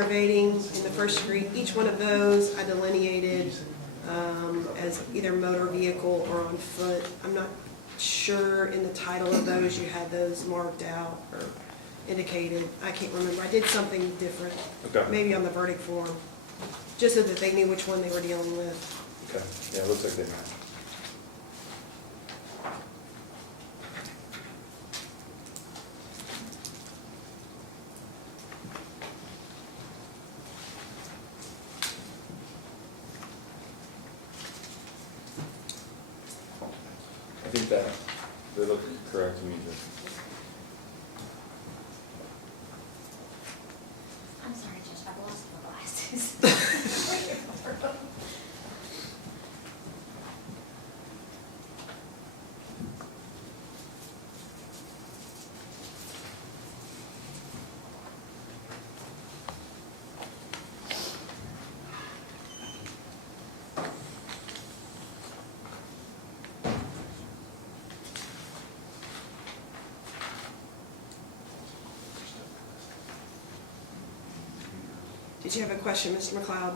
aggravating in the first degree. Each one of those I delineated as either motor vehicle or on foot. I'm not sure in the title of those you had those marked out or indicated. I can't remember. I did something different, maybe on the verdict form, just so that they knew which one they were dealing with. Okay, yeah, it looks like they match. I think that they look correct to me, Judge. I'm sorry, Judge, I've lost my glasses. Did you have a question, Mr. McLeod?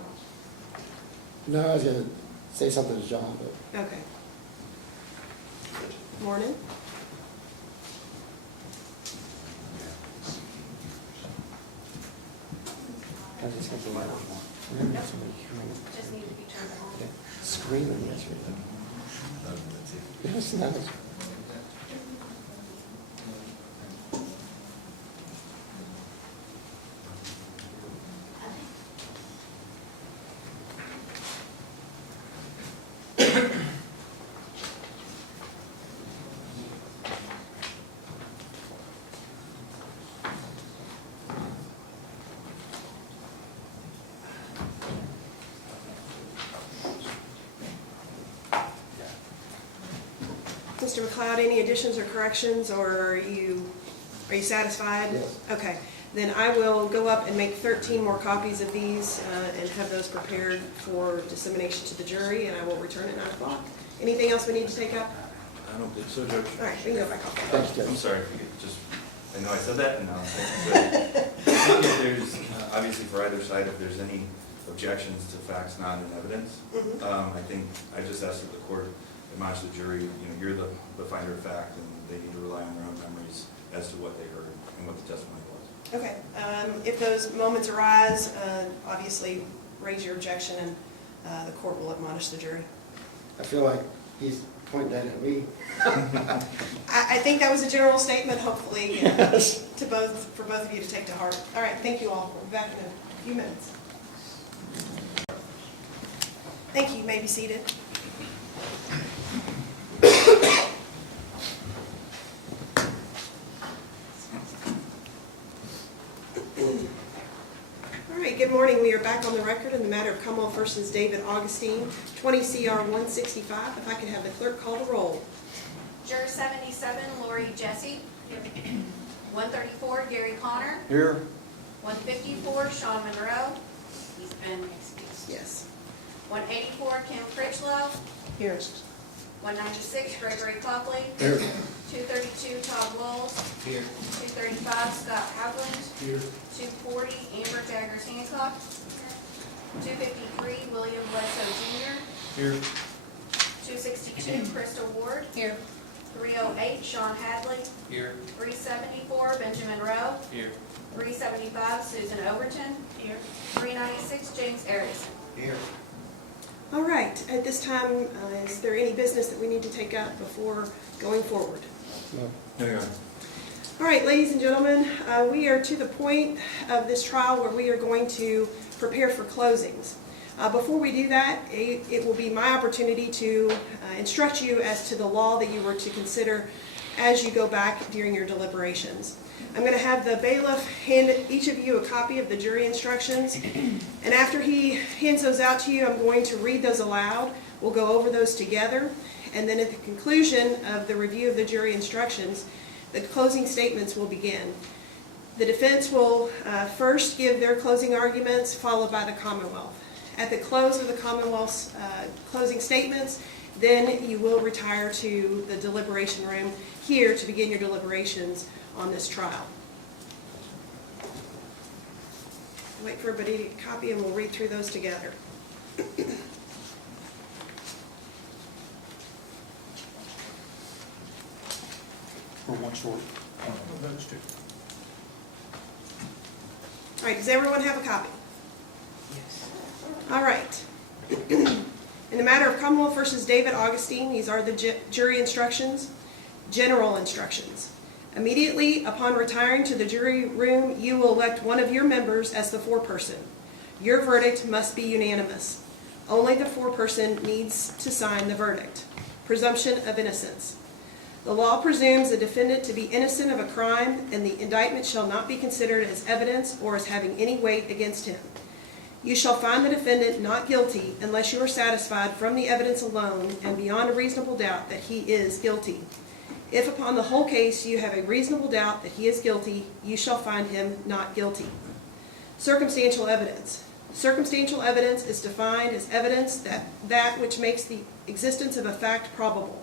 No, I was going to say something to John, but Okay. Morning. I just got the light on. Remember somebody screaming? Just need to be turned on. Yeah, screaming yesterday. Yes, that was. Mr. McLeod, any additions or corrections, or are you satisfied? Yes. Okay, then I will go up and make 13 more copies of these and have those prepared for dissemination to the jury, and I will return at 9 o'clock. Anything else we need to take up? I don't think so, Judge. All right, we can go back off. Thanks, Judge. I'm sorry, if you could just, I know I said that, and now I'm saying it. I think if there's, obviously for either side, if there's any objections to facts not in evidence, I think I just asked that the court admonish the jury, you're the finder of fact, and they need to rely on their own memories as to what they heard and what the testimony was. Okay, if those moments arise, obviously raise your objection, and the court will admonish the jury. I feel like he's pointing that at me. I think that was a general statement, hopefully, Yes. for both of you to take to heart. All right, thank you all. We'll be back in a few minutes. Thank you. You may be seated. All right, good morning. We are back on the record in the matter of Commonwealth versus David Augustine, 20 CR 165. If I could have the clerk call the roll. Juror 77, Lori Jesse. 134, Gary Connor. Here. 154, Sean Monroe. He's been excused. Yes. 184, Kim Critchlow. Here. 196, Gregory Copley. Here. 232, Todd Walls. Here. 235, Scott Howland. Here. 240, Amber Jaggers Hancock. 253, William Bledsoe Jr. Here. 262, Crystal Ward. Here. 308, Sean Hadley. Here. 374, Benjamin Rowe. Here. 375, Susan Overton. Here. 396, James Arison. Here. All right. At this time, is there any business that we need to take up before going forward? No. No, Your Honor. All right, ladies and gentlemen, we are to the point of this trial where we are going to prepare for closings. Before we do that, it will be my opportunity to instruct you as to the law that you were to consider as you go back during your deliberations. I'm going to have the bailiff hand each of you a copy of the jury instructions, and after he hands those out to you, I'm going to read those aloud. We'll go over those together, and then at the conclusion of the review of the jury instructions, the closing statements will begin. The defense will first give their closing arguments, followed by the Commonwealth. At the close of the Commonwealth's closing statements, then you will retire to the deliberation room here to begin your deliberations on this trial. wait for everybody to copy and we'll read through those together. For one short, those two. All right, does everyone have a copy? Yes. All right. In the matter of Commonwealth versus David Augustine, these are the jury instructions, general instructions. Immediately upon retiring to the jury room, you will elect one of your members as the foreperson. Your verdict must be unanimous. Only the foreperson needs to sign the verdict. Presumption of innocence. The law presumes the defendant to be innocent of a crime, and the indictment shall not be considered as evidence or as having any weight against him. You shall find the defendant not guilty unless you are satisfied from the evidence alone and beyond a reasonable doubt that he is guilty. If upon the whole case you have a reasonable doubt that he is guilty, you shall find him not guilty. Circumstantial evidence. Circumstantial evidence is defined as evidence that which makes the existence of a fact probable,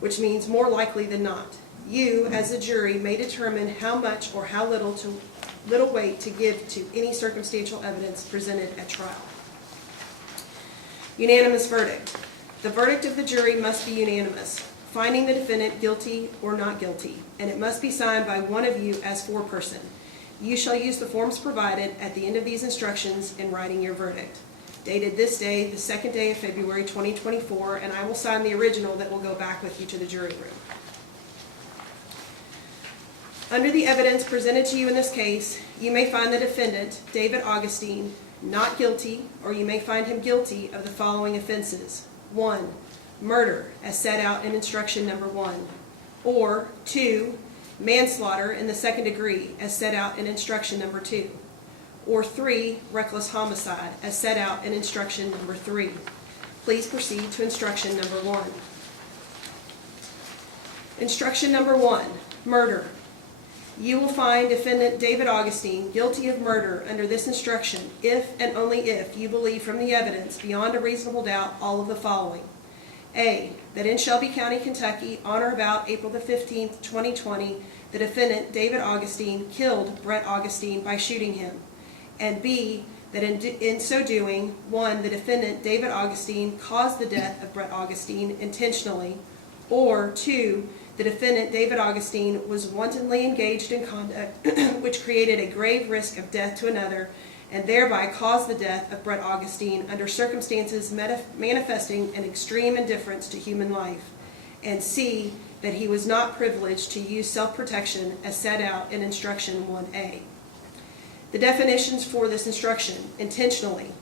which means more likely than not. You, as a jury, may determine how much or how little weight to give to any circumstantial evidence presented at trial. Unanimous verdict. The verdict of the jury must be unanimous, finding the defendant guilty or not guilty, and it must be signed by one of you as foreperson. You shall use the forms provided at the end of these instructions in writing your verdict. Dated this day, the 2nd day of February 2024, and I will sign the original that will go back with you to the jury room. Under the evidence presented to you in this case, you may find the defendant, David Augustine, not guilty, or you may find him guilty of the following offenses. 1. Murder, as set out in instruction number 1. Or 2. Manslaughter in the 2nd degree, as set out in instruction number 2. Or 3. Reckless homicide, as set out in instruction number 3. Please proceed to instruction number 1. Instruction number 1. Murder. You will find defendant David Augustine guilty of murder under this instruction if and only if you believe from the evidence beyond a reasonable doubt all of the following. A. That in Shelby County, Kentucky, on or about April the 15th, 2020, the defendant, David Augustine, killed Brett Augustine by shooting him. And B. That in so doing, 1. The defendant, David Augustine, caused the death of Brett Augustine intentionally, or 2. The defendant, David Augustine, was wantonly engaged in conduct which created a grave risk of death to another and thereby caused the death of Brett Augustine under circumstances manifesting an extreme indifference to human life. And C, that he was not privileged to use self-protection as set out in instruction 1A. The definitions for this instruction: intentionally.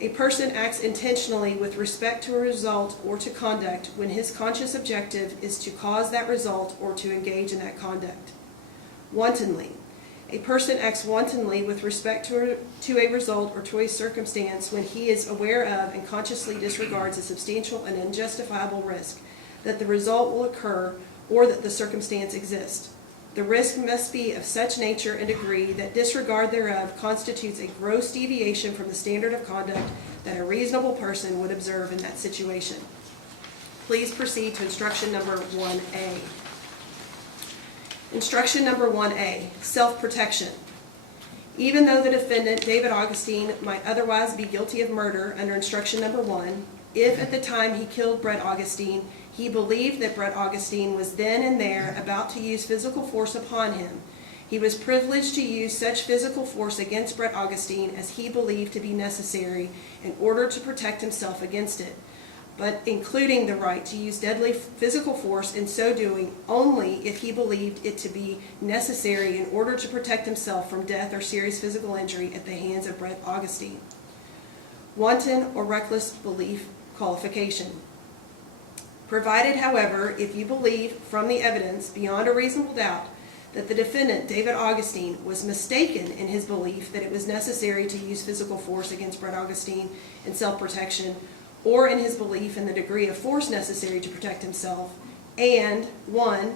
A person acts intentionally with respect to a result or to conduct when his conscious objective is to cause that result or to engage in that conduct. Wantonly. A person acts wantonly with respect to a result or to a circumstance when he is aware of and consciously disregards a substantial and unjustifiable risk that the result will occur or that the circumstance exists. The risk must be of such nature and degree that disregard thereof constitutes a gross deviation from the standard of conduct that a reasonable person would observe in that situation. Please proceed to instruction number 1A. Instruction number 1A, self-protection. Even though the defendant, David Augustine, might otherwise be guilty of murder under instruction number 1, if at the time he killed Brett Augustine, he believed that Brett Augustine was then and there about to use physical force upon him, he was privileged to use such physical force against Brett Augustine as he believed to be necessary in order to protect himself against it, but including the right to use deadly physical force in so doing only if he believed it to be necessary in order to protect himself from death or serious physical injury at the hands of Brett Augustine. Wanton or reckless belief qualification. Provided, however, if you believe from the evidence beyond a reasonable doubt that the defendant, David Augustine, was mistaken in his belief that it was necessary to use physical force against Brett Augustine in self-protection, or in his belief in the degree of force necessary to protect himself, and 1,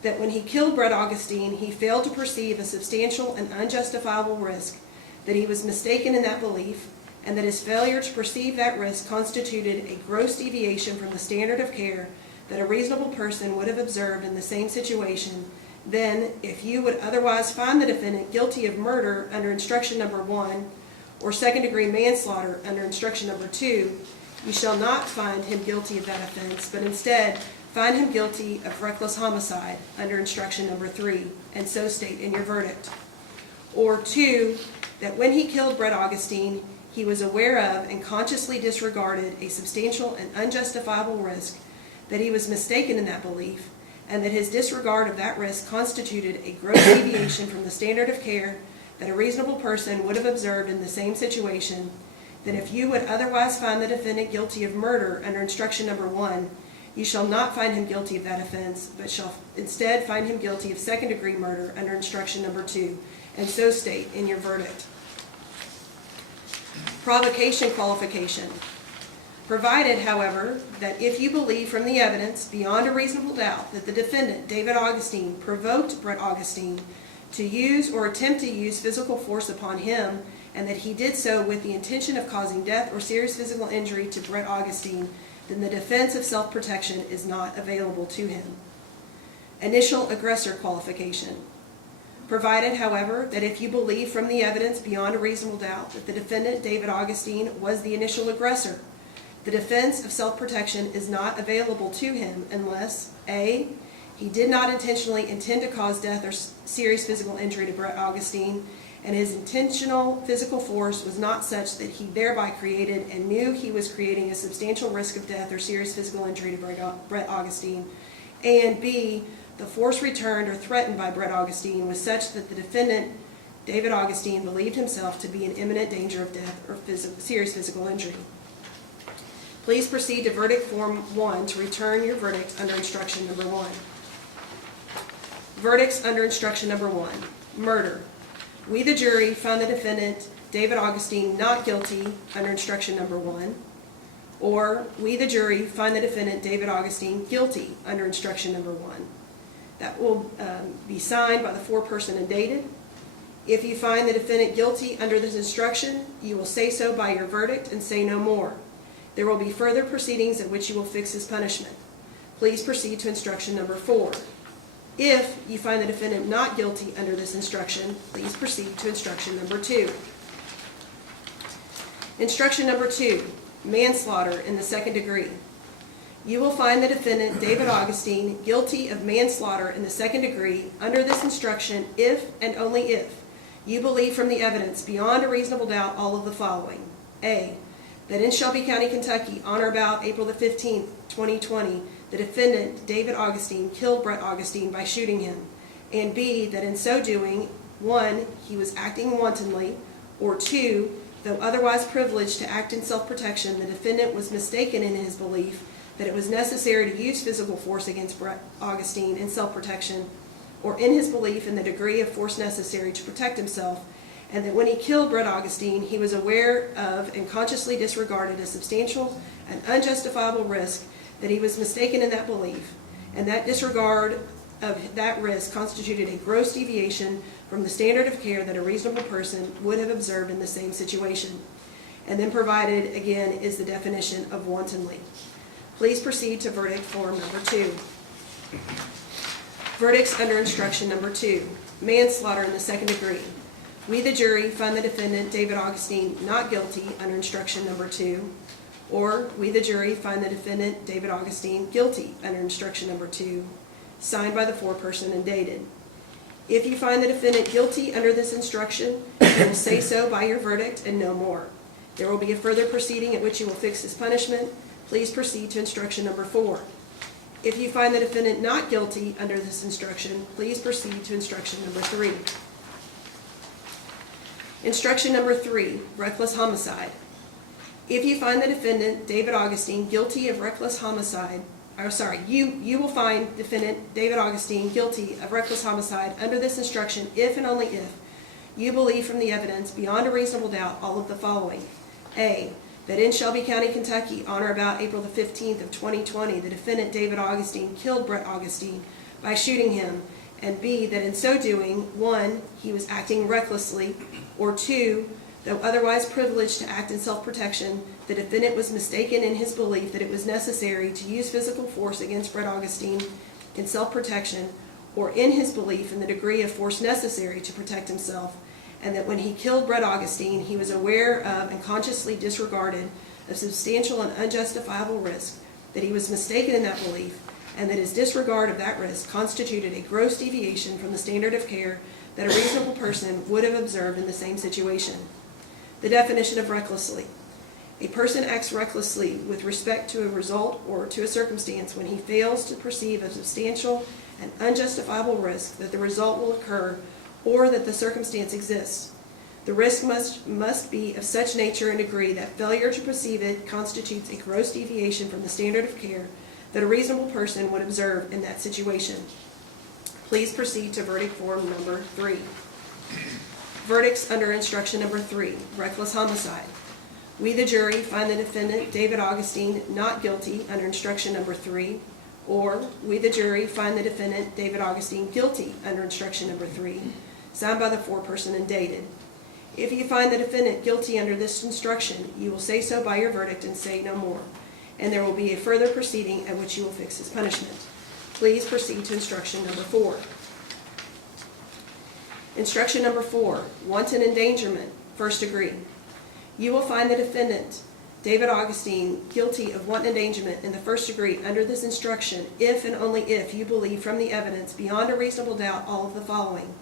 that when he killed Brett Augustine, he failed to perceive a substantial and unjustifiable risk, that he was mistaken in that belief, and that his failure to perceive that risk constituted a gross deviation from the standard of care that a reasonable person would have observed in the same situation, then, if you would otherwise find the defendant guilty of murder under instruction number 1, or second-degree manslaughter under instruction number 2, you shall not find him guilty of that offense, but instead find him guilty of reckless homicide under instruction number 3, and so state in your verdict. Or 2, that when he killed Brett Augustine, he was aware of and consciously disregarded a substantial and unjustifiable risk, that he was mistaken in that belief, and that his disregard of that risk constituted a gross deviation from the standard of care that a reasonable person would have observed in the same situation, then if you would otherwise find the defendant guilty of murder under instruction number 1, you shall not find him guilty of that offense, but shall instead find him guilty of second-degree murder under instruction number 2, and so state in your verdict. Provocation qualification. Provided, however, that if you believe from the evidence beyond a reasonable doubt that the defendant, David Augustine, provoked Brett Augustine to use or attempt to use physical force upon him, and that he did so with the intention of causing death or serious physical injury to Brett Augustine, then the defense of self-protection is not available to him. Initial aggressor qualification. Provided, however, that if you believe from the evidence beyond a reasonable doubt that the defendant, David Augustine, was the initial aggressor, the defense of self-protection is not available to him unless A, he did not intentionally intend to cause death or serious physical injury to Brett Augustine, and his intentional physical force was not such that he thereby created and knew he was creating a substantial risk of death or serious physical injury to Brett Augustine, and B, the force returned or threatened by Brett Augustine was such that the defendant, David Augustine, believed himself to be in imminent danger of death or serious physical injury. Please proceed to verdict form 1 to return your verdict under instruction number 1. Verdicts under instruction number 1. Murder. We, the jury, find the defendant, David Augustine, not guilty under instruction number 1. Or we, the jury, find the defendant, David Augustine, guilty under instruction number 1. That will be signed by the foreperson and dated. If you find the defendant guilty under this instruction, you will say so by your verdict and say no more. There will be further proceedings at which you will fix his punishment. Please proceed to instruction number 4. If you find the defendant not guilty under this instruction, please proceed to instruction number 2. Instruction number 2, manslaughter in the second degree. You will find the defendant, David Augustine, guilty of manslaughter in the second degree under this instruction if and only if you believe from the evidence beyond a reasonable doubt all of the following. A, that in Shelby County, Kentucky, on or about April the 15th, 2020, the defendant, David Augustine, killed Brett Augustine by shooting him. And B, that in so doing, 1, he was acting wantonly, or 2, though otherwise privileged to act in self-protection, the defendant was mistaken in his belief that it was necessary to use physical force against Brett Augustine in self-protection, or in his belief in the degree of force necessary to protect himself, and that when he killed Brett Augustine, he was aware of and consciously disregarded a substantial and unjustifiable risk, that he was mistaken in that belief, and that disregard of that risk constituted a gross deviation from the standard of care that a reasonable person would have observed in the same situation. And then provided, again, is the definition of wantonly. Please proceed to verdict form number 2. Verdicts under instruction number 2. Manslaughter in the second degree. We, the jury, find the defendant, David Augustine, not guilty under instruction number 2. Or we, the jury, find the defendant, David Augustine, guilty under instruction number 2, signed by the foreperson and dated. If you find the defendant guilty under this instruction, you will say so by your verdict and no more. There will be a further proceeding at which you will fix his punishment. Please proceed to instruction number 4. If you find the defendant not guilty under this instruction, please proceed to instruction number 3. Instruction number 3, reckless homicide. If you find the defendant, David Augustine, guilty of reckless homicide, you will find defendant David Augustine guilty of reckless homicide under this instruction if and only if you believe from the evidence beyond a reasonable doubt all of the following. A, that in Shelby County, Kentucky, on or about April the 15th of 2020, the defendant David Augustine killed Brett Augustine by shooting him, and B, that in so doing, 1, he was acting recklessly, or 2, though otherwise privileged to act in self-protection, the defendant was mistaken in his belief that it was necessary to use physical force against Brett Augustine in self-protection, or in his belief in the degree of force necessary to protect himself, and that when he killed Brett Augustine, he was aware of and consciously disregarded a substantial and unjustifiable risk, that he was mistaken in that belief, and that his disregard of that risk constituted a gross deviation from the standard of care that a reasonable person would have observed in the same situation. The definition of recklessly. A person acts recklessly with respect to a result or to a circumstance when he fails to perceive a substantial and unjustifiable risk that the result will occur or that the circumstance exists. The risk must be of such nature and degree that failure to perceive it constitutes a gross deviation from the standard of care that a reasonable person would observe in that situation. Please proceed to verdict form number 3. Verdicts under instruction number 3, reckless homicide. We, the jury, find the defendant, David Augustine, not guilty under instruction number 3, or we, the jury, find the defendant, David Augustine, guilty under instruction number 3, signed by the foreperson and dated. If you find the defendant guilty under this instruction, you will say so by your verdict and say no more, and there will be a further proceeding at which you will fix his punishment. Please proceed to instruction number 4. Instruction number 4, wanton endangerment, first degree. You will find the defendant, David Augustine, guilty of wanton endangerment in the first degree under this instruction if and only if you believe from the evidence beyond a reasonable doubt all of the following.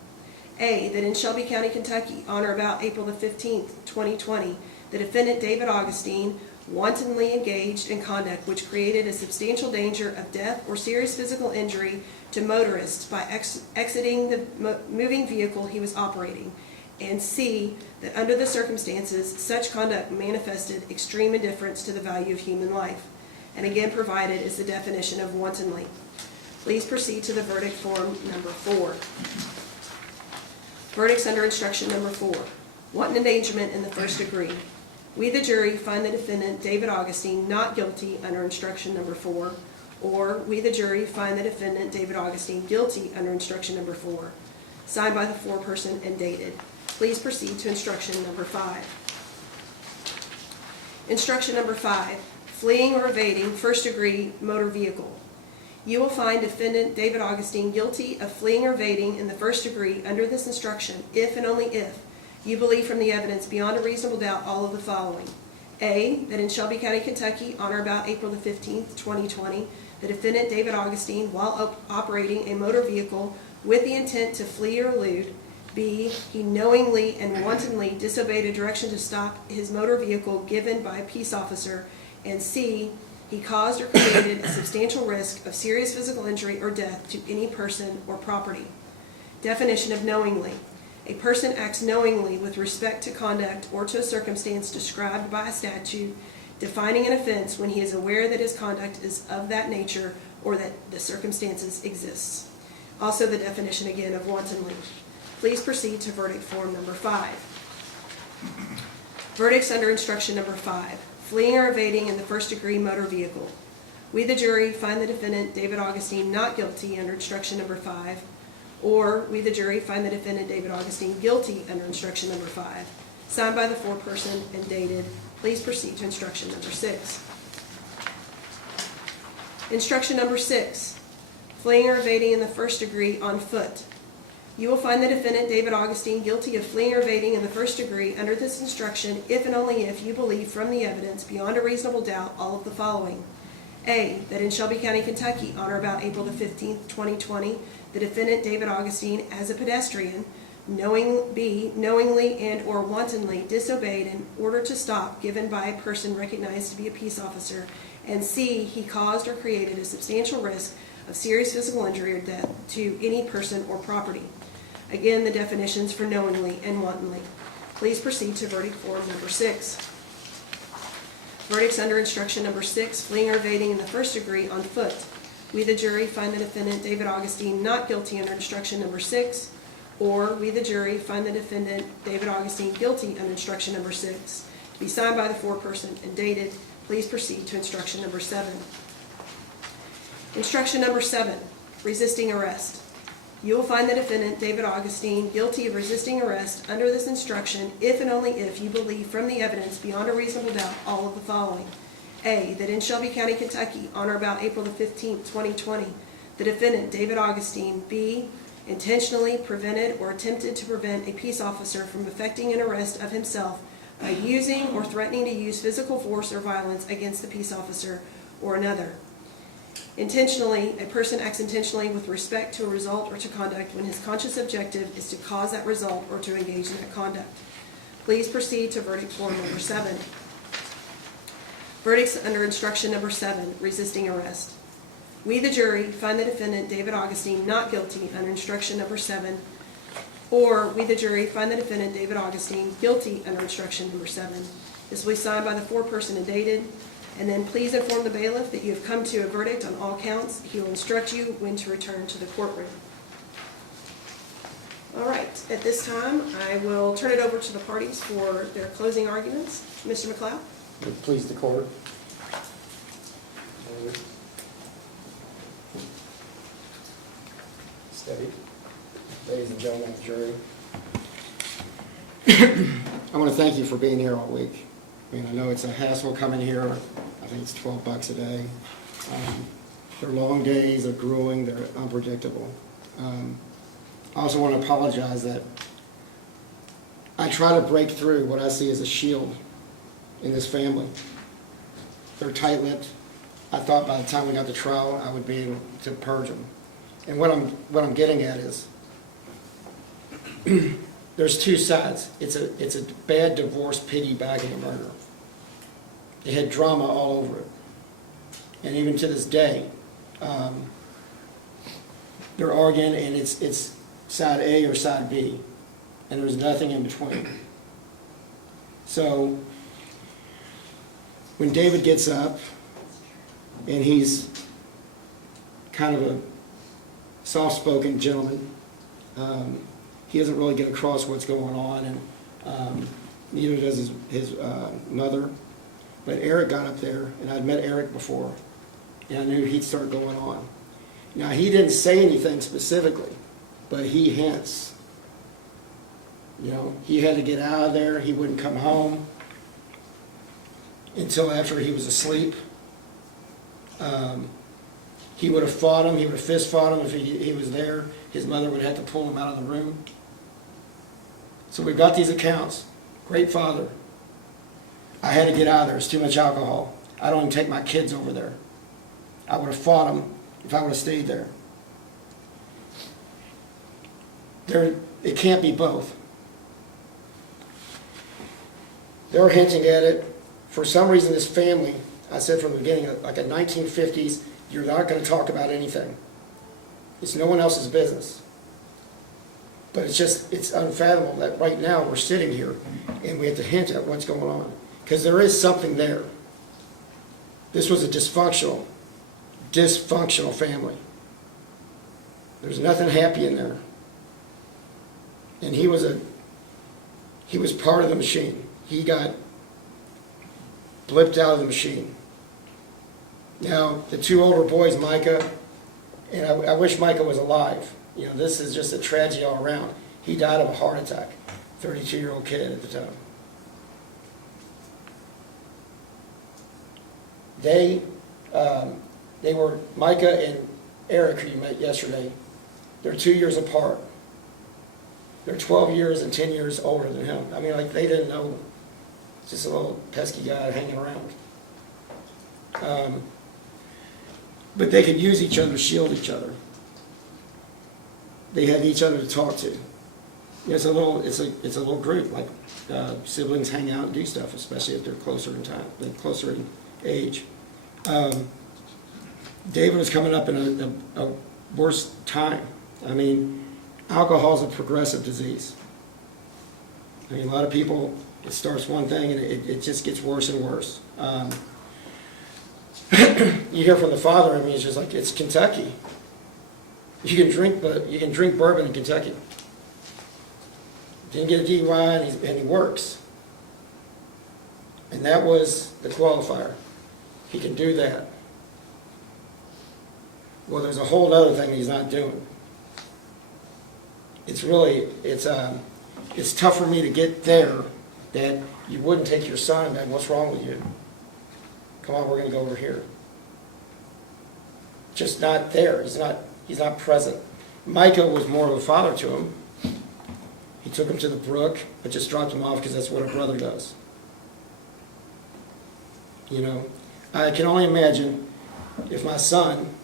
A, that in Shelby County, Kentucky, on or about April the 15th, 2020, the defendant, David Augustine, wantonly engaged in conduct which created a substantial danger of death or serious physical injury to motorists by exiting the moving vehicle he was operating. And C, that under the circumstances, such conduct manifested extreme indifference to the value of human life. And again provided is the definition of wantonly. Please proceed to the verdict form number 4. Verdicts under instruction number 4. Wanton endangerment in the first degree. We, the jury, find the defendant, David Augustine, not guilty under instruction number 4, or we, the jury, find the defendant, David Augustine, guilty under instruction number 4, signed by the foreperson and dated. Please proceed to instruction number 5. Instruction number 5, fleeing or evading first degree motor vehicle. You will find defendant David Augustine guilty of fleeing or evading in the first degree under this instruction if and only if you believe from the evidence beyond a reasonable doubt all of the following. A, that in Shelby County, Kentucky, on or about April the 15th, 2020, the defendant David Augustine, while operating a motor vehicle with the intent to flee or elude. B, he knowingly and wantonly disobeyed a direction to stop his motor vehicle given by a peace officer. And C, he caused or created a substantial risk of serious physical injury or death to any person or property. Definition of knowingly. A person acts knowingly with respect to conduct or to a circumstance described by a statute defining an offense when he is aware that his conduct is of that nature or that the circumstances exist. Also the definition again of wantonly. Please proceed to verdict form number 5. Verdicts under instruction number 5. Fleeing or evading in the first degree motor vehicle. We, the jury, find the defendant, David Augustine, not guilty under instruction number 5, or we, the jury, find the defendant, David Augustine, guilty under instruction number 5, signed by the foreperson and dated. Please proceed to instruction number 6. Instruction number 6. Fleeing or evading in the first degree on foot. You will find the defendant, David Augustine, guilty of fleeing or evading in the first degree under this instruction if and only if you believe from the evidence beyond a reasonable doubt all of the following. A, that in Shelby County, Kentucky, on or about April the 15th, 2020, the defendant, David Augustine, as a pedestrian, knowingly and or wantonly disobeyed an order to stop given by a person recognized to be a peace officer. And C, he caused or created a substantial risk of serious physical injury or death to any person or property. Again, the definitions for knowingly and wantonly. Please proceed to verdict form number 6. Verdicts under instruction number 6, fleeing or evading in the first degree on foot. We, the jury, find the defendant, David Augustine, not guilty under instruction number 6, or we, the jury, find the defendant, David Augustine, guilty under instruction number 6, to be signed by the foreperson and dated. Please proceed to instruction number 7. Instruction number 7, resisting arrest. You will find the defendant, David Augustine, guilty of resisting arrest under this instruction if and only if you believe from the evidence beyond a reasonable doubt all of the following. A, that in Shelby County, Kentucky, on or about April the 15th, 2020, the defendant, David Augustine, B, intentionally prevented or attempted to prevent a peace officer from effecting an arrest of himself by using or threatening to use physical force or violence against the peace officer or another. Intentionally, a person acts intentionally with respect to a result or to conduct when his conscious objective is to cause that result or to engage in that conduct. Please proceed to verdict form number 7. Verdicts under instruction number 7, resisting arrest. We, the jury, find the defendant, David Augustine, not guilty under instruction number 7, or we, the jury, find the defendant, David Augustine, guilty under instruction number 7. This will be signed by the foreperson and dated. And then please inform the bailiff that you have come to a verdict on all counts. He will instruct you when to return to the courtroom. All right, at this time, I will turn it over to the parties for their closing arguments. Mr. McLeod? Please, the court. Steady. Ladies and gentlemen of the jury. I want to thank you for being here all week. I mean, I know it's a hassle coming here. I think it's $12 a day. They're long days, they're grueling, they're unpredictable. I also want to apologize that I try to break through what I see as a shield in this family. They're tight-lipped. I thought by the time we got to trial, I would be able to purge them. And what I'm getting at is, there's two sides. It's a bad divorce piggybacking a murder. It had drama all over it. And even to this day, they're arguing and it's side A or side B. And there's nothing in between. So when David gets up and he's kind of a soft-spoken gentleman, he doesn't really get across what's going on, and neither does his mother. But Eric got up there, and I'd met Eric before, and I knew he'd start going on. Now, he didn't say anything specifically, but he hints. You know, he had to get out of there. He wouldn't come home until after he was asleep. He would have fought him. He would have fist fought him if he was there. His mother would have had to pull him out of the room. So we've got these accounts. Great father. I had to get out of there. It's too much alcohol. I don't even take my kids over there. I would have fought him if I would have stayed there. It can't be both. They're hinting at it. For some reason, this family, I said from the beginning, like a 1950s, you're not going to talk about anything. It's no one else's business. But it's unfathomable that right now we're sitting here and we have to hint at what's going on. Because there is something there. This was a dysfunctional family. There's nothing happy in there. And he was part of the machine. He got blipped out of the machine. Now, the two older boys, Micah, and I wish Micah was alive. You know, this is just a tragedy all around. He died of a heart attack, 32-year-old kid at the time. They were, Micah and Eric, who you met yesterday, they're 2 years apart. They're 12 years and 10 years older than him. I mean, like, they didn't know, just a little pesky guy hanging around. But they could use each other to shield each other. They had each other to talk to. It's a little group, like siblings hang out and do stuff, especially if they're closer in time, closer in age. David was coming up in a worse time. I mean, alcohol is a progressive disease. I mean, a lot of people, it starts one thing and it just gets worse and worse. You hear from the father, I mean, it's just like, it's Kentucky. You can drink bourbon in Kentucky. Didn't get a DUI and he works. And that was the qualifier. He can do that. Well, there's a whole other thing he's not doing. It's tough for me to get there that you wouldn't take your son and what's wrong with you? Come on, we're going to go over here. Just not there. He's not present. Micah was more of a father to him. He took him to the brook, but just dropped him off because that's what a brother does. You know, I can only imagine if my son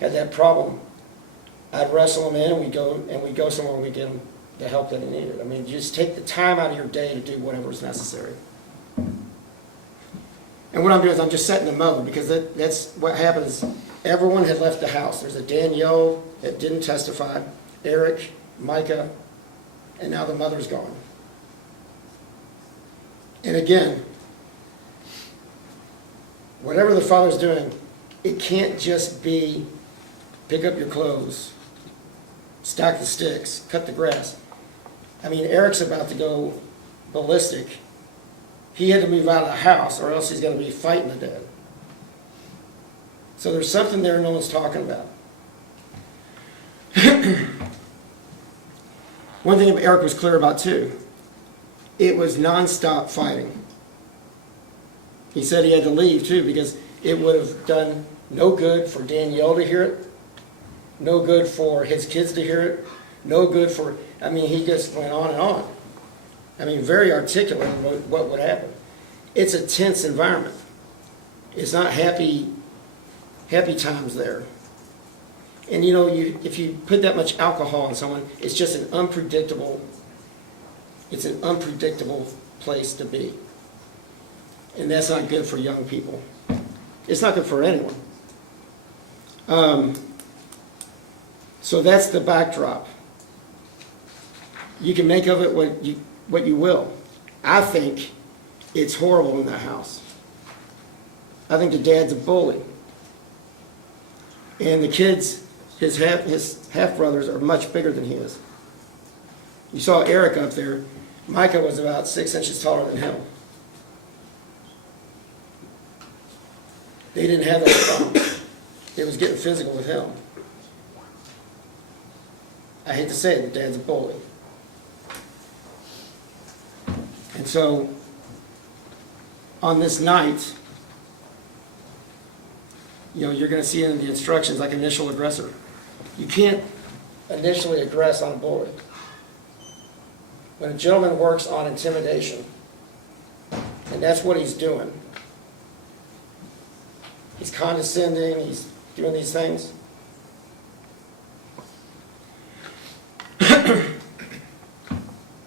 had that problem, I'd wrestle him in and we'd go somewhere and we'd get him the help that he needed. I mean, just take the time out of your day to do whatever is necessary. And what I'm doing is I'm just setting the mode, because that's what happens. Everyone had left the house. There's a Danielle that didn't testify, Eric, Micah, and now the mother's gone. And again, whatever the father's doing, it can't just be pick up your clothes, stack the sticks, cut the grass. I mean, Eric's about to go ballistic. He had to move out of the house or else he's going to be fighting to death. So there's something there no one's talking about. One thing Eric was clear about too, it was nonstop fighting. He said he had to leave too because it would have done no good for Danielle to hear it, no good for his kids to hear it, no good for, I mean, he just went on and on. I mean, very articulate what would happen. It's a tense environment. It's not happy times there. And you know, if you put that much alcohol in someone, it's just an unpredictable place to be. And that's not good for young people. It's not good for anyone. So that's the backdrop. You can make of it what you will. I think it's horrible in that house. I think the dad's a bully. And the kids, his half-brothers are much bigger than he is. You saw Eric up there. Micah was about 6 inches taller than him. They didn't have that problem. It was getting physical with him. I hate to say it, the dad's a bully. And so, on this night, you know, you're going to see in the instructions like initial aggressor. You can't initially aggress on a bully. When a gentleman works on intimidation, and that's what he's doing, he's condescending, he's doing these things.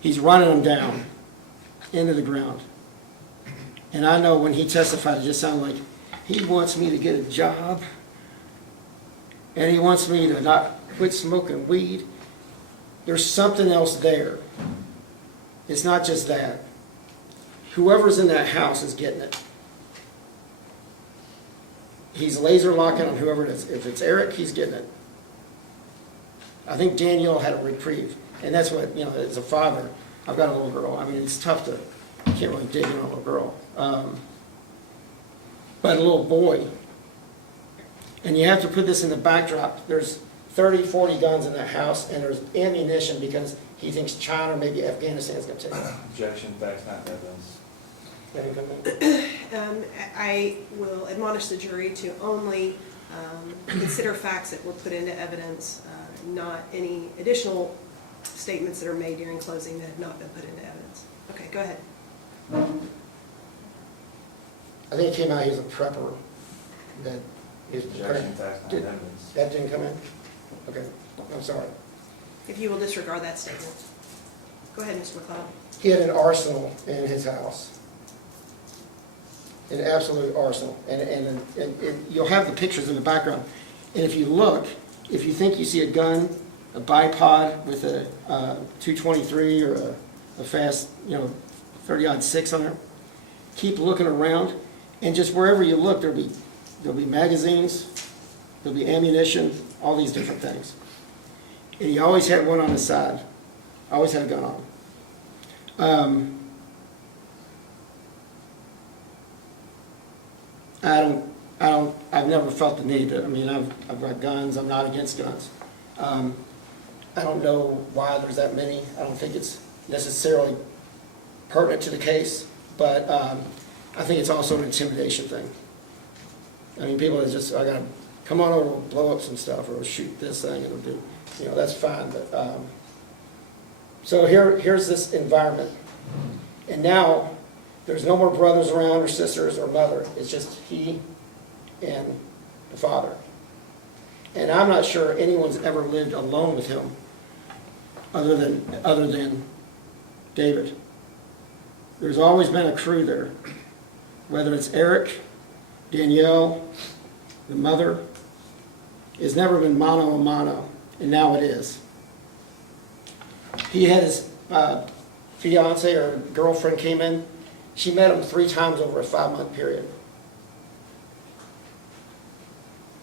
He's running them down into the ground. And I know when he testified, it just sounded like he wants me to get a job and he wants me to not quit smoking weed. There's something else there. It's not just that. Whoever's in that house is getting it. He's laser locking on whoever it is. If it's Eric, he's getting it. I think Danielle had a reprieve. And that's what, you know, as a father, I've got a little girl. I mean, it's tough to, you can't really dig in on a little girl. But a little boy. And you have to put this in the backdrop. There's 30, 40 guns in that house, and there's ammunition because he thinks China or maybe Afghanistan's going to take it. Objection, facts not evidence. I will admonish the jury to only consider facts that were put into evidence, not any additional statements that are made during closing that have not been put into evidence. Okay, go ahead. I think it came out he was a prepper. That he was preparing. Objection, facts not evidence. That didn't come in? Okay, I'm sorry. If you will disregard that statement. Go ahead, Mr. McLeod. He had an arsenal in his house. An absolute arsenal. And you'll have the pictures in the background. And if you look, if you think you see a gun, a bipod with a 223 or a fast, 30-06 on there, keep looking around. And just wherever you look, there'll be magazines, there'll be ammunition, all these different things. And he always had one on his side. Always had a gun on. I've never felt the need to, I've got guns, I'm not against guns. I don't know why there's that many. I don't think it's necessarily pertinent to the case, but I think it's also an intimidation thing. People that just, I gotta come on over, we'll blow up some stuff, or we'll shoot this thing, and we'll do. you know, that's fine, but, so here's this environment. And now, there's no more brothers around or sisters or mother. It's just he and the father. And I'm not sure anyone's ever lived alone with him other than David. There's always been a crew there, whether it's Eric, Danielle, the mother. It's never been mano a mano, and now it is. He had his fiance or girlfriend came in. She met him 3 times over a 5-month period.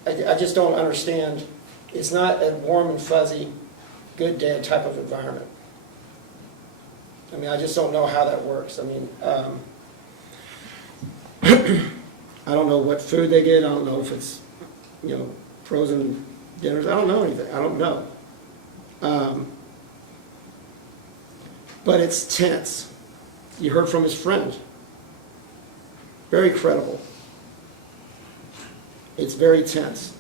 I just don't understand. It's not a warm and fuzzy, good dad type of environment. I mean, I just don't know how that works. I mean, I don't know what food they get. I don't know if it's, you know, frozen dinners. I don't know anything. I don't know. But it's tense. You heard from his friend. Very credible. It's very tense.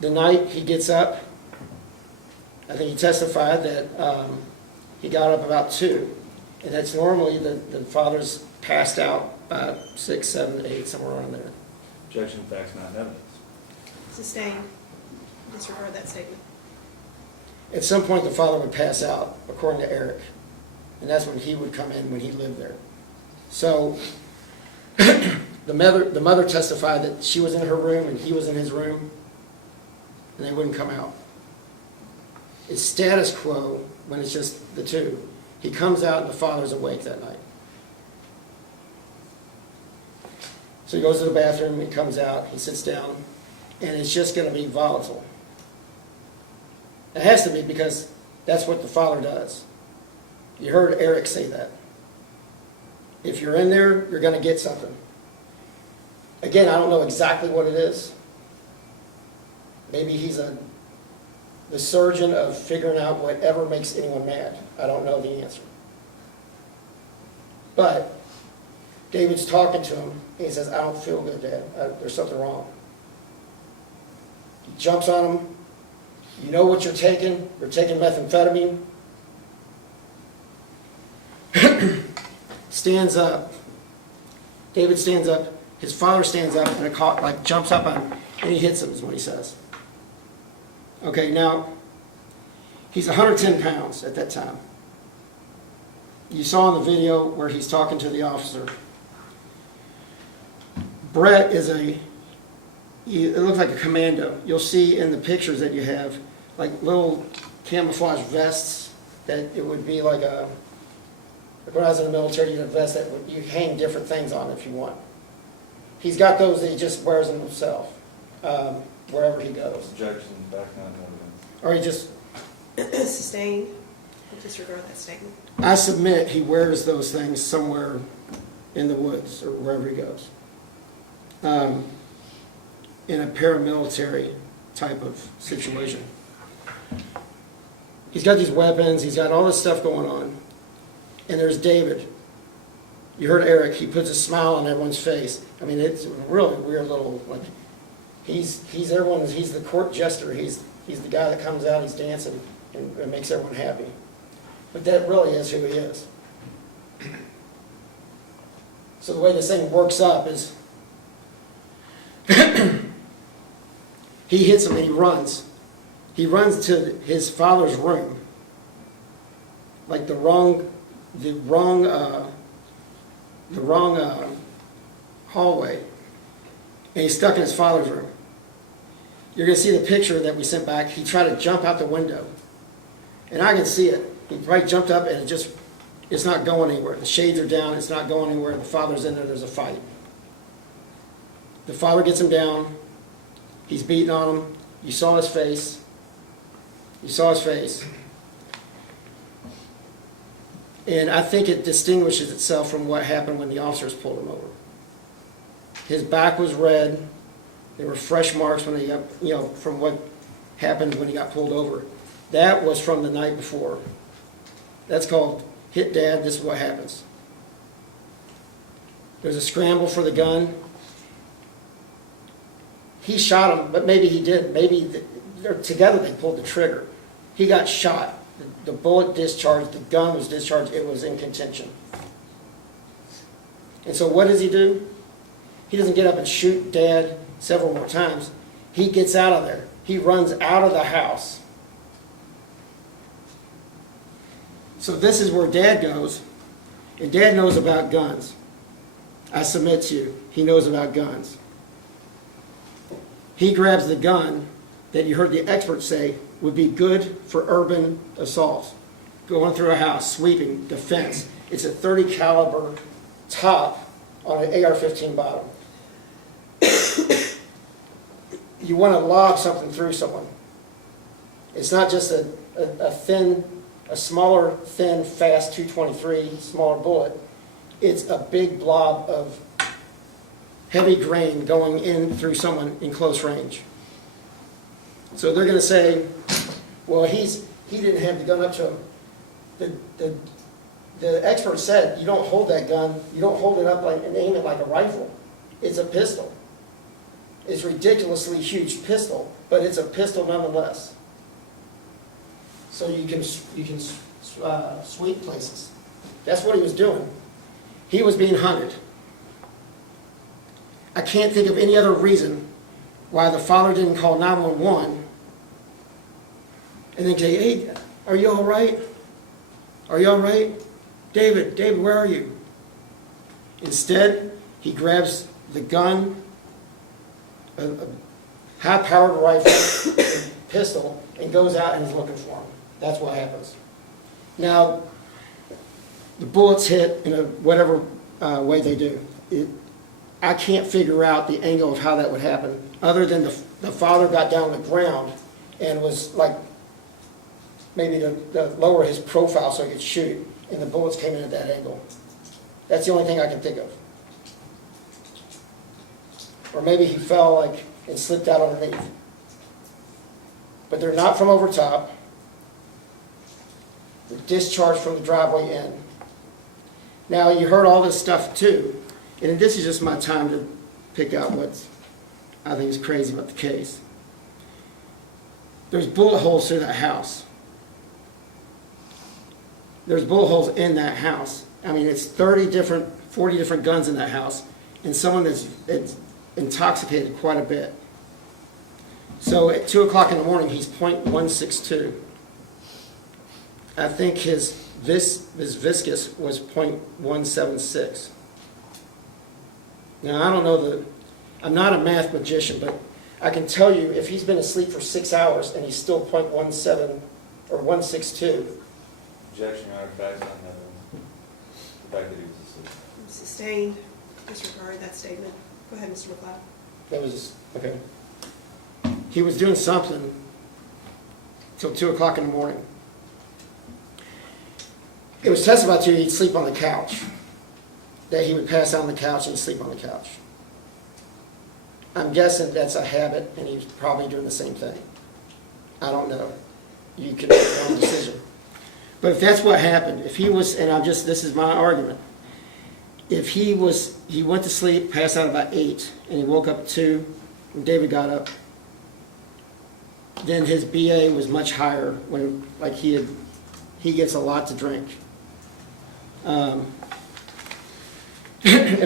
The night he gets up, I think he testified that he got up about 2. And that's normally the father's passed out by 6, 7, 8, somewhere around there. Objection, facts not in evidence. Sustained. Disregard that statement. At some point, the father would pass out, according to Eric. And that's when he would come in when he lived there. So, the mother testified that she was in her room and he was in his room, and they wouldn't come out. It's status quo when it's just the two. He comes out and the father's awake that night. So he goes to the bathroom, he comes out, he sits down, and it's just going to be volatile. It has to be, because that's what the father does. You heard Eric say that. If you're in there, you're going to get something. Again, I don't know exactly what it is. Maybe he's the surgeon of figuring out whatever makes anyone mad. I don't know the answer. But David's talking to him, and he says, "I don't feel good, Dad. There's something wrong." He jumps on him. "You know what you're taking? You're taking methamphetamine." Stands up. David stands up. His father stands up and jumps up on him, and he hits him, is what he says. Okay, now, he's 110 pounds at that time. You saw in the video where he's talking to the officer. Brett is it looks like a commando. You'll see in the pictures that you have, like little camouflage vests that it would be like when I was in the military, you had a vest that you hang different things on if you want. He's got those that he just wears them himself, wherever he goes. Objection, back not in evidence. Or he just, Sustained. Disregard that statement. I submit he wears those things somewhere in the woods or wherever he goes. In a paramilitary type of situation. He's got these weapons, he's got all this stuff going on. And there's David. You heard Eric, he puts a smile on everyone's face. I mean, it's a really weird little, he's the court jester. He's the guy that comes out, he's dancing, and makes everyone happy. But that really is who he is. So the way this thing works up is, he hits him and he runs. He runs to his father's room, like the wrong hallway, and he's stuck in his father's room. You're going to see the picture that we sent back. He tried to jump out the window, and I can see it. He probably jumped up, and it's not going anywhere. The shades are down. It's not going anywhere. The father's in there. There's a fight. The father gets him down. He's beating on him. You saw his face. You saw his face. And I think it distinguishes itself from what happened when the officers pulled him over. His back was red. There were fresh marks when he got, from what happened when he got pulled over. That was from the night before. That's called hit dad, this is what happens. There's a scramble for the gun. He shot him, but maybe he did. Maybe together they pulled the trigger. He got shot. The bullet discharged, the gun was discharged, it was in contention. And so what does he do? He doesn't get up and shoot Dad several more times. He gets out of there. He runs out of the house. So this is where Dad goes, and Dad knows about guns. I submit to you, he knows about guns. He grabs the gun that you heard the experts say would be good for urban assaults. Going through a house, sweeping, defense. It's a .30 caliber top on an AR-15 bottom. You want to lob something through someone. It's not just a smaller, thin, fast .223, smaller bullet. It's a big blob of heavy grain going in through someone in close range. So they're going to say, well, he didn't have the gun up to him. The expert said, you don't hold that gun, you don't hold it up and aim it like a rifle. It's a pistol. It's a ridiculously huge pistol, but it's a pistol nonetheless. So you can sweep places. That's what he was doing. He was being hunted. I can't think of any other reason why the father didn't call 911 and then say, hey, are you all right? Are you all right? David, where are you? Instead, he grabs the gun, a high-powered rifle, pistol, and goes out and is looking for him. That's what happens. Now, the bullets hit in whatever way they do. I can't figure out the angle of how that would happen, other than the father got down on the ground and was like, maybe to lower his profile so he could shoot, and the bullets came in at that angle. That's the only thing I can think of. Or maybe he fell and slipped out underneath. But they're not from over top. They're discharged from the driveway in. Now, you heard all this stuff too, and this is just my time to pick out what I think is crazy about the case. There's bullet holes through that house. There's bullet holes in that house. I mean, it's 40 different guns in that house, and someone that's intoxicated quite a bit. So at 2 o'clock in the morning, he's .162. I think his viscous was .176. Now, I don't know I'm not a math magician, but I can tell you if he's been asleep for 6 hours and he's still .17 or 162. Objection, Your Honor, facts on evidence. The fact that he was asleep. Sustained. Disregard that statement. Go ahead, Mr. McLeod. That was, okay. He was doing something till 2 o'clock in the morning. It was testified to he'd sleep on the couch, that he would pass out on the couch and sleep on the couch. I'm guessing that's a habit, and he's probably doing the same thing. I don't know. You can make your own decision. But if that's what happened, if he was, and this is my argument, if he went to sleep, passed out about 8, and he woke up at 2, and David got up, then his BA was much higher when, he gets a lot to drink. And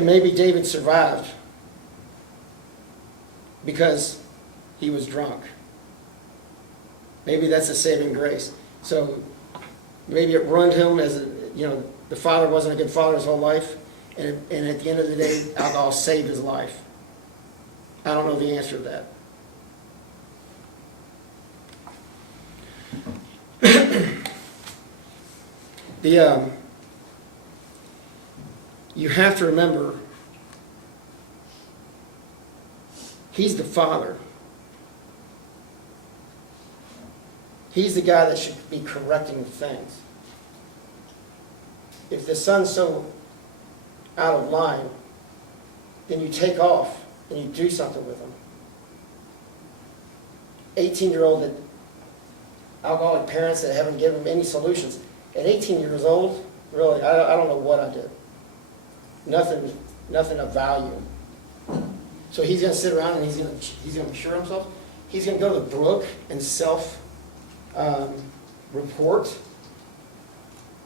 maybe David survived because he was drunk. Maybe that's a saving grace. So maybe it ruined him the father wasn't a good father his whole life, and at the end of the day, alcohol saved his life. I don't know the answer to that. You have to remember, he's the father. He's the guy that should be correcting things. If the son's so out of line, then you take off and you do something with him. 18-year-old that alcoholic parents that haven't given him any solutions. At 18 years old, really, I don't know what I did. Nothing of value. So he's going to sit around and he's going to cure himself. he's gonna go to the brook and report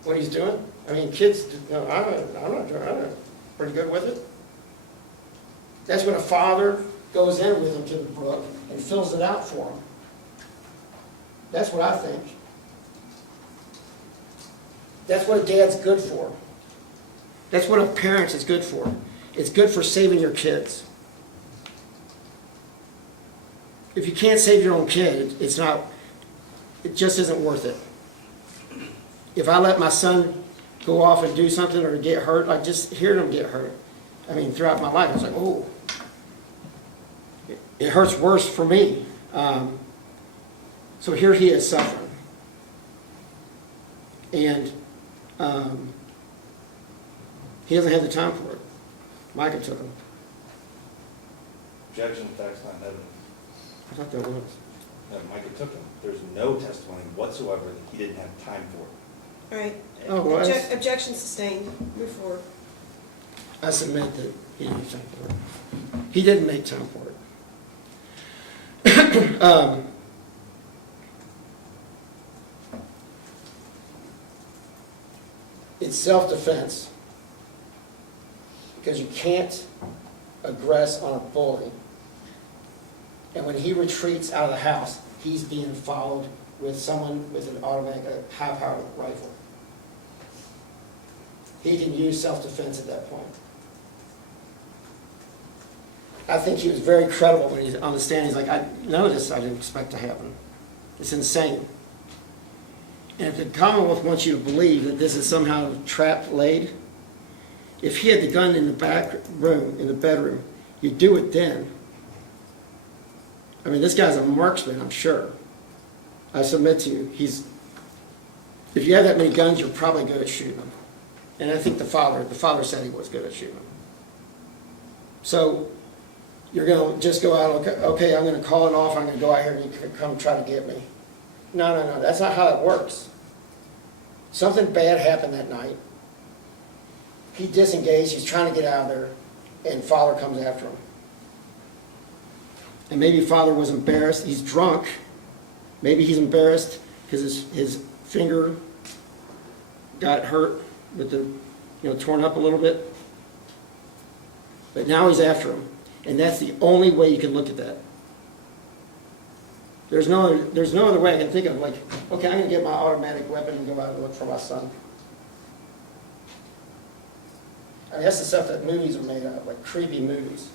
what he's doing? I mean, kids, no, I'm not pretty good with it. That's when a father goes in with him to the brook and fills it out for him. That's what I think. That's what a dad's good for. That's what a parent is good for. It's good for saving your kids. If you can't save your own kid, it just isn't worth it. If I let my son go off and do something or get hurt, like just hearing him get hurt, I mean, throughout my life, I was like, oh, it hurts worse for me. So here he is suffering. And he doesn't have the time for it. Micah took him. Objection, facts not in evidence. I thought there was. No, Micah took him. There's no testimony whatsoever that he didn't have time for it. All right. Oh, well, Objection sustained. Move forward. I submit that he didn't make time for it. He didn't make time for it. It's self-defense. Because you can't aggress on a bully. And when he retreats out of the house, he's being followed with someone with an automatic, high-powered rifle. He can use self-defense at that point. I think he was very credible when he's on the stand. He's like, I know this, I didn't expect to happen. It's insane. And if the Commonwealth wants you to believe that this is somehow trap laid, if he had the gun in the back room, in the bedroom, you'd do it then. I mean, this guy's a marksman, I'm sure. I submit to you, if you have that many guns, you're probably good at shooting them. And I think the father said he was good at shooting them. So, you're going to just go out, okay, I'm going to call it off, I'm going to go out here and you can come try to get me. No, that's not how it works. Something bad happened that night. He disengaged, he's trying to get out of there, and father comes after him. And maybe father was embarrassed, he's drunk. Maybe he's embarrassed because his finger got hurt with the, torn up a little bit. But now he's after him. And that's the only way you can look at that. There's no other way I can think of, like, okay, I'm going to get my automatic weapon and go out and look for my son. I mean, that's the stuff that movies are made of, like creepy movies.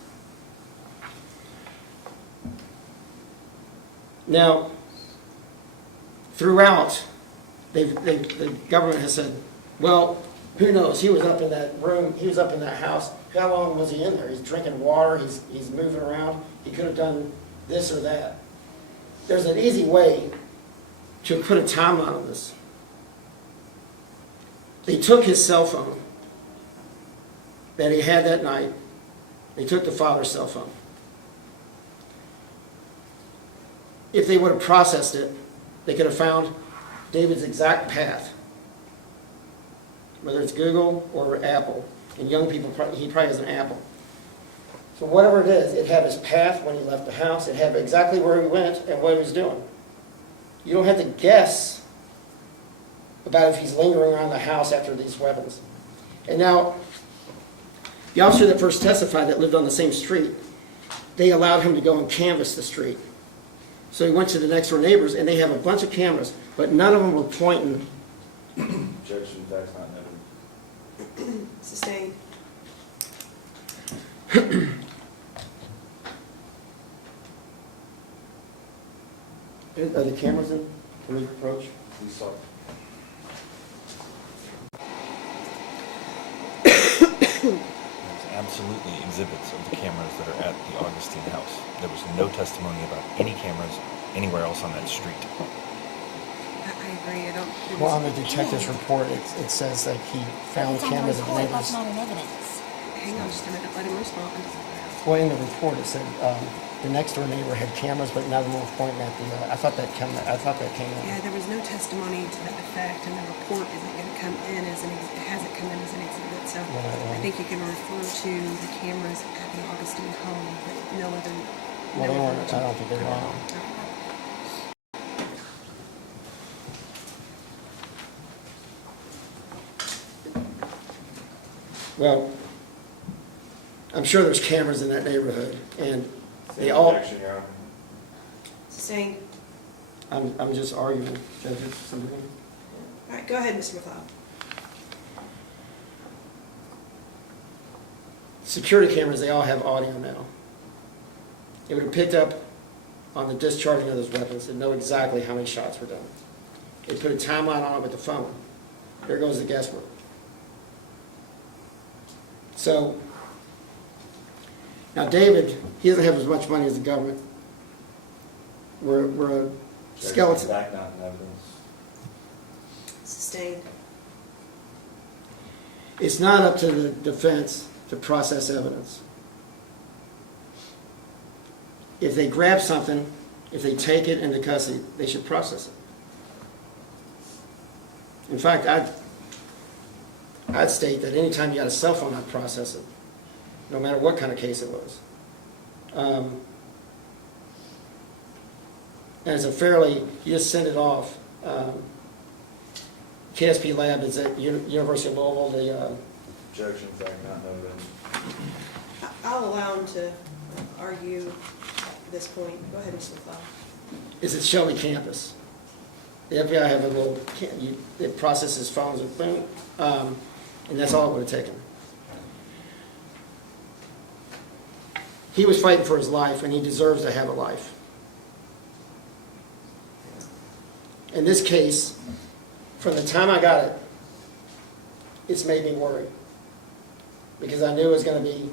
Now, throughout, the government has said, well, who knows? He was up in that room, he was up in that house. How long was he in there? He's drinking water, he's moving around. He could have done this or that. There's an easy way to put a timeline on this. They took his cell phone that he had that night. They took the father's cell phone. If they would have processed it, they could have found David's exact path. Whether it's Google or Apple. And young people, he probably has an Apple. So whatever it is, it had his path when he left the house. It had exactly where he went and what he was doing. You don't have to guess about if he's lingering around the house after these weapons. And now, the officer that first testified that lived on the same street, they allowed him to go and canvass the street. So he went to the next door neighbors, and they have a bunch of cameras, but none of them were pointing. Objection, facts not in evidence. Sustained. Are the cameras in for the approach? We saw. There's absolutely exhibits of the cameras that are at the Augustine house. There was no testimony about any cameras anywhere else on that street. I agree. Well, on the detective's report, it says that he found cameras of neighbors. That's not in evidence. Hang on just a minute. Let him respond. Well, in the report, it said the next door neighbor had cameras, but none of them were pointing at the. I thought that came out. Yeah, there was no testimony to that effect, and the report isn't going to come in as it hasn't come in as an exhibit. So I think you can refer to the cameras at the Augustine home, but no other Well, I don't think they're wrong. Well, I'm sure there's cameras in that neighborhood, and they all, Objection, Your Honor. Sustained. I'm just arguing, judges, something. All right, go ahead, Mr. McLeod. Security cameras, they all have audio now. It would have picked up on the discharging of those weapons and know exactly how many shots were done. It put a timeline on it with the phone. There goes the guesswork. So, now David, he doesn't have as much money as the government. We're a skeleton. Back not in evidence. Sustained. It's not up to the defense to process evidence. If they grab something, if they take it into custody, they should process it. In fact, I'd state that anytime you got a cell phone, I'd process it, no matter what kind of case it was. And it's a fairly, you just send it off. KSP Lab is at University of Louisville. The Objection, fact not in evidence. I'll allow him to argue this point. Go ahead, Mr. McLeod. is at Shelby campus. The FBI have a little, it processes phones and boom, and that's all it would have taken. He was fighting for his life, and he deserves to have a life. In this case, from the time I got it, it's made me worry. Because I knew it was going to be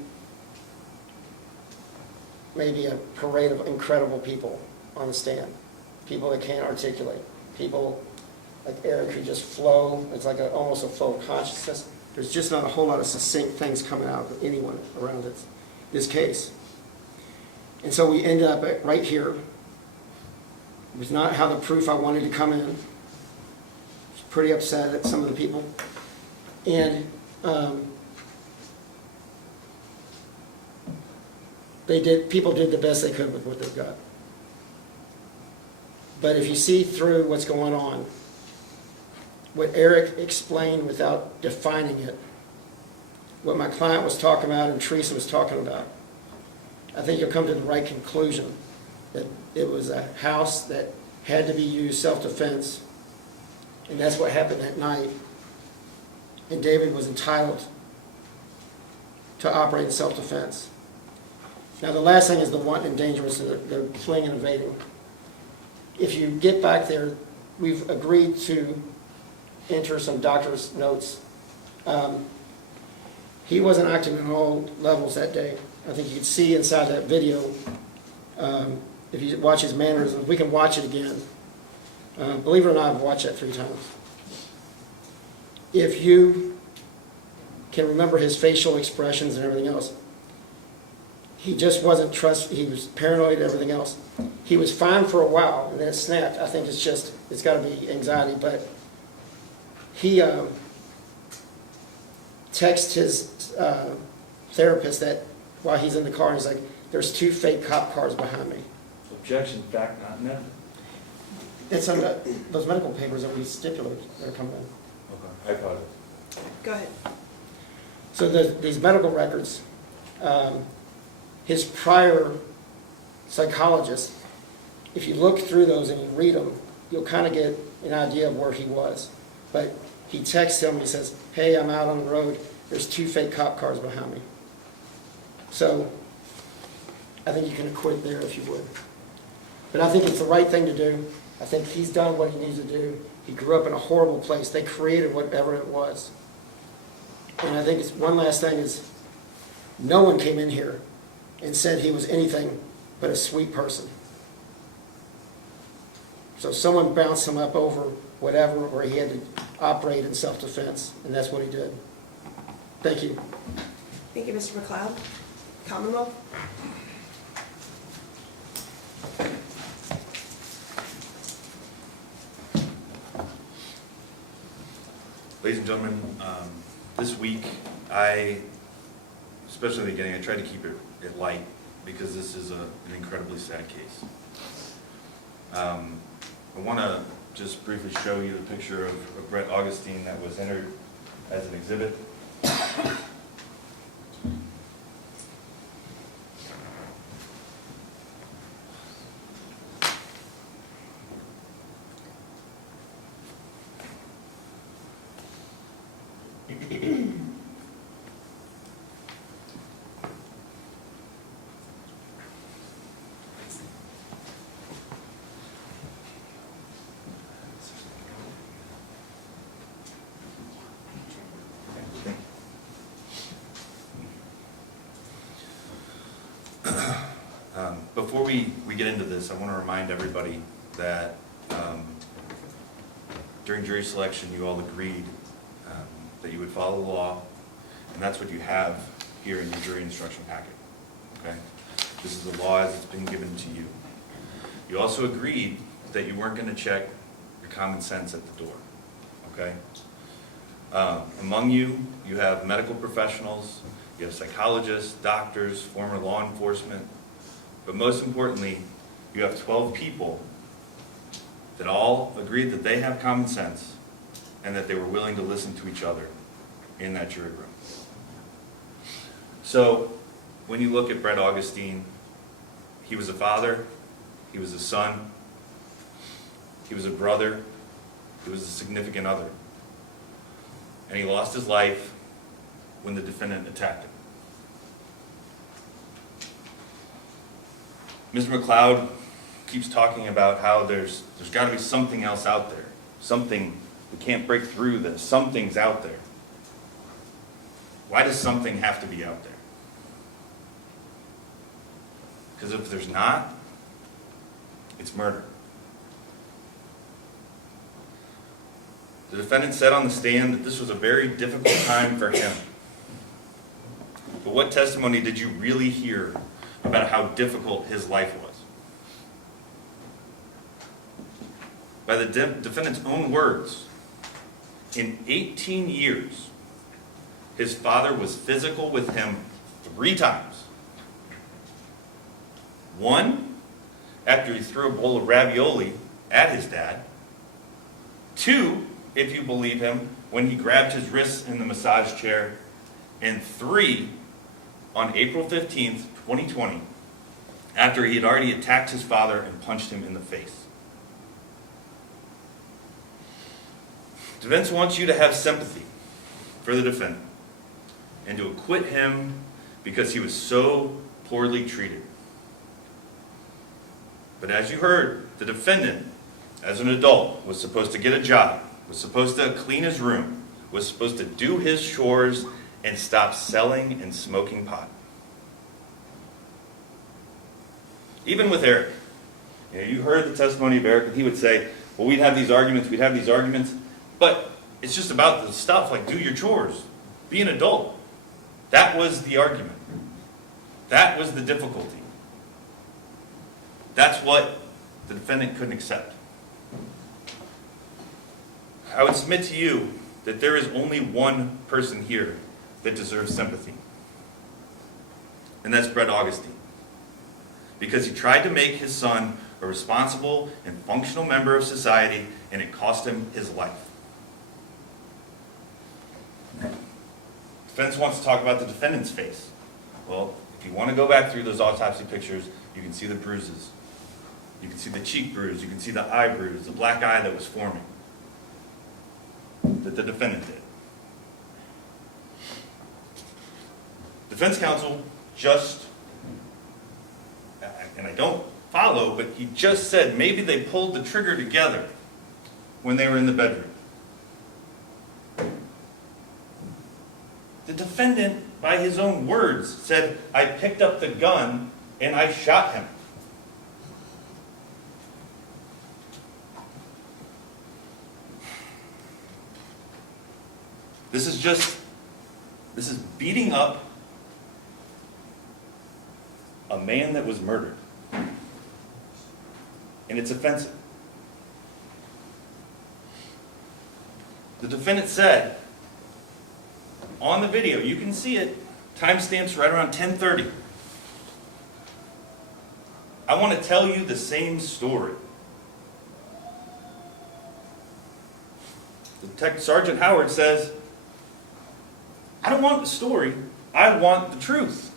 maybe a parade of incredible people on the stand. People that can't articulate. People like Eric who just flow. It's like almost a flow of consciousness. There's just not a whole lot of succinct things coming out of anyone around this case. And so we ended up right here. It was not how the proof I wanted to come in. I was pretty upset at some of the people. And people did the best they could with what they've got. But if you see through what's going on, what Eric explained without defining it, what my client was talking about and Teresa was talking about, I think you'll come to the right conclusion that it was a house that had to be used self-defense, and that's what happened that night. And David was entitled to operate in self-defense. Now the last thing is the wanton and dangerous, the fleeing and evading. If you get back there, we've agreed to enter some doctor's notes. He wasn't acting on all levels that day. I think you could see inside that video, if you watch his mannerisms, we can watch it again. Believe it or not, I've watched that 3 times. If you can remember his facial expressions and everything else, he just wasn't he was paranoid and everything else. He was fine for a while, and then it snapped. I think it's got to be anxiety, but he texted his therapist that while he's in the car, he's like, there's 2 fake cop cars behind me. Objection, fact not in evidence. It's on those medical papers that we stipulated that are coming in. Okay, I apologize. Go ahead. So these medical records, his prior psychologist, if you look through those and you read them, you'll kind of get an idea of where he was. But he texts him and he says, hey, I'm out on the road. There's 2 fake cop cars behind me. So I think you can acquit there if you would. But I think it's the right thing to do. I think he's done what he needs to do. He grew up in a horrible place. They created whatever it was. And I think it's one last thing is no one came in here and said he was anything but a sweet person. So someone bounced him up over whatever where he had to operate in self-defense, and that's what he did. Thank you. Thank you, Mr. McLeod. Commonwealth? Ladies and gentlemen, this week, especially in the beginning, I tried to keep it light. because this is an incredibly sad case. I want to just briefly show you the picture of Brett Augustine that was entered as an exhibit. Before we get into this, I want to remind everybody that during jury selection, you all agreed that you would follow the law, and that's what you have here in your jury instruction packet, okay? This is the law as it's been given to you. You also agreed that you weren't going to check your common sense at the door, okay? Among you, you have medical professionals, you have psychologists, doctors, former law enforcement, but most importantly, you have 12 people that all agreed that they have common sense and that they were willing to listen to each other in that jury room. So, when you look at Brett Augustine, he was a father, he was a son, he was a brother, he was a significant other. And he lost his life when the defendant attacked him. Mr. McLeod keeps talking about how there's got to be something else out there. Something, we can't break through this. Something's out there. Why does something have to be out there? Because if there's not, it's murder. The defendant said on the stand that this was a very difficult time for him. But what testimony did you really hear about how difficult his life was? By the defendant's own words, in 18 years, his father was physical with him 3 times. 1, after he threw a bowl of ravioli at his dad. 2, if you believe him, when he grabbed his wrists in the massage chair. And 3, on April 15th, 2020, after he had already attacked his father and punched him in the face. Defense wants you to have sympathy for the defendant and to acquit him because he was so poorly treated. But as you heard, the defendant, as an adult, was supposed to get a job, was supposed to clean his room, was supposed to do his chores and stop selling and smoking pot. Even with Eric, you heard the testimony of Eric, and he would say, well, we'd have these arguments, but it's just about the stuff, like do your chores, be an adult. That was the argument. That was the difficulty. That's what the defendant couldn't accept. I would submit to you that there is only one person here that deserves sympathy, and that's Brett Augustine. Because he tried to make his son a responsible and functional member of society, and it cost him his life. Defense wants to talk about the defendant's face. Well, if you want to go back through those autopsy pictures, you can see the bruises. You can see the cheek bruise, you can see the eye bruise, the black eye that was forming, that the defendant did. Defense counsel just, and I don't follow, but he just said maybe they pulled the trigger together when they were in the bedroom. The defendant, by his own words, said, I picked up the gun and I shot him. This is beating up a man that was murdered. And it's offensive. The defendant said, on the video, you can see it, timestamps right around 10:30. I want to tell you the same story. Sergeant Howard says, I don't want the story, I want the truth.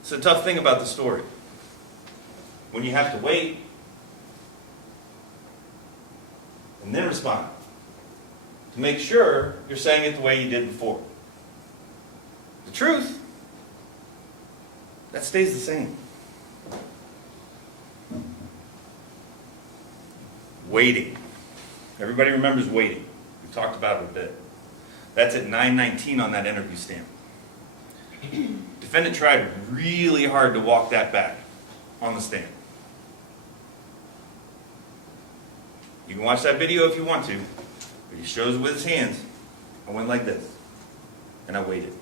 It's a tough thing about the story. When you have to wait and then respond to make sure you're saying it the way you did before. The truth, that stays the same. Waiting. Everybody remembers waiting. We talked about it a bit. That's at 9:19 on that interview stamp. Defendant tried really hard to walk that back on the stand. You can watch that video if you want to, but he shows with his hands. I went like this, and I waited.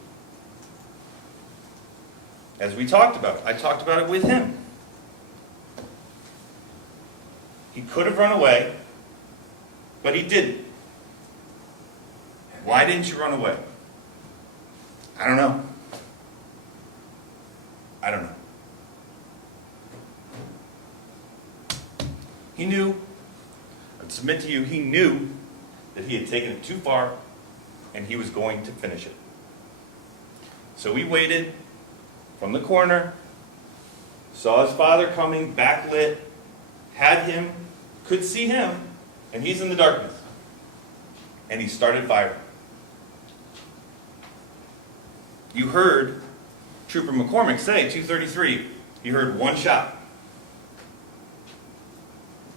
As we talked about it, I talked about it with him. He could have run away, but he didn't. Why didn't you run away? I don't know. I don't know. He knew, I'd submit to you, he knew that he had taken it too far and he was going to finish it. So he waited from the corner, saw his father coming, backlit, had him, could see him, and he's in the darkness. And he started firing. You heard Trooper McCormick say, 2:33, he heard one shot.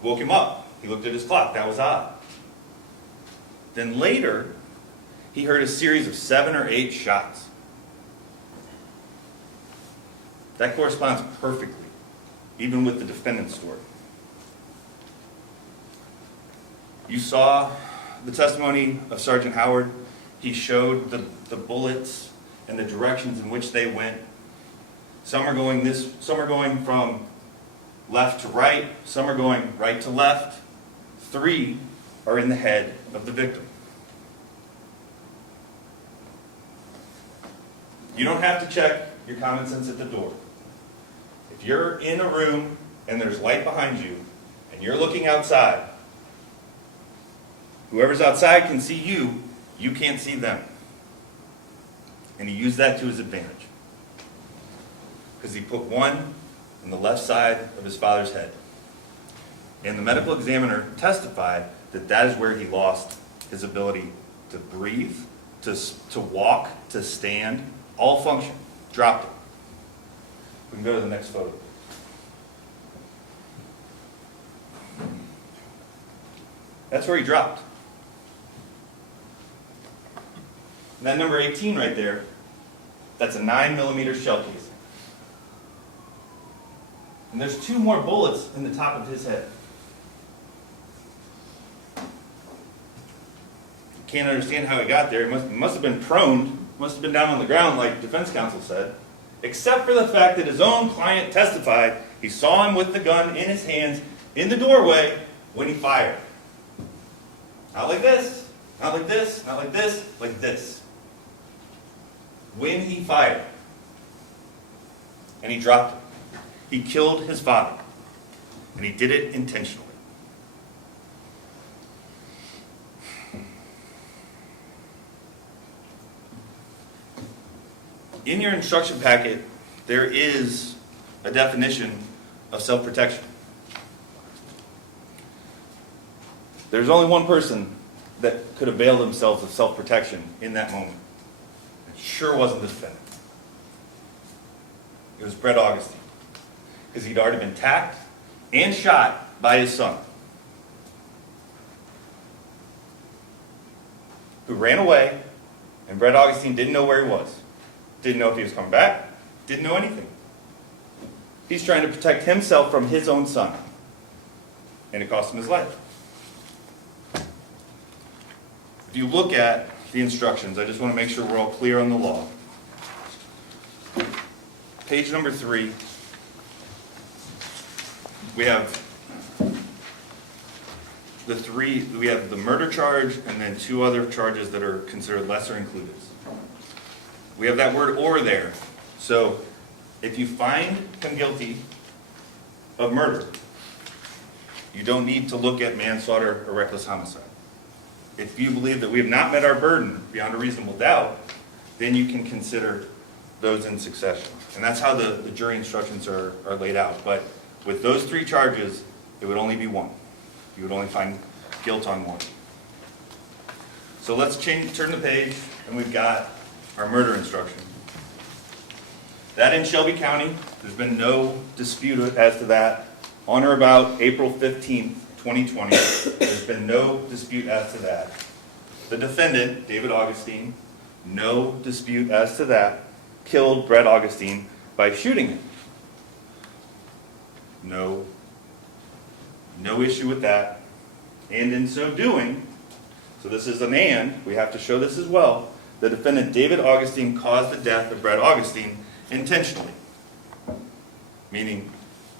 Woke him up. He looked at his clock. That was odd. Then later, he heard a series of 7 or 8 shots. That corresponds perfectly, even with the defendant's story. You saw the testimony of Sergeant Howard. He showed the bullets and the directions in which they went. Some are going from left to right, some are going right to left. 3 are in the head of the victim. You don't have to check your common sense at the door. If you're in a room and there's light behind you and you're looking outside, whoever's outside can see you, you can't see them. And he used that to his advantage. Because he put one on the left side of his father's head. And the medical examiner testified that that is where he lost his ability to breathe, to walk, to stand, all function. Dropped it. We can go to the next photo. That's where he dropped. And that number 18 right there, that's a 9mm shell casing. And there's 2 more bullets in the top of his head. Can't understand how he got there. He must have been prone, must have been down on the ground like defense counsel said, except for the fact that his own client testified he saw him with the gun in his hands in the doorway when he fired. Not like this, not like this, not like this, like this. When he fired. And he dropped it. He killed his father. And he did it intentionally. In your instruction packet, there is a definition of self-protection. There's only one person that could avail themselves of self-protection in that moment. It sure wasn't the defendant. It was David Augustine. Because he'd already been attacked and shot by his son, who ran away, and David Augustine didn't know where he was. Didn't know if he was coming back. Didn't know anything. He's trying to protect himself from his own son. And it cost him his life. If you look at the instructions, I just want to make sure we're all clear on the law. Page number 3. We have we have the murder charge and then 2 other charges that are considered lesser included. We have that word "or" there. So if you find him guilty of murder, you don't need to look at manslaughter or reckless homicide. If you believe that we have not met our burden beyond a reasonable doubt, then you can consider those in succession. And that's how the jury instructions are laid out. But with those three charges, it would only be one. You would only find guilt on one. So let's turn the page, and we've got our murder instruction. That in Shelby County, there's been no dispute as to that. On or about April 15th, 2020, there's been no dispute as to that. The defendant, David Augustine, no dispute as to that, killed Brett Augustine by shooting him. No issue with that. And in so doing, so this is an and, we have to show this as well, the defendant, David Augustine, caused the death of Brett Augustine intentionally. Meaning,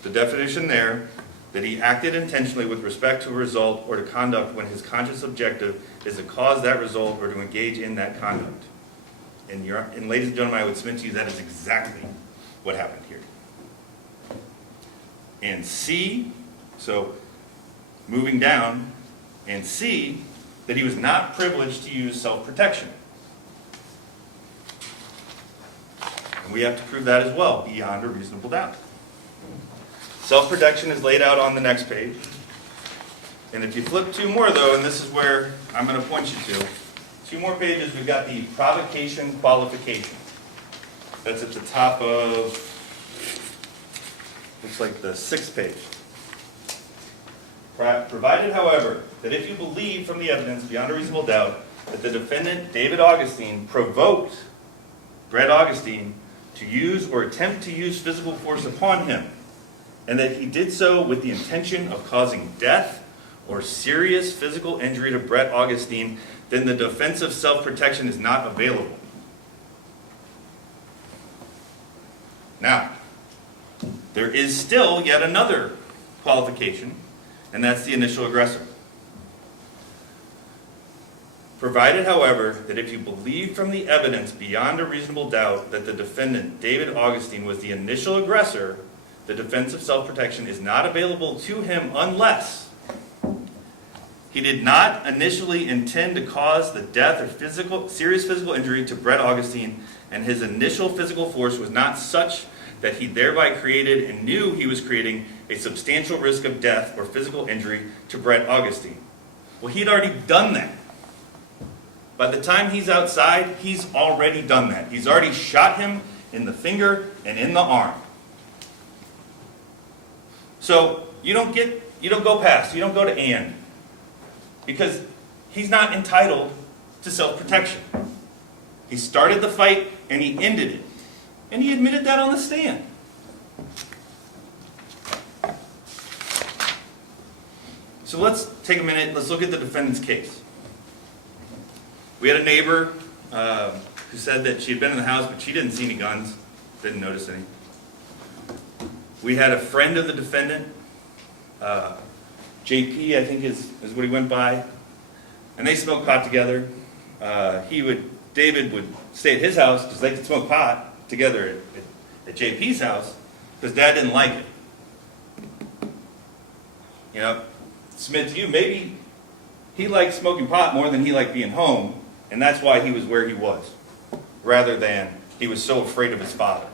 the definition there, that he acted intentionally with respect to a result or to conduct when his conscious objective is to cause that result or to engage in that conduct. And ladies and gentlemen, I would submit to you that is exactly what happened here. And C, so moving down, and C, that he was not privileged to use self-protection. And we have to prove that as well, beyond a reasonable doubt. Self-protection is laid out on the next page. And if you flip two more, though, and this is where I'm going to point you to, two more pages, we've got the provocation qualification. That's at the top of, looks like the 6th page. Provided, however, that if you believe from the evidence beyond a reasonable doubt that the defendant, David Augustine, provoked Brett Augustine to use or attempt to use physical force upon him, and that he did so with the intention of causing death or serious physical injury to Brett Augustine, then the defense of self-protection is not available. Now, there is still yet another qualification, and that's the initial aggressor. Provided, however, that if you believe from the evidence beyond a reasonable doubt that the defendant, David Augustine, was the initial aggressor, the defense of self-protection is not available to him unless he did not initially intend to cause the death or serious physical injury to Brett Augustine, and his initial physical force was not such that he thereby created and knew he was creating a substantial risk of death or physical injury to Brett Augustine. Well, he'd already done that. By the time he's outside, he's already done that. He's already shot him in the finger and in the arm. So you don't go past, you don't go to and, because he's not entitled to self-protection. He started the fight and he ended it. And he admitted that on the stand. So let's take a minute, let's look at the defendant's case. We had a neighbor who said that she had been in the house, but she didn't see any guns, didn't notice any. We had a friend of the defendant, JP, I think is what he went by, and they smoked pot together. David would stay at his house because they could smoke pot together at JP's house because Dad didn't like it. You know, submit to you, maybe he liked smoking pot more than he liked being home, and that's why he was where he was, rather than he was so afraid of his father.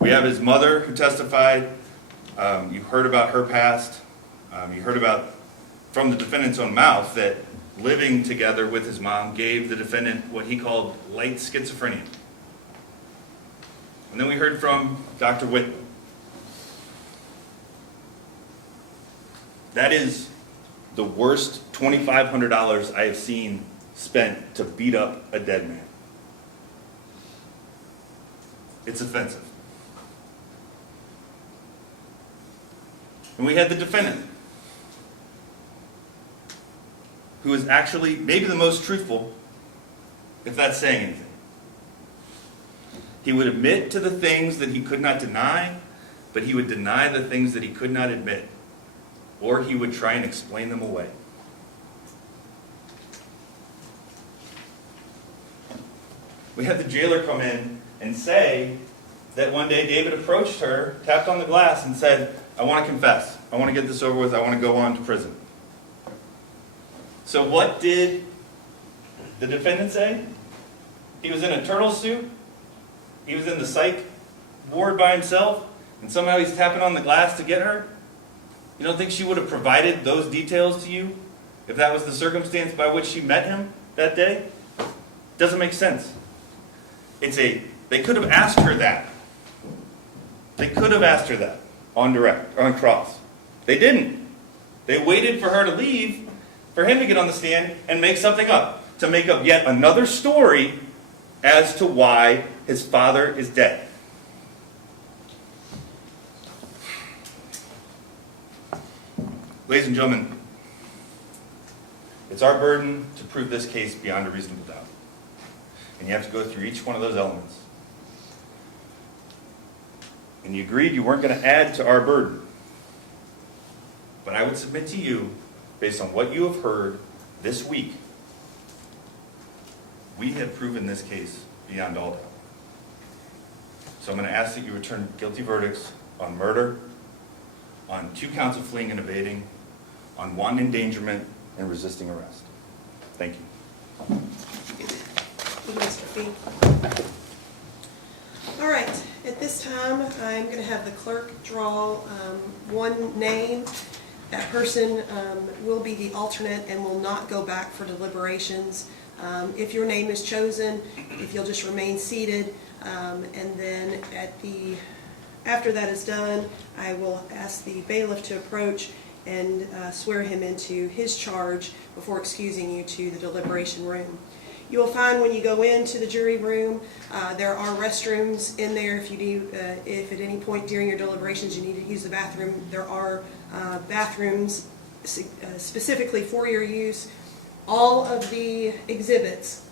We have his mother who testified. You heard about her past. You heard about from the defendant's own mouth that living together with his mom gave the defendant what he called light schizophrenia. And then we heard from Dr. Whitman. That is the worst $2,500 I have seen spent to beat up a dead man. It's offensive. And we had the defendant, who is actually maybe the most truthful, if that's saying anything. He would admit to the things that he could not deny, but he would deny the things that he could not admit, or he would try and explain them away. We had the jailer come in and say that one day David approached her, tapped on the glass, and said, I want to confess. I want to get this over with. I want to go on to prison. So what did the defendant say? He was in a turtle suit. He was in the psych ward by himself, and somehow he's tapping on the glass to get her? You don't think she would have provided those details to you if that was the circumstance by which she met him that day? Doesn't make sense. They could have asked her that. They could have asked her that on cross. They didn't. They waited for her to leave, for him to get on the stand and make something up, to make up yet another story as to why his father is dead. Ladies and gentlemen, it's our burden to prove this case beyond a reasonable doubt. And you have to go through each one of those elements. And you agreed you weren't going to add to our burden. But I would submit to you, based on what you have heard this week, we have proven this case beyond all doubt. So I'm going to ask that you return guilty verdicts on murder, on 2 counts of fleeing and evading, on 1 endangerment and resisting arrest. Thank you. Thank you, Mr. Fee. All right, at this time, I'm going to have the clerk draw one name. That person will be the alternate and will not go back for deliberations. If your name is chosen, if you'll just remain seated, and then after that is done, I will ask the bailiff to approach and swear him into his charge before excusing you to the deliberation room. You will find when you go into the jury room, there are restrooms in there. If at any point during your deliberations you need to use the bathroom, there are bathrooms specifically for your use. All of the exhibits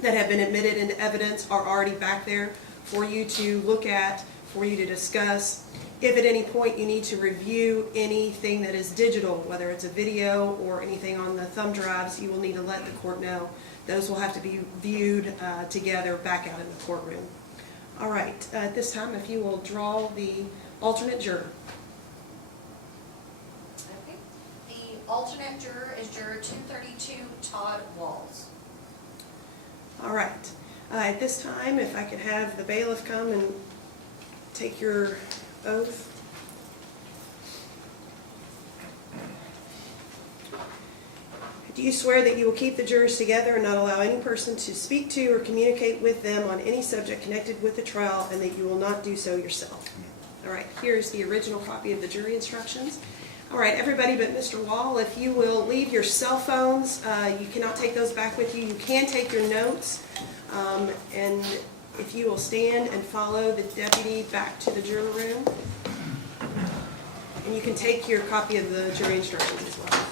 that have been admitted into evidence are already back there for you to look at, for you to discuss. If at any point you need to review anything that is digital, whether it's a video or anything on the thumb drives, you will need to let the court know. Those will have to be viewed together back out in the courtroom. All right, at this time, if you will draw the alternate juror. Okay. The alternate juror is juror 232, Todd Walls. All right, at this time, if I could have the bailiff come and take your oath. Do you swear that you will keep the jurors together and not allow any person to speak to or communicate with them on any subject connected with the trial, and that you will not do so yourself? All right, here's the original copy of the jury instructions. All right, everybody but Mr. Wall, if you will leave your cell phones, you cannot take those back with you. You can take your notes, and if you will stand and follow the deputy back to the jury room. And you can take your copy of the jury instructions as well.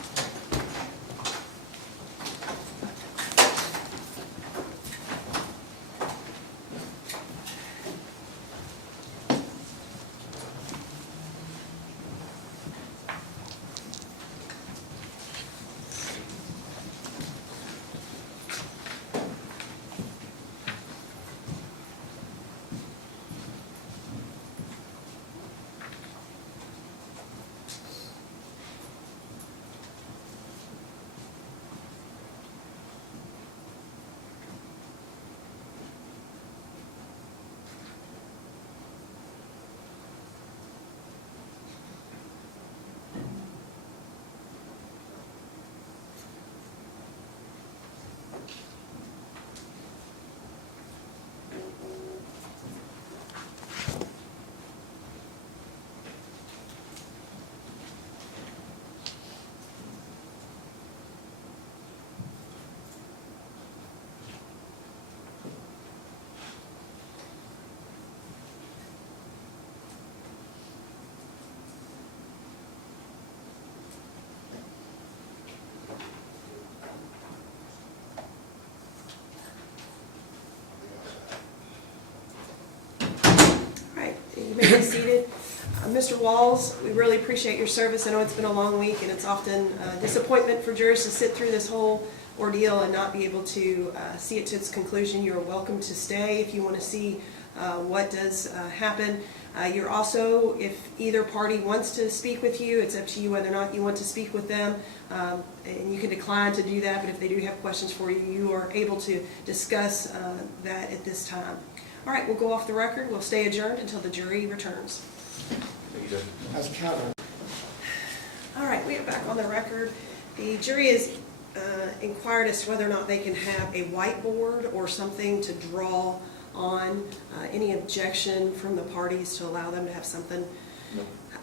You may be seated. Mr. Walls, we really appreciate your service. I know it's been a long week, and it's often a disappointment for jurors to sit through this whole ordeal and not be able to see it to its conclusion. You're welcome to stay if you want to see what does happen. You're also, if either party wants to speak with you, it's up to you whether or not you want to speak with them, and you can decline to do that, but if they do have questions for you, you are able to discuss that at this time. All right, we'll go off the record. We'll stay adjourned until the jury returns. Thank you, Judge. How's the counter? All right, we are back on the record. The jury has inquired as to whether or not they can have a whiteboard or something to draw on. Any objection from the parties to allow them to have something?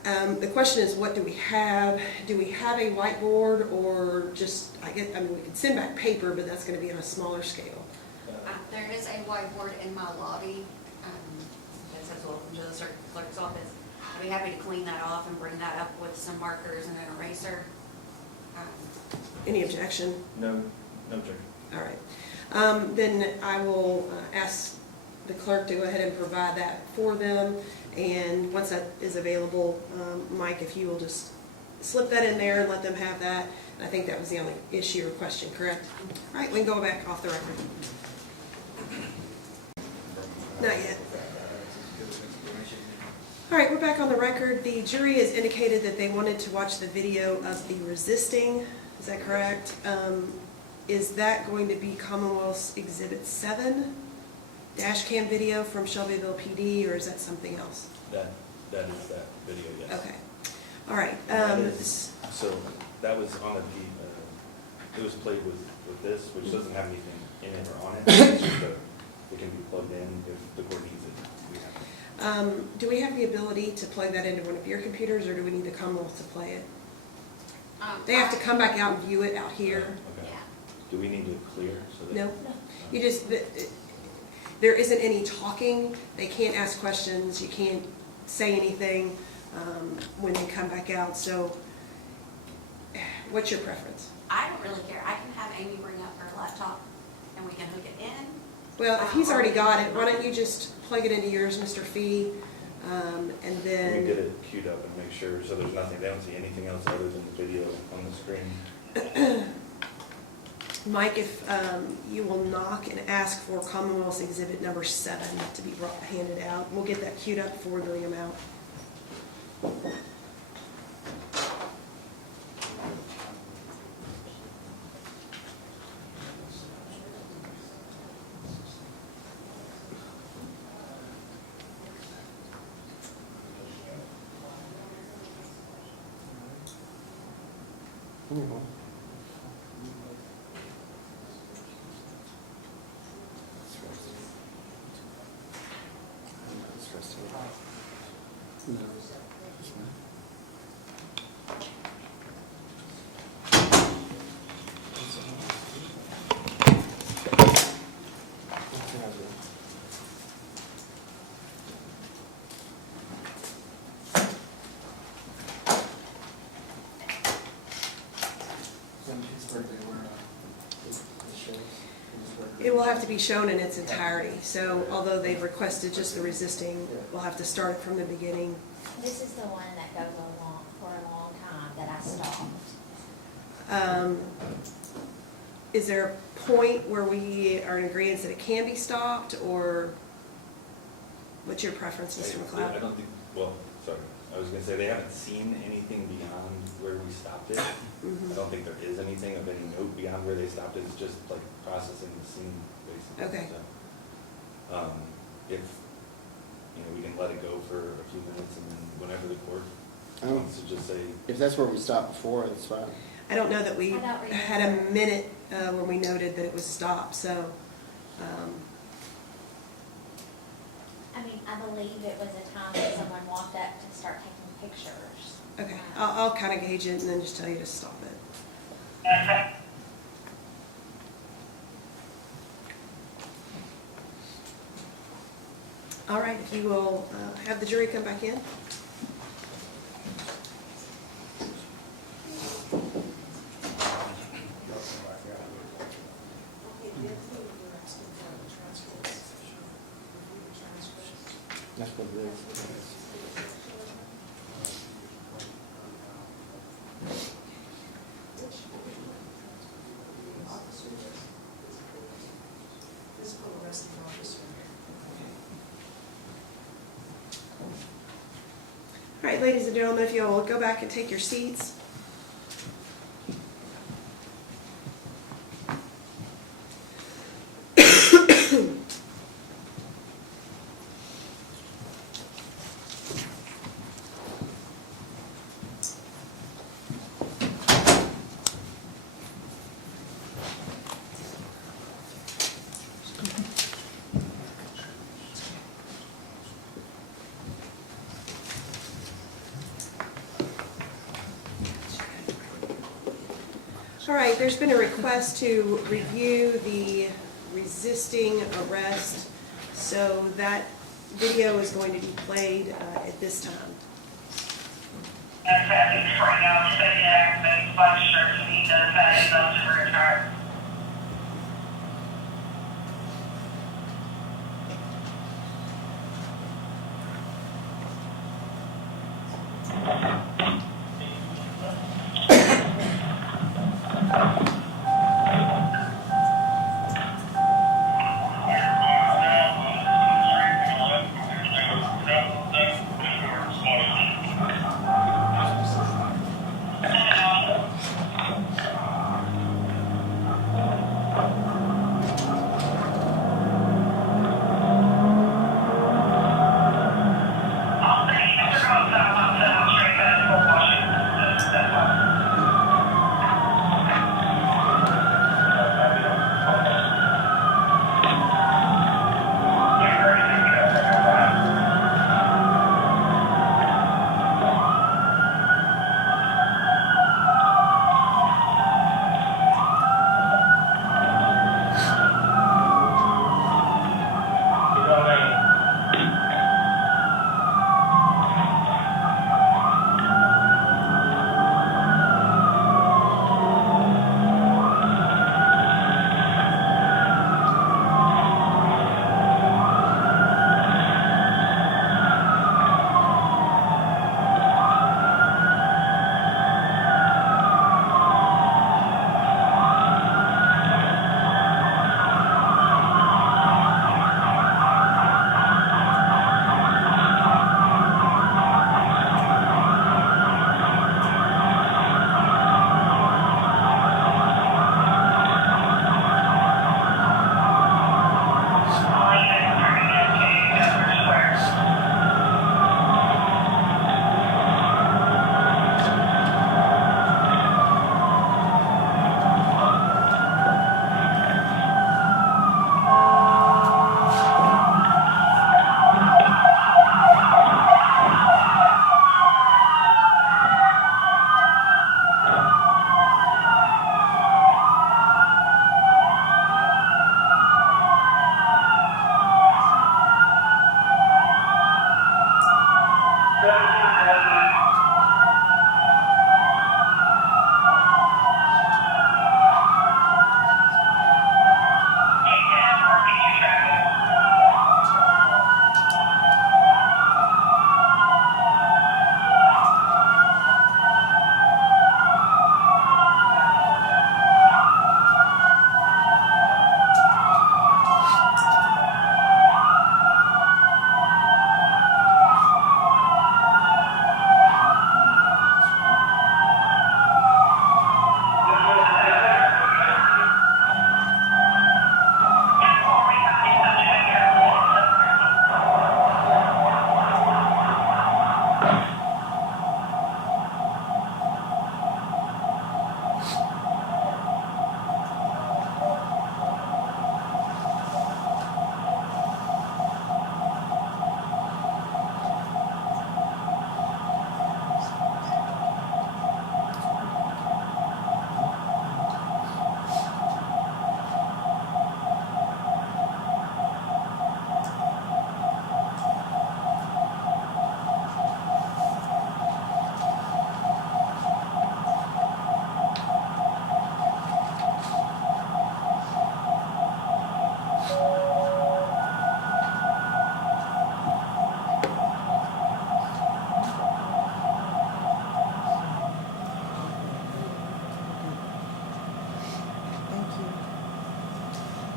The question is, what do we have? Do we have a whiteboard, or just, I mean, we could send back paper, but that's going to be on a smaller scale. There is a whiteboard in my lobby, that says welcome to the circuit clerk's office. I'd be happy to clean that off and bring that up with some markers and an eraser. Any objection? No objection. All right. Then I will ask the clerk to go ahead and provide that for them. And once that is available, Mike, if you will just slip that in there and let them have that. I think that was the only issue or question, correct? All right, we can go back off the record. Not yet. All right, we're back on the record. The jury has indicated that they wanted to watch the video of the resisting. Is that correct? Is that going to be Commonwealth's Exhibit 7 dash cam video from Shelbyville PD, or is that something else? That is that video, yes. Okay. All right. So that was on it was played with this, which doesn't have anything in it or on it. It's just it can be plugged in if the court needs it. We have it. Do we have the ability to plug that into one of your computers, or do we need the Commonwealth to play it? They have to come back out and view it out here. Okay. Yeah. Do we need to clear so that? No? You just, there isn't any talking. They can't ask questions. You can't say anything when they come back out. So what's your preference? I don't really care. I can have Amy bring up her laptop and we can hook it in. Well, if he's already got it, why don't you just plug it into yours, Mr. Fee, and Can we then... get it queued up and make sure, so there's nothing, they don't see anything else other than the video on the screen? Mike, if you will knock and ask for Commonwealth's Exhibit number 7 to be handed out, we'll get that queued up before we bring them out. It will have to be shown in its entirety, so although they've requested just the resisting, we'll have to start it from the beginning. This is the one that goes along for a long time that I stopped. Is there a point where we are in agreement that it can be stopped, or what's your preference, Mr. I McLeod? don't think, well, sorry, I was gonna say, they haven't seen anything beyond where we stopped it. I don't think there is anything of any note beyond where they stopped it, it's just like processing the scene, basically. Okay. So, if, we can let it go for a few minutes, and then whenever the court wants to just say, If that's where we stopped before, that's fine. I don't know that we I don't remember. had a minute when we noted that it was stopped, so, I mean, I believe it was a time that someone walked up to start taking pictures. okay. I'll kind of gauge it and then just tell you to stop it. All right, if you will have the jury come back in. That's what it is. right, ladies and gentlemen, if you'll go back and take your seats. All right, there's been a request to review the resisting arrest, so that video is going to be played at this time.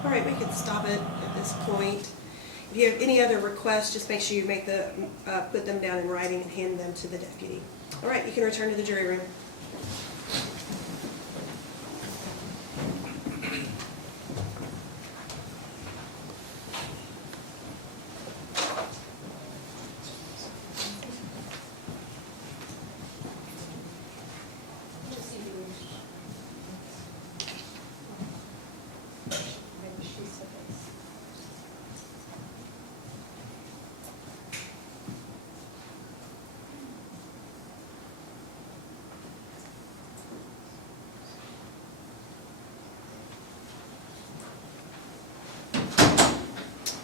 All right, we can stop it at this point. If you have any other requests, just make sure you put them down in writing and hand them to the deputy. All right, you can return to the jury room.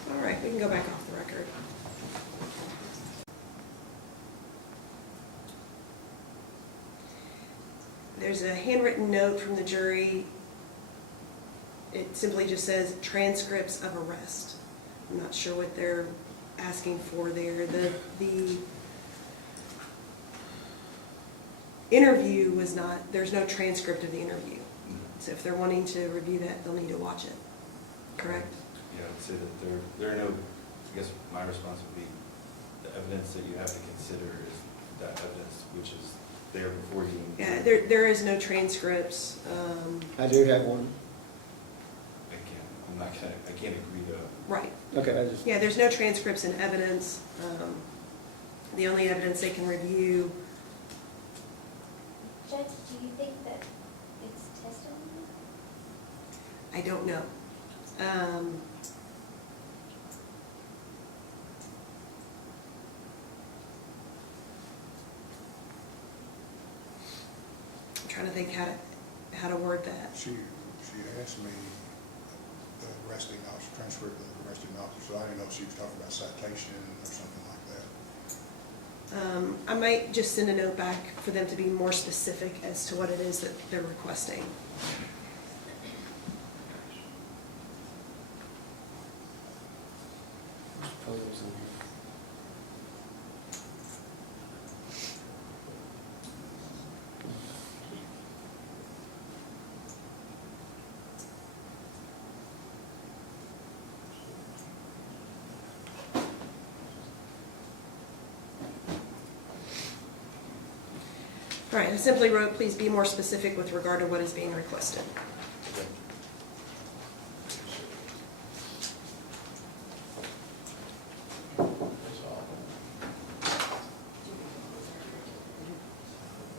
All right, we can go back off the record. There's a handwritten note from the jury. It simply just says transcripts of arrest. I'm not sure what they're asking for there. The interview was not, there's no transcript of the interview. So if they're wanting to review that, they'll need to watch it. Correct? Yeah, I would say that there are no, I guess my response would be, the evidence that you have to consider is that evidence which is there before you. Yeah, there is no transcripts. I do have one. I can't agree to. Right. Okay, I just, Yeah, there's no transcripts and evidence. The only evidence they can review. Judge, do you think that it's testimony? I don't know. I'm trying to think how to word that. She asked me the arresting officer, transcript of the arresting officer, so I didn't know if she was talking about citation or something like that. I might just send a note back for them to be more specific as to what it is that they're requesting. All right, I simply wrote, please be more specific with regard to what is being requested. Okay.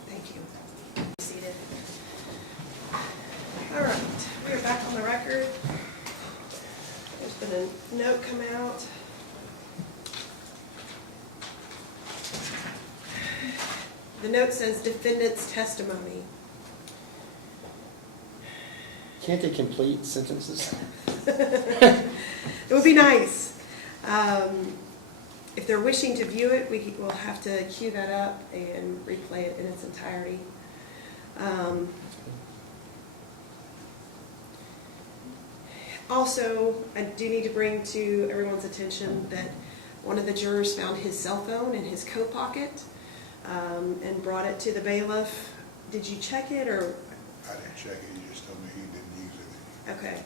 Thank you. Seated. All right, we are back on the record. There's been a note come out. The note says defendant's testimony. can't they complete sentences? It would be nice. If they're wishing to view it, we'll have to queue that up and replay it in its entirety. Also, I do need to bring to everyone's attention that one of the jurors found his cell phone in his coat pocket and brought it to the bailiff. Did you check it, or? I didn't check it, he just told me he didn't use it. Okay.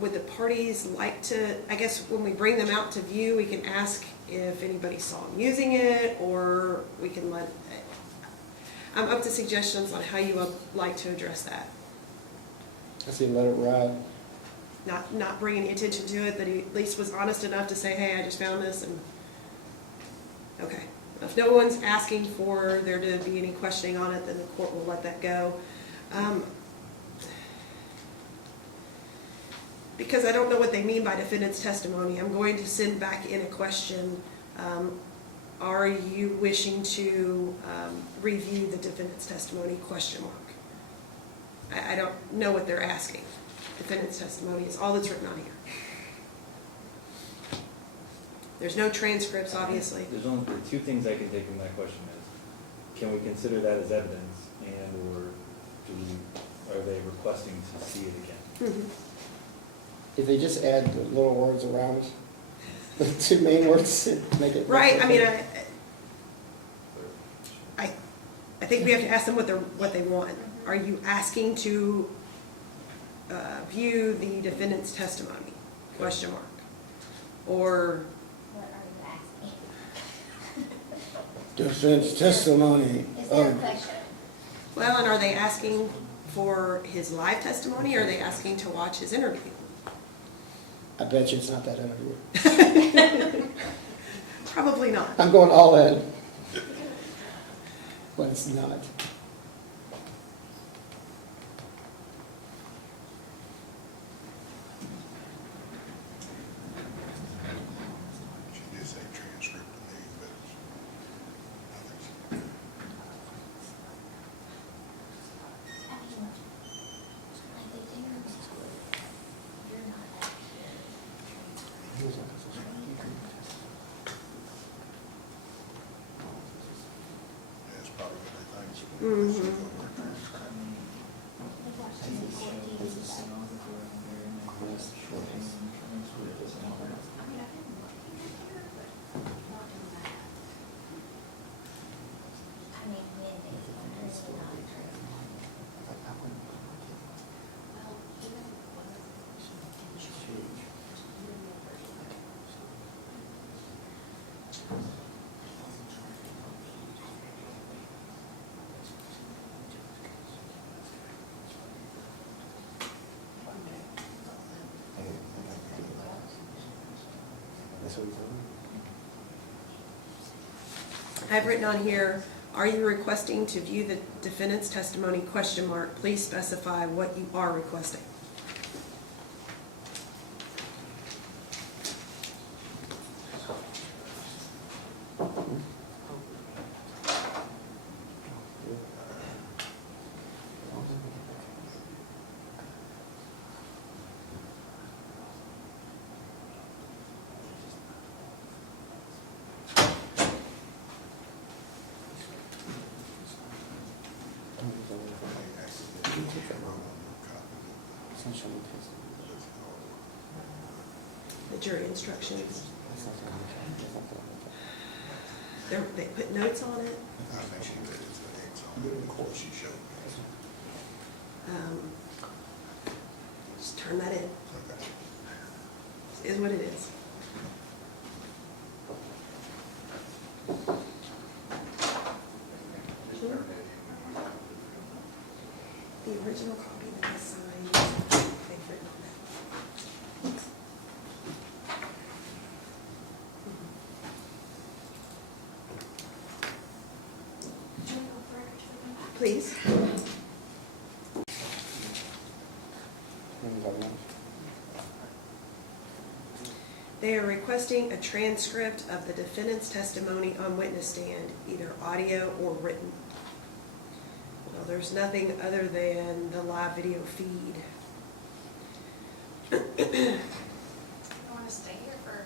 Would the parties like to, I guess when we bring them out to view, we can ask if anybody saw him using it, or we can let, I'm up to suggestions on how you would like to address that. I say let it ride. Not bring any attention to it, that he at least was honest enough to say, hey, I just found this, and, okay. If no one's asking for there to be any questioning on it, then the court will let that go. Because I don't know what they mean by defendant's testimony, I'm going to send back in a question. Are you wishing to review the defendant's testimony, question mark? I don't know what they're asking. Defendant's testimony is all that's written on here. There's no transcripts, obviously. There's only two things I can take from that question is, can we consider that as evidence, and or are they requesting to see it again? Mm-hmm. If they just add the little words around the two main words, make it. Right, I mean, I think we have to ask them what they want. Are you asking to view the defendant's testimony? Question mark. Or, What are you asking? Defense testimony. Is there a question? well, and are they asking for his live testimony, or are they asking to watch his interview? I bet you it's not that interview. Probably not. I'm going all in. But it's not. She did say transcript to me, but I think she. I mean, like they do, you're not like That's probably what they think. Mhm. they watch the court TV stuff. I mean, I didn't look in here, but not doing that. I mean, when they, there's not true. Well, even was in charge. I've written on here, are you requesting to view the defendant's testimony, question mark, please specify what you are requesting. The jury instructions. They put notes on it. I think she read it to the X on it before she showed me. Just turn that in. Okay. Is what it is. The original copy that I signed, they've written on that. Do you want to go for record to them back? Please. They are requesting a transcript of the defendant's testimony on witness stand, either audio or written. Well, there's nothing other than the live video feed. I want to stay here for,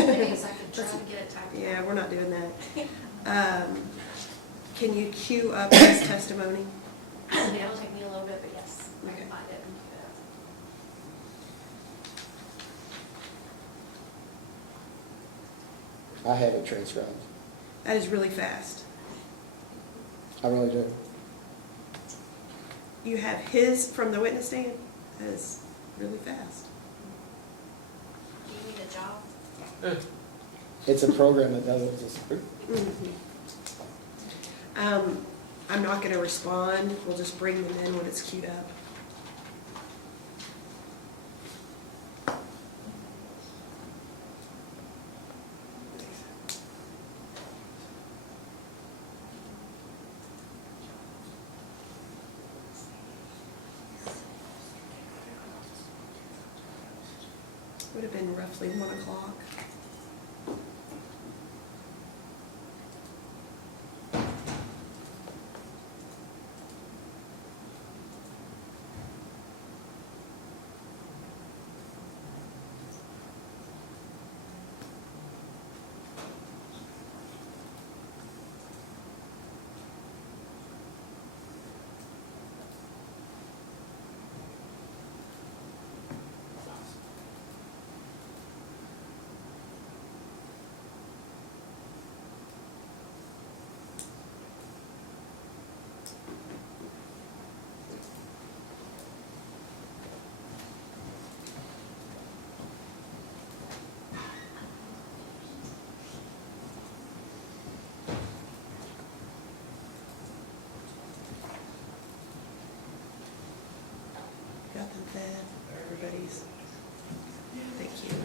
a couple days, I could try to get it typed. Yeah, we're not doing that. Can you queue up his testimony? I mean, it'll take me a little bit, but yes, I Okay. can find it and do that. I have it transcribed. That is really fast. I really do. You have his from the witness stand? That is really fast. Do you need a job? It's a program that does it. Just, I'm not gonna respond, we'll just bring them in when it's queued up. Would have been roughly 1 o'clock. that everybody's, thank you.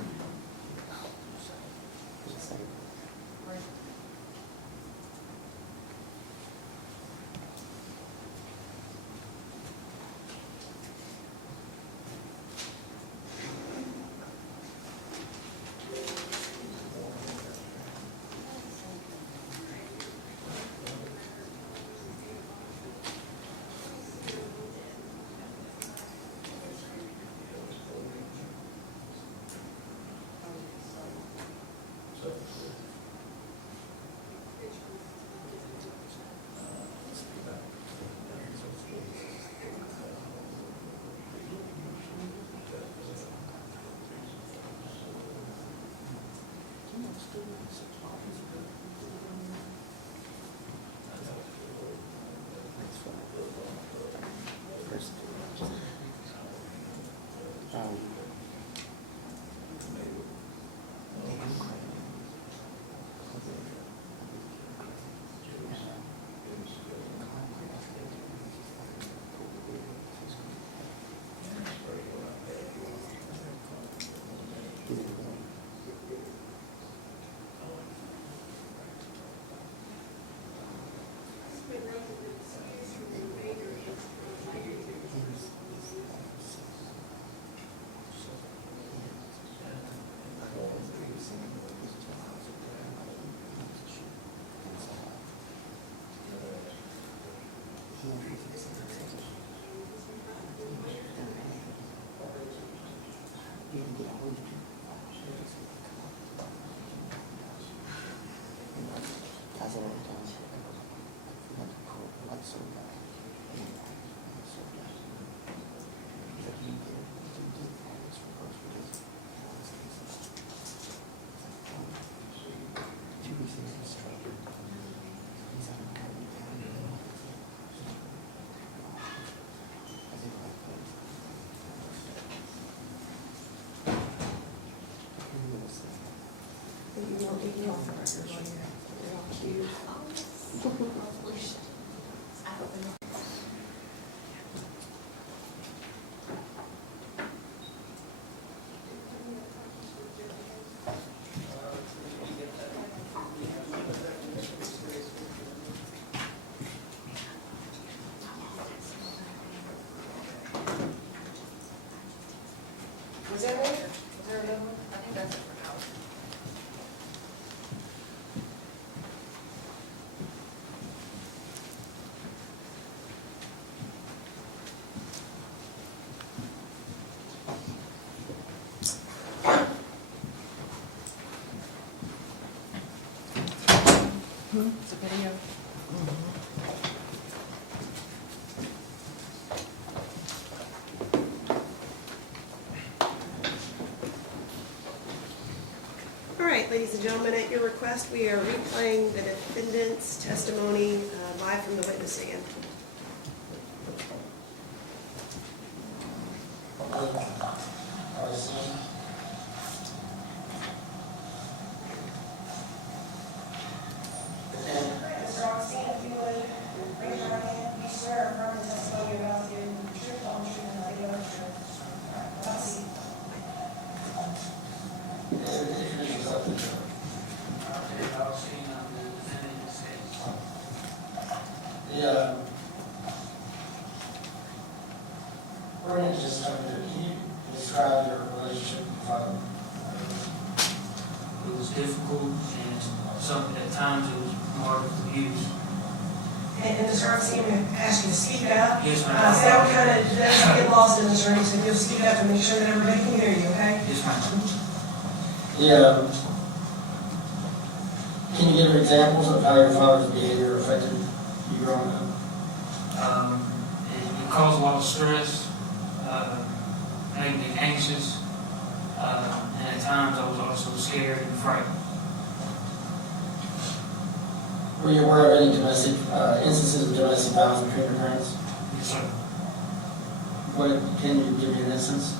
You won't be off the record while you're off cue. Was that it? Was there another one? I think that's it for now. It's a video. All right, ladies and gentlemen, at your request, we are replaying the defendant's testimony live from the witness stand. Mr. Augustine, if you would raise your right hand, you swear or affirm the testimony you're about to give the truth, the whole truth, and nothing but the truth. Have a seat. David Augustine, I'm the defendant in this case. Yeah. We're going to just, can you describe your relationship with your father? It was difficult and some, at times it was marked with abuse. And Mr. Augustine, I'm going to ask you to speak up. Yes, ma'am. So that would kind of, that get lost in the journey, so you'll speak up to make sure that everybody can hear you, okay? Yes, ma'am. Yeah. Can you give examples of how your father's behavior affected you growing up? It caused a lot of stress, made me anxious, and at times I was also scared and frightened. Were you aware of any domestic instances of domestic violence between your parents? Yes, sir. What, can you give me an instance?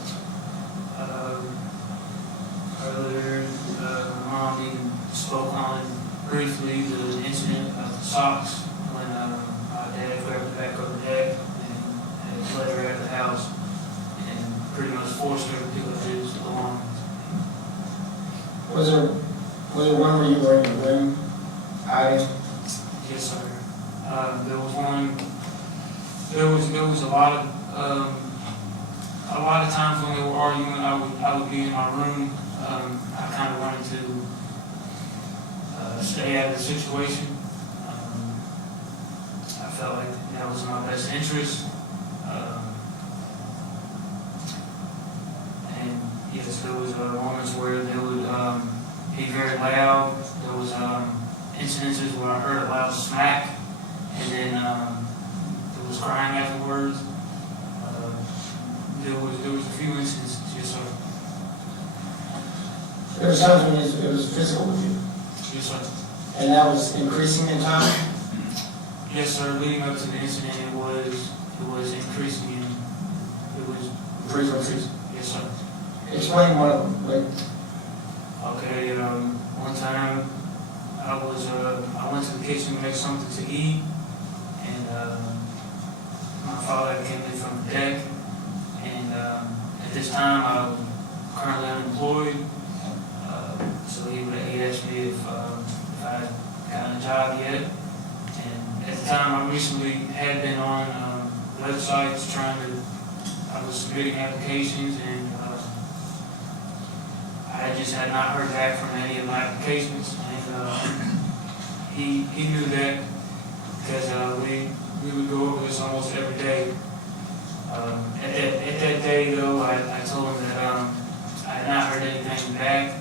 Earlier, my mom even spoke on briefly the incident of the socks when my dad grabbed the back of the deck and had led her out of the house and forced her to do his belongings. Was there one where you were in the room? Yes, sir. There was one, there was a lot of times when they were arguing, I would be in my room. I kind of wanted to stay out of the situation. I felt like that was in my best interest. And yes, there was moments where they would be very loud. There was incidences where I heard a loud smack, and then there was crying afterwards. There was a few instances, yes, sir. There was times when it was physical with you, Yes, sir. and that was increasing in time? Yes, sir. Leading up to the incident, it was increasing in, it was Frequency? Yes, sir. Explain one of them, like, Okay, one time I went to the kitchen to make something to eat, and my father came in from the deck, and at this time I was currently unemployed, so he asked me if I had gotten a job yet, and at the time I recently had been on websites I was submitting applications, and I just had not heard back from any of my applications, and he knew that because we would go over this almost every day. At that day, though, I told him that I had not heard anything back.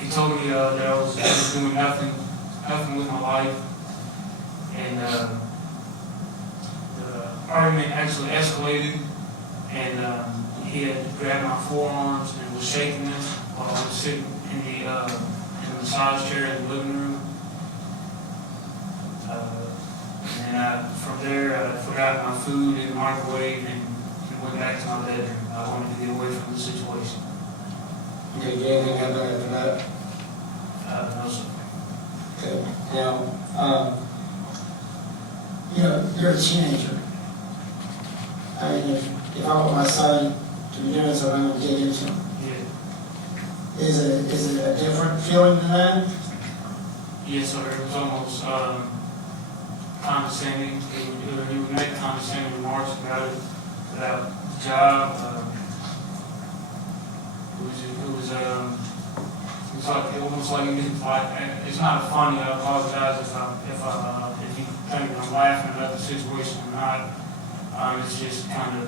He told me that I was doing nothing with my life, and the argument actually escalated, and he had grabbed my forearms and was shaking them while I was sitting in the massage chair in the living room. And from there, I forgot my food in the microwave and went back to my bedroom. I wanted to get away from the situation. okay, did anything happen after that? No, sir. Okay, now, you're a teenager. I mean, if I want my son to be doing something, I'm going to dig into him. Yeah. Is it a different feeling than that? Yes, sir. It was almost condescending. He would make condescending remarks about it, about the job. It was like almost like he didn't like. It's not funny. I apologize if you think I'm laughing about the situation or not. It's just kind of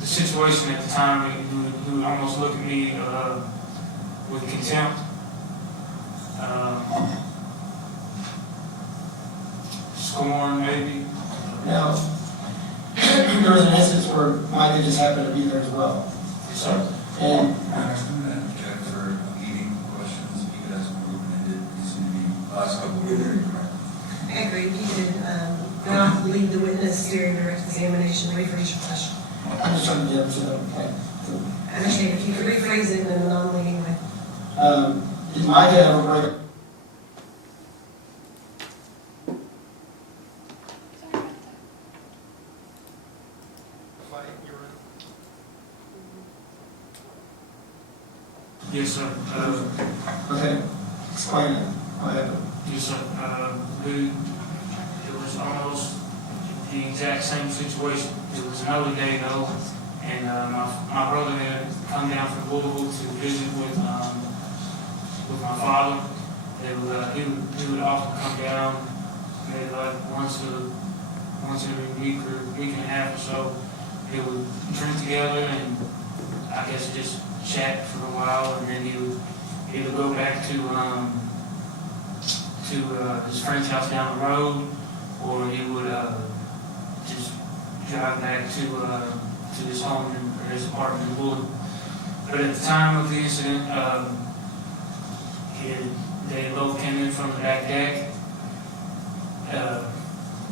the situation at the time. He would almost look at me with contempt. Scorn, maybe. Now, there was an instance where Micah just happened to be there as well. So, And Check for eating questions, you could ask more open-ended, these seem to be last couple of very correct. I agree. You can not lead the witness during direct examination, rephrase your question. I'm just trying to get to the point. I understand if you could rephrase it in a non-leading way. Did Micah ever break? yes, sir. Okay, explain it. What happened? Yes, sir. It was almost the exact same situation. It was another day though, and my brother had come down from Louisville to visit with my father. He would often come down, maybe like once every week or week and a half or so. They would drink together and I guess just chat for a while, and then he would either go back to his friend's house down the road, or he would just drive back to his home or his apartment in Louisville. But at the time of the incident, they both came in from the back deck.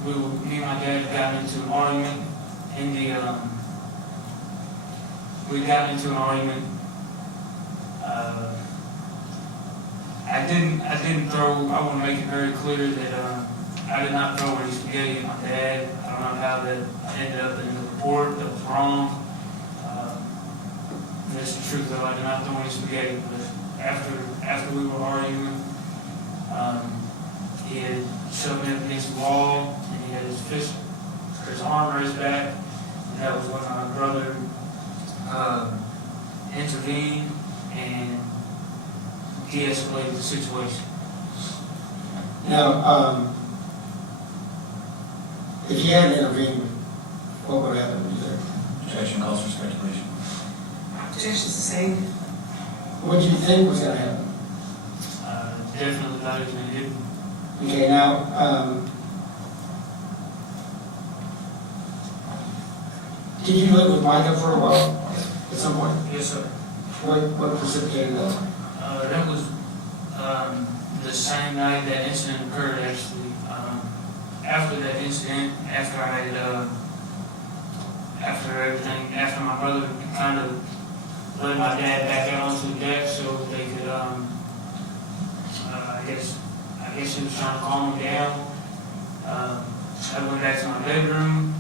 Me and my dad got into an argument I didn't throw, I want to make it very clear that I did not throw any spaghetti at my dad. I don't know how that ended up in the report that was wrong. That's the truth, though. I did not throw any spaghetti, but after we were arguing, he had shoved me up against the wall, and he had his arm raised back, and that was when my brother intervened and de-escalated the situation. Now, if you hadn't intervened, what would have happened there? Objection calls for speculation. Objection's the same. What did you think was going to happen? Definitely thought he was going to hit me. Okay, now, did you live with Micah for a while at some point? Yes, sir. What precipitated that? That was the same night that incident occurred, actually. After that incident, after I had, after my brother kind of let my dad back out onto the deck so they could, I guess he was trying to calm me down. I went back to my bedroom,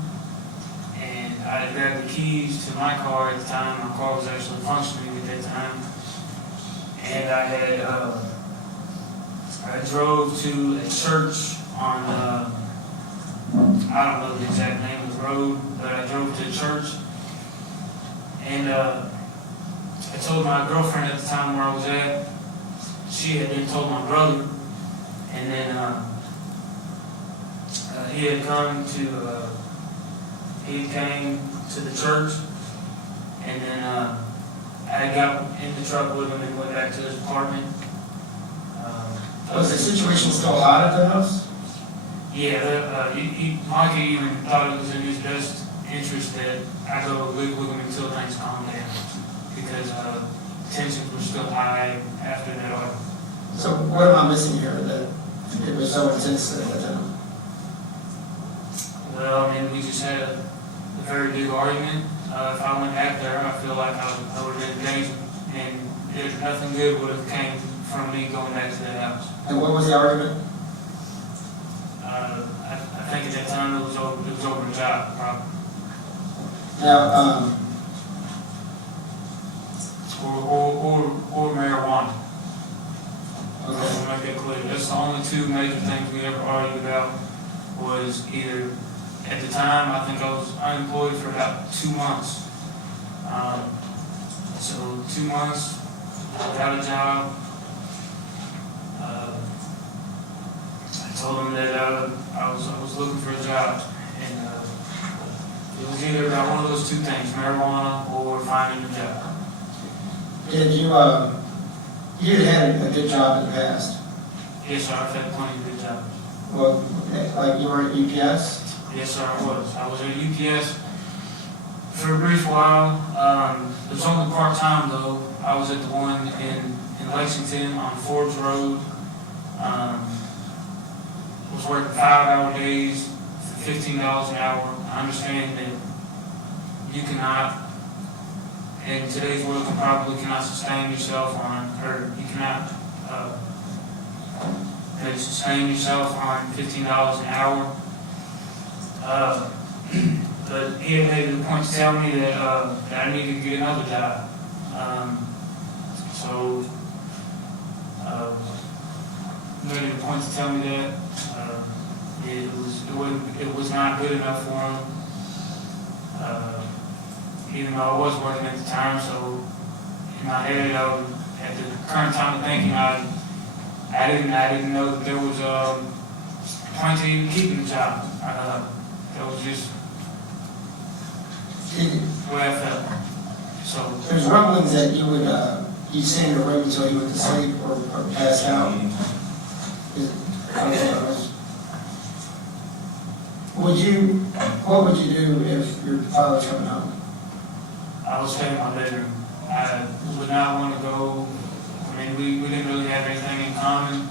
and I had grabbed the keys to my car at the time. My car was actually functioning at that time. And I drove to a church on, I don't know the exact name of the road, but I drove to a church. And I told my girlfriend at the time where I was at. She had then told my brother. And then he came to the church. And then I got in the truck with him and went back to his apartment. Was the situation still hot at the house? Yeah, Micah even thought it was in his best interest that I go live with him until things calm down, because tensions were still high after that argument. So what am I missing here that it was so intense at that time? Well, I mean, we just had a very big argument. If I went back there, I feel like I would have been in danger, and there's nothing good would have came from me going back to that house. And what was the argument? I think at that time it was over a job, probably. Now, Or marijuana. okay. I'll make that clear. That's the only two major things we ever argued about. Was either, at the time, I think I was unemployed for about 2 months. So 2 months without a job. I told him that I was looking for a job, and it was either about one of those two things, marijuana or finding a job. Did you, you had a good job in the past? Yes, sir, I've had plenty of good jobs. Well, like you were at UPS? Yes, sir, I was. I was at UPS for a brief while. It was only part-time, though. I was at the one in Lexington on Forbes Road. Was working 5-hour days for $15 an hour. I understand that you cannot, in today's world, you probably cannot sustain yourself on, or you cannot sustain yourself on $15 an hour. But he had made it a point to tell me that I needed to get another job. So made it a point to tell me that it was not good enough for him. Even though I was working at the time, so in my head, at the current time of thinking, I didn't know that there was a point to even keeping the job. That was just the way I felt. So There's rumblings that you would, you'd stay in the room until you went to sleep or pass out. What would you do if your father was coming home? I would stay in my bedroom. I would not want to go. I mean, we didn't really have anything in common.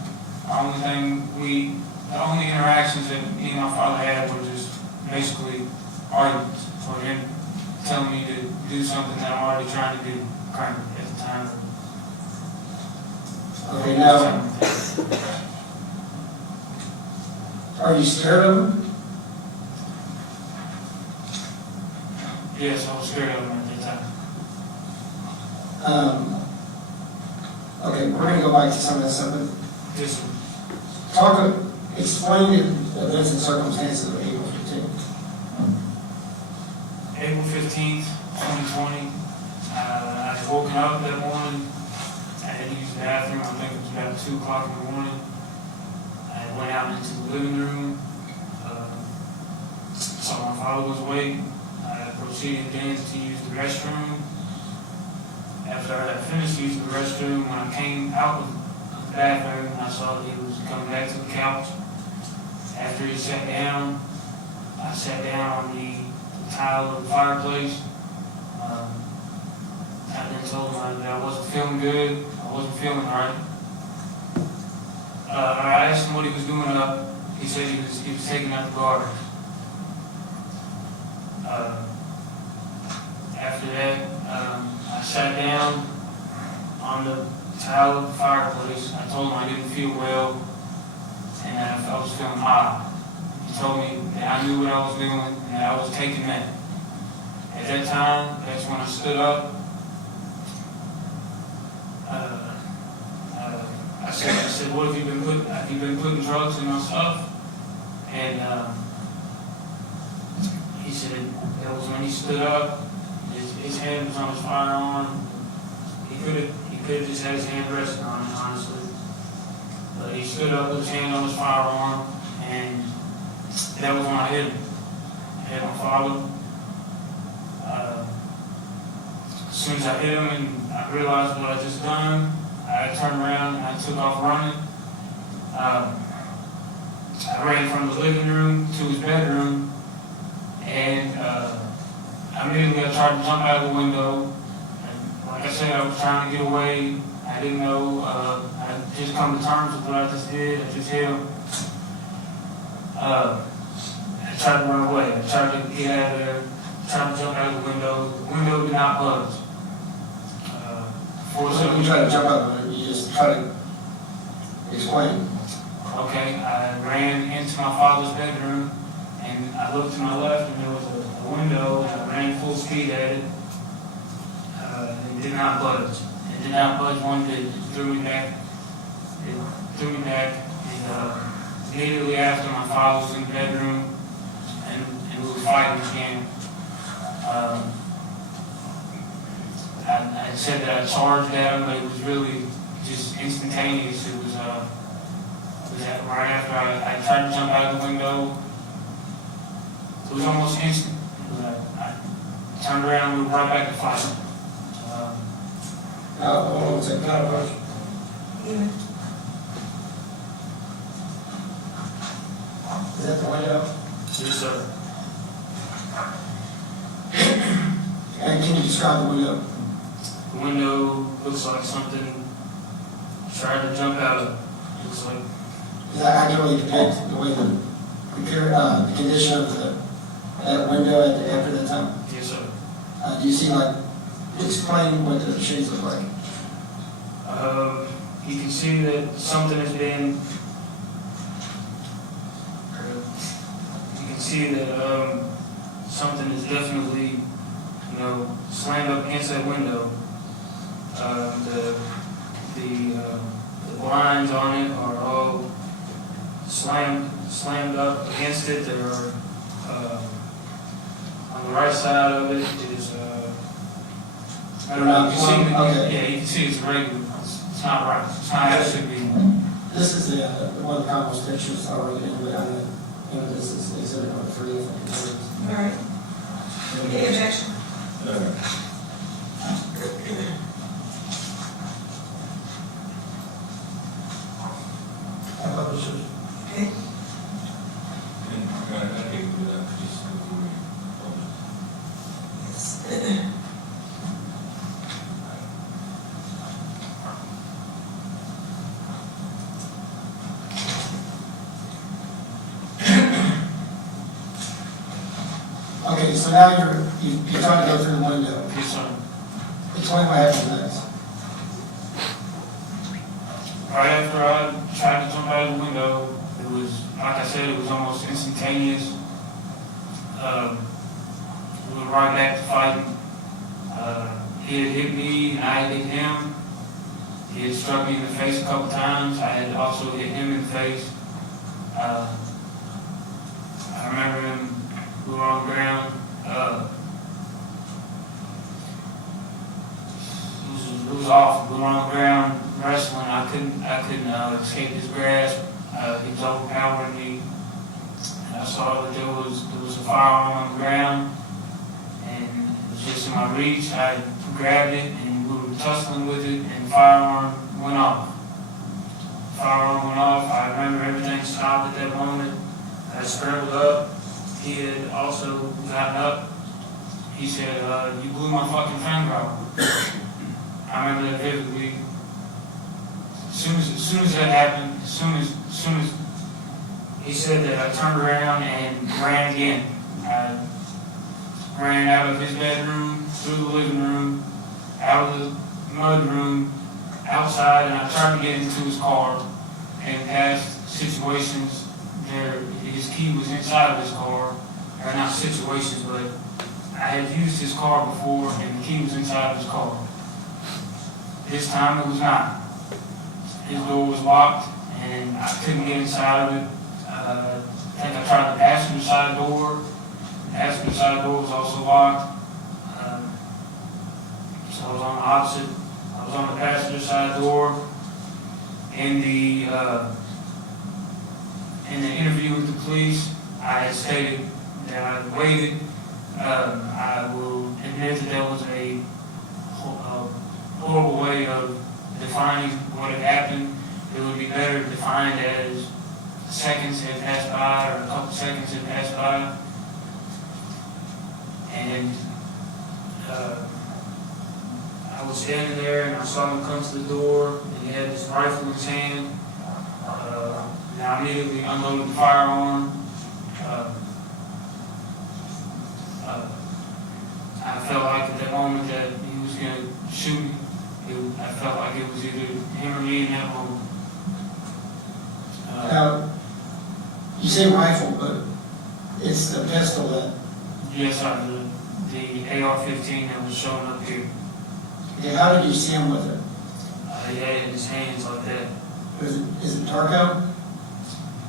The only interactions that me and my father had were just basically arguments, or him telling me to do something that I'm already trying to do currently at the time. Okay, now, are you scared of him? Yes, I was scared of him at that time. Okay, we're gonna go back to some of that stuff, but Yes, sir. explain the events and circumstances of April 15th. April 15th, 2020, I had woken up that morning. I had used the bathroom. I think it was about 2 o'clock in the morning. I went out into the living room. Saw my father was awake. I proceeded then to use the restroom. After I had finished using the restroom, when I came out of the bathroom, I saw that he was coming back to the couch. After he sat down, I sat down on the tile of the fireplace. I then told him that I wasn't feeling good. I wasn't feeling right. I asked him what he was doing up. He said he was taking out the garbage. After that, I sat down on the tile of the fireplace. I told him I didn't feel well and that I was feeling hot. He told me that I knew what I was doing and that I was taking that. At that time, that's when I stood up. I said, what have you been putting drugs in my stuff? And he said that was when he stood up. His hand was on his firearm. He could have just had his hand resting on it, honestly. But he stood up with his hand on his firearm, and that was when I hit him. I hit my father. As soon as I hit him and I realized what I just done, I turned around and I took off running. I ran from the living room to his bedroom, and immediately I tried to jump out of the window. And like I said, I was trying to get away. I didn't know. I had just come to terms with what I just did. I just hit him. I tried to run away. I tried to get out of there. Tried to jump out of the window. The window did not budge. So you try to jump out of it, you just try to explain. Okay, I ran into my father's bedroom, and I looked to my left, and there was a window, and I ran full speed at it. It did not budge. It did not budge one bit. It threw me back. And immediately after, my father was in the bedroom, and we were fighting again. I said that I charged at him, but it was really just instantaneous. It was right after I tried to jump out of the window. It was almost instant. I turned around and we were right back to fighting. Hold on a second, not a question. Is that the window? Yes, sir. And can you describe the window? The window looks like something tried to jump out of. It looks like. Does that accurately depict the way the condition of that window after that time? Yes, sir. Do you see, explain what the shades look like? You can see that something has been. You can see that something is definitely, slammed up against that window. The blinds on it are all slammed up against it. There are on the right side of it is I don't know. You can see okay. Yeah, you can see it's regular. It's not right. It's not how it should be. This is the one of the Commonwealth pictures already, but I know this is exhibit number 3. All right. Any objection? Okay. Yes. Okay, so now you're trying to go through the window. Yes, sir. Explain what happened next. Right after I tried to jump out of the window, it was, like I said, it was almost instantaneous. we went right back to fighting. He had hit me, and I had hit him. He had struck me in the face a couple times. I had also hit him in the face. I remember him, we were on the ground. It was awful. We were on the ground wrestling. I couldn't escape his grasp. He was overpowering me. And I saw that there was a firearm on the ground, and it was just in my reach. I grabbed it, and we were tussling with it, and the firearm went off. I remember everything stopped at that moment. I scrambled up. He had also gotten up. He said, "You blew my fucking finger off." I remember that vividly. As soon as that happened, as soon as he said that, I turned around and ran again. I ran out of his bedroom, through the living room, out of the mud room, outside, and I tried to get into his car. And past situations, his key was inside of his car, or not situations, but I had used his car before, and the key was inside of his car. This time it was not. His door was locked, and I couldn't get inside of it. I think I tried the passenger side door. The passenger side door was also locked. So I was on the opposite. I was on the passenger side door. In the interview with the police, I had stated that I waited. I will admit that there was a horrible way of defining what had happened. It would be better defined as seconds had passed by, or a couple seconds had passed by. And I was standing there, and I saw him come to the door, and he had this rifle in his hand. And I immediately unloaded the firearm. I felt like at that moment that he was going to shoot me. I felt like it was either him or me in that moment. Now, you say rifle, but it's the pistol that... Yes, sir. The AR-15 that was showing up here. Okay, how did you see him with it? He had it in his hands like that. Is it dark out?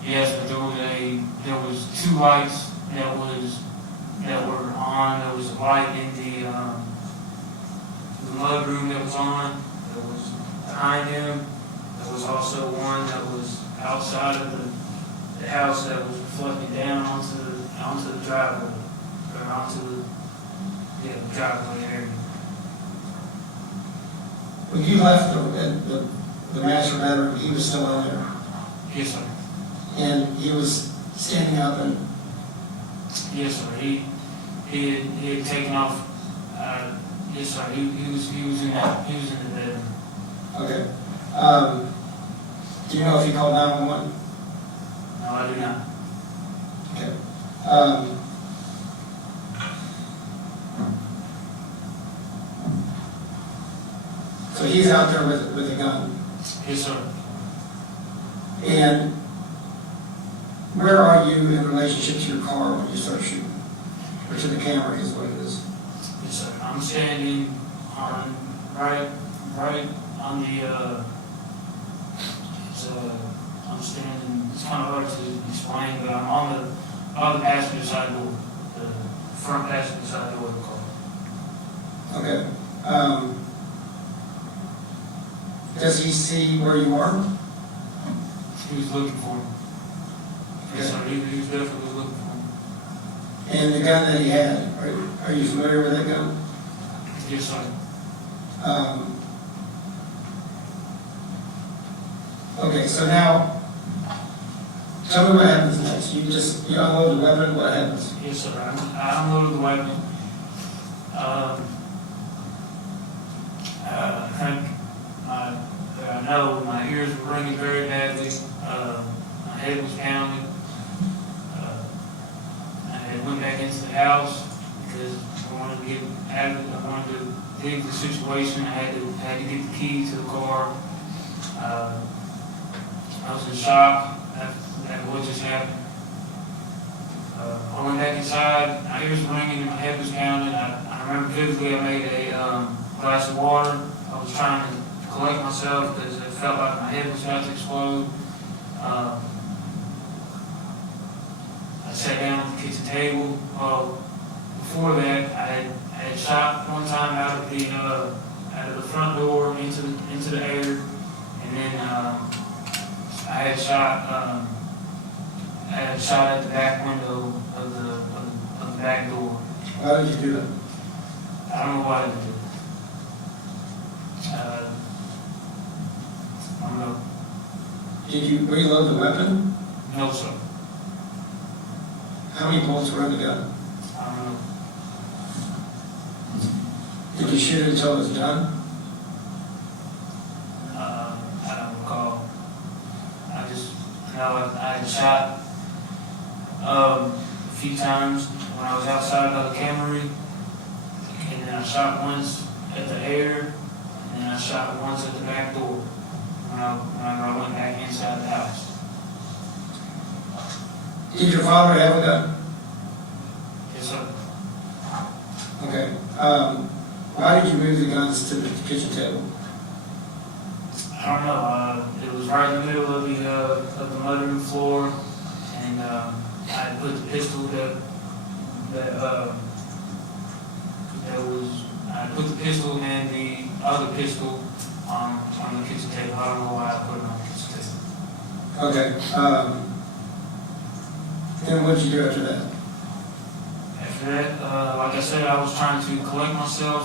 Yes, but there was two lights that were on. There was a light in the mud room that was on. There was behind him. There was also one that was outside of the house that was reflecting down onto the driveway, or onto the driveway area. When you left the master bedroom, he was still in there, Yes, sir. and he was standing up and... Yes, sir. He had taken off. Yes, sir. He was in the bedroom. Okay. Do you know if he called 911? No, I do not. Okay. So he's out there with a gun. Yes, sir. And where are you in relationship to your car when you start shooting? Or to the camera is what it is. Yes, sir. I'm standing on right on the. I'm standing. It's kind of hard to explain, but I'm on the passenger side door, the front passenger side door of the car. Okay. Does he see where you are? He was looking for me. Yes, sir. He was definitely looking for me. And the gun that he had, are you familiar with that gun? Yes, sir. Okay, so now, tell me what happens next. You unload the weapon, what happens? Yes, sir. I unloaded the weapon. I think I know my ears were ringing very badly. My head was pounding. I went back into the house because I wanted to get out of it. I wanted to leave the situation. I had to get the key to the car. I was in shock at what just happened. I went back inside, my ears were ringing and my head was pounding. I remember vividly I made a glass of water. I was trying to collect myself because it felt like my head was about to explode. I sat down at the kitchen table. Before that, I had shot one time out of the front door into the air, and then I had shot at the back window of the back door. Why did you do that? I don't know why I did it. I don't know. Did you reload the weapon? No, sir. How many bullets were in the gun? I don't know. Did you shoot it until it was done? I don't recall. I just know I had shot a few times when I was outside by the Camry, and then I shot once at the air, and then I shot once at the back door when I went back inside the house. Did your father have a gun? Yes, sir. Okay. Why did you move the guns to the kitchen table? I don't know. It was right in the middle of the mudroom floor, and I had put the pistol I put the pistol and the other pistol on the kitchen table. I don't know why I put it on the kitchen table. Okay. Then what did you do after that? After that, like I said, I was trying to collect myself.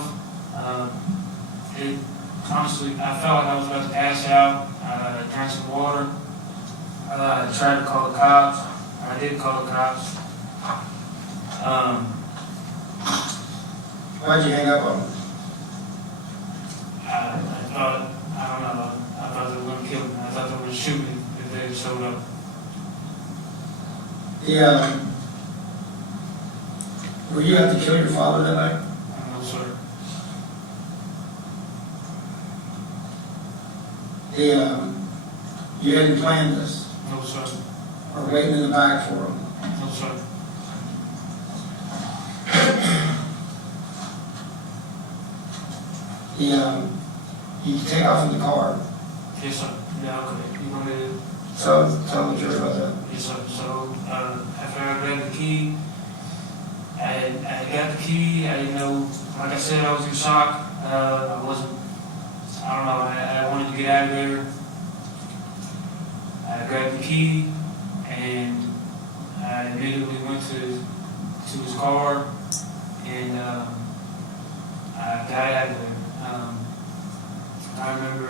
Honestly, I felt like I was about to pass out. I drank some water. I tried to call the cops. I did call the cops. Why'd you hang up on them? I thought, I don't know, I thought they were going to kill me. I thought they were going to shoot me if they showed up. Were you out to kill your father that night? No, sir. You hadn't planned this? No, sir. Or waiting in the back for him? No, sir. You take off in the car. Yes, sir. Yeah, okay. You want me to? So tell the jury about that. Yes, sir. So, after I grabbed the key, I got the key. I didn't know, like I said, I was in shock. I don't know, I wanted to get out of there. I grabbed the key, and I immediately went to his car, and I got out of there. I remember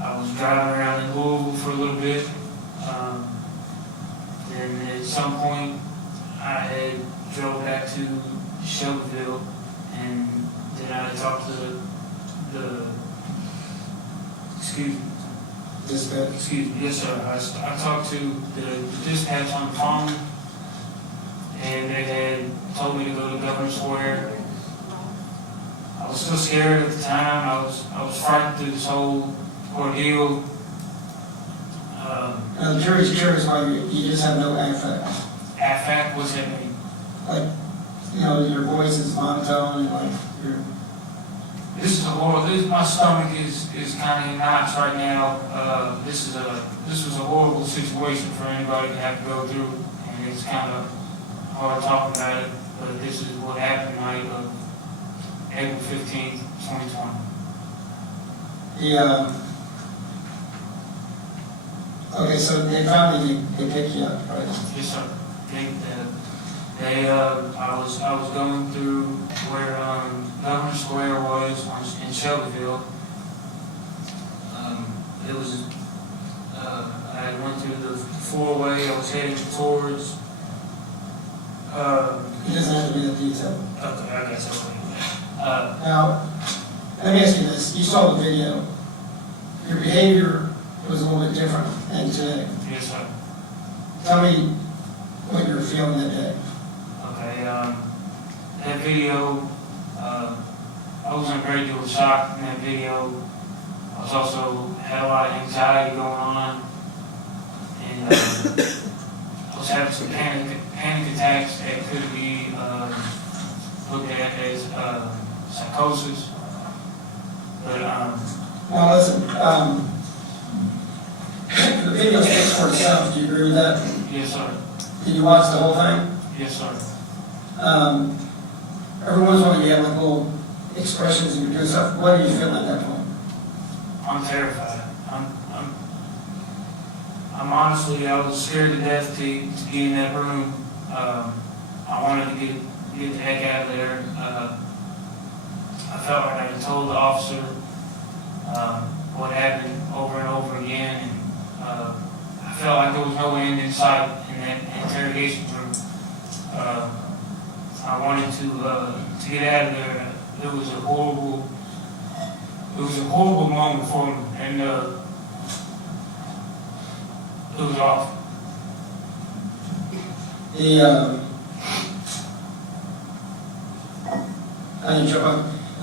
I was driving around in Louisville for a little bit, and at some point I had drove back to Shelbyville, and then I talked to Dispatch? Excuse me, yes, sir. I talked to the dispatch on the phone, and they had told me to go to Governor Square. I was still scared at the time. I was frightened through this whole ordeal. Now the jury's curious why you just have no affect. Affect, what's that mean? Like, your voice is monotone and like you're... This is a horrible. My stomach is kind of in knots right now. This was a horrible situation for anybody to have to go through, and it's kind of hard talking about it. But this is what happened night of April 15th, 2020. Okay, so they finally picked you up, right? Yes, sir. I was going through where Governor Square was in Shelbyville. I went through the four-way. I was heading towards. It doesn't have to be that detailed. Okay, I guess okay. Now, let me ask you this. You saw the video. Your behavior was a little bit different than today. Yes, sir. Tell me what you were feeling that day. Okay, that video, I was in a great deal of shock in that video. I was also had a lot of anxiety going on, and I was was having some panic attacks that could be looked at as psychosis. But Now, listen, the video speaks for itself. Do you agree with that? yes, sir. Did you watch the whole thing? Yes, sir. Every once in a while you have like little expressions and you're doing stuff. What are you feeling at that point? I'm terrified. I'm honestly, I was scared to death to get in that room. I wanted to get the heck out of there. I felt like I had told the officer what happened over and over again, and I felt like there was no end in sight in that interrogation room. I wanted to get out of there. It was a horrible moment for me, and it was awful.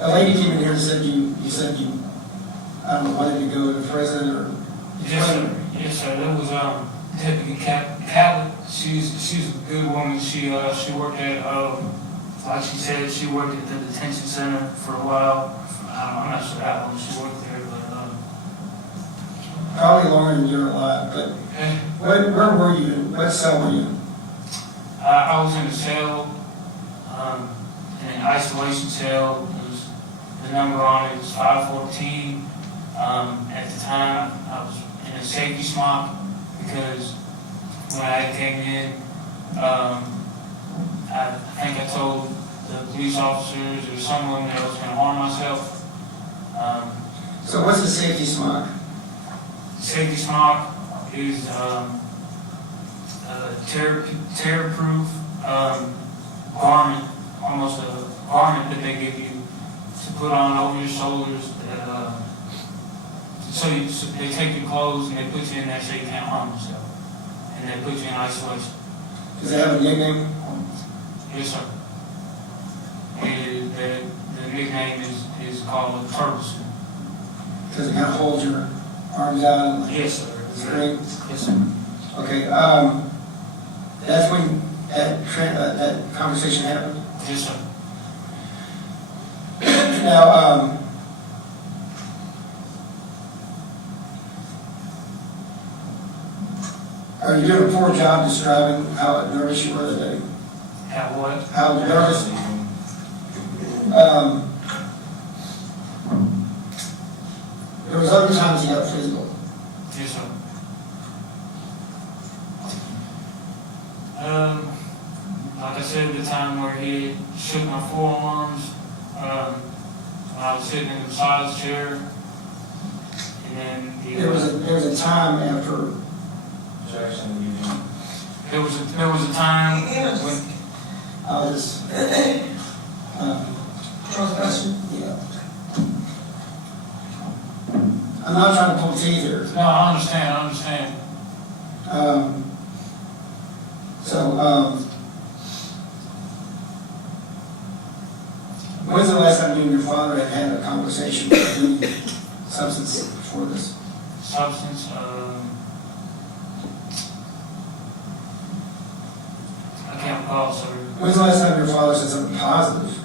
A lady came in here and said you said you, I don't know, wanted to go to prison or. Yes, sir. Yes, sir. That was Deputy Catlett. She's a good woman. She worked at like she said, she worked at the detention center for a while. I'm not sure how long she worked there, but Probably longer than you're alive, but where were you? What cell were you in? I was in a cell, in an isolation cell. The number on it was 514. At the time, I was in a safety smock because when I came in, I think I told the police officers or someone that I was going to harm myself. So what's a safety smock? Safety smock is terror-proof garment, almost a garment that they give you to put on over your shoulders. So they take your clothes and they put you in there so you can't harm yourself. And they put you in isolation. Does it have a nickname? Yes, sir. And the nickname is called a turtle suit. Does it kind of hold your arms out and like Yes, sir. straight? Yes, sir. Okay, that's when that conversation happened? Yes, sir. Now, are you doing a poor job describing how nervous you were that day? How what? How nervous? There was other times he got physical. Yes, sir. Like I said, the time where he shook my forearms, when I was sitting in the massage chair, and then There was a time after. there was a time when I was. Question? Yeah. I'm not trying to pull teeth here. no, I understand. When's the last time you and your father had a conversation with any substance before this? Substance, I can't recall, sir. When's the last time your father said something positive?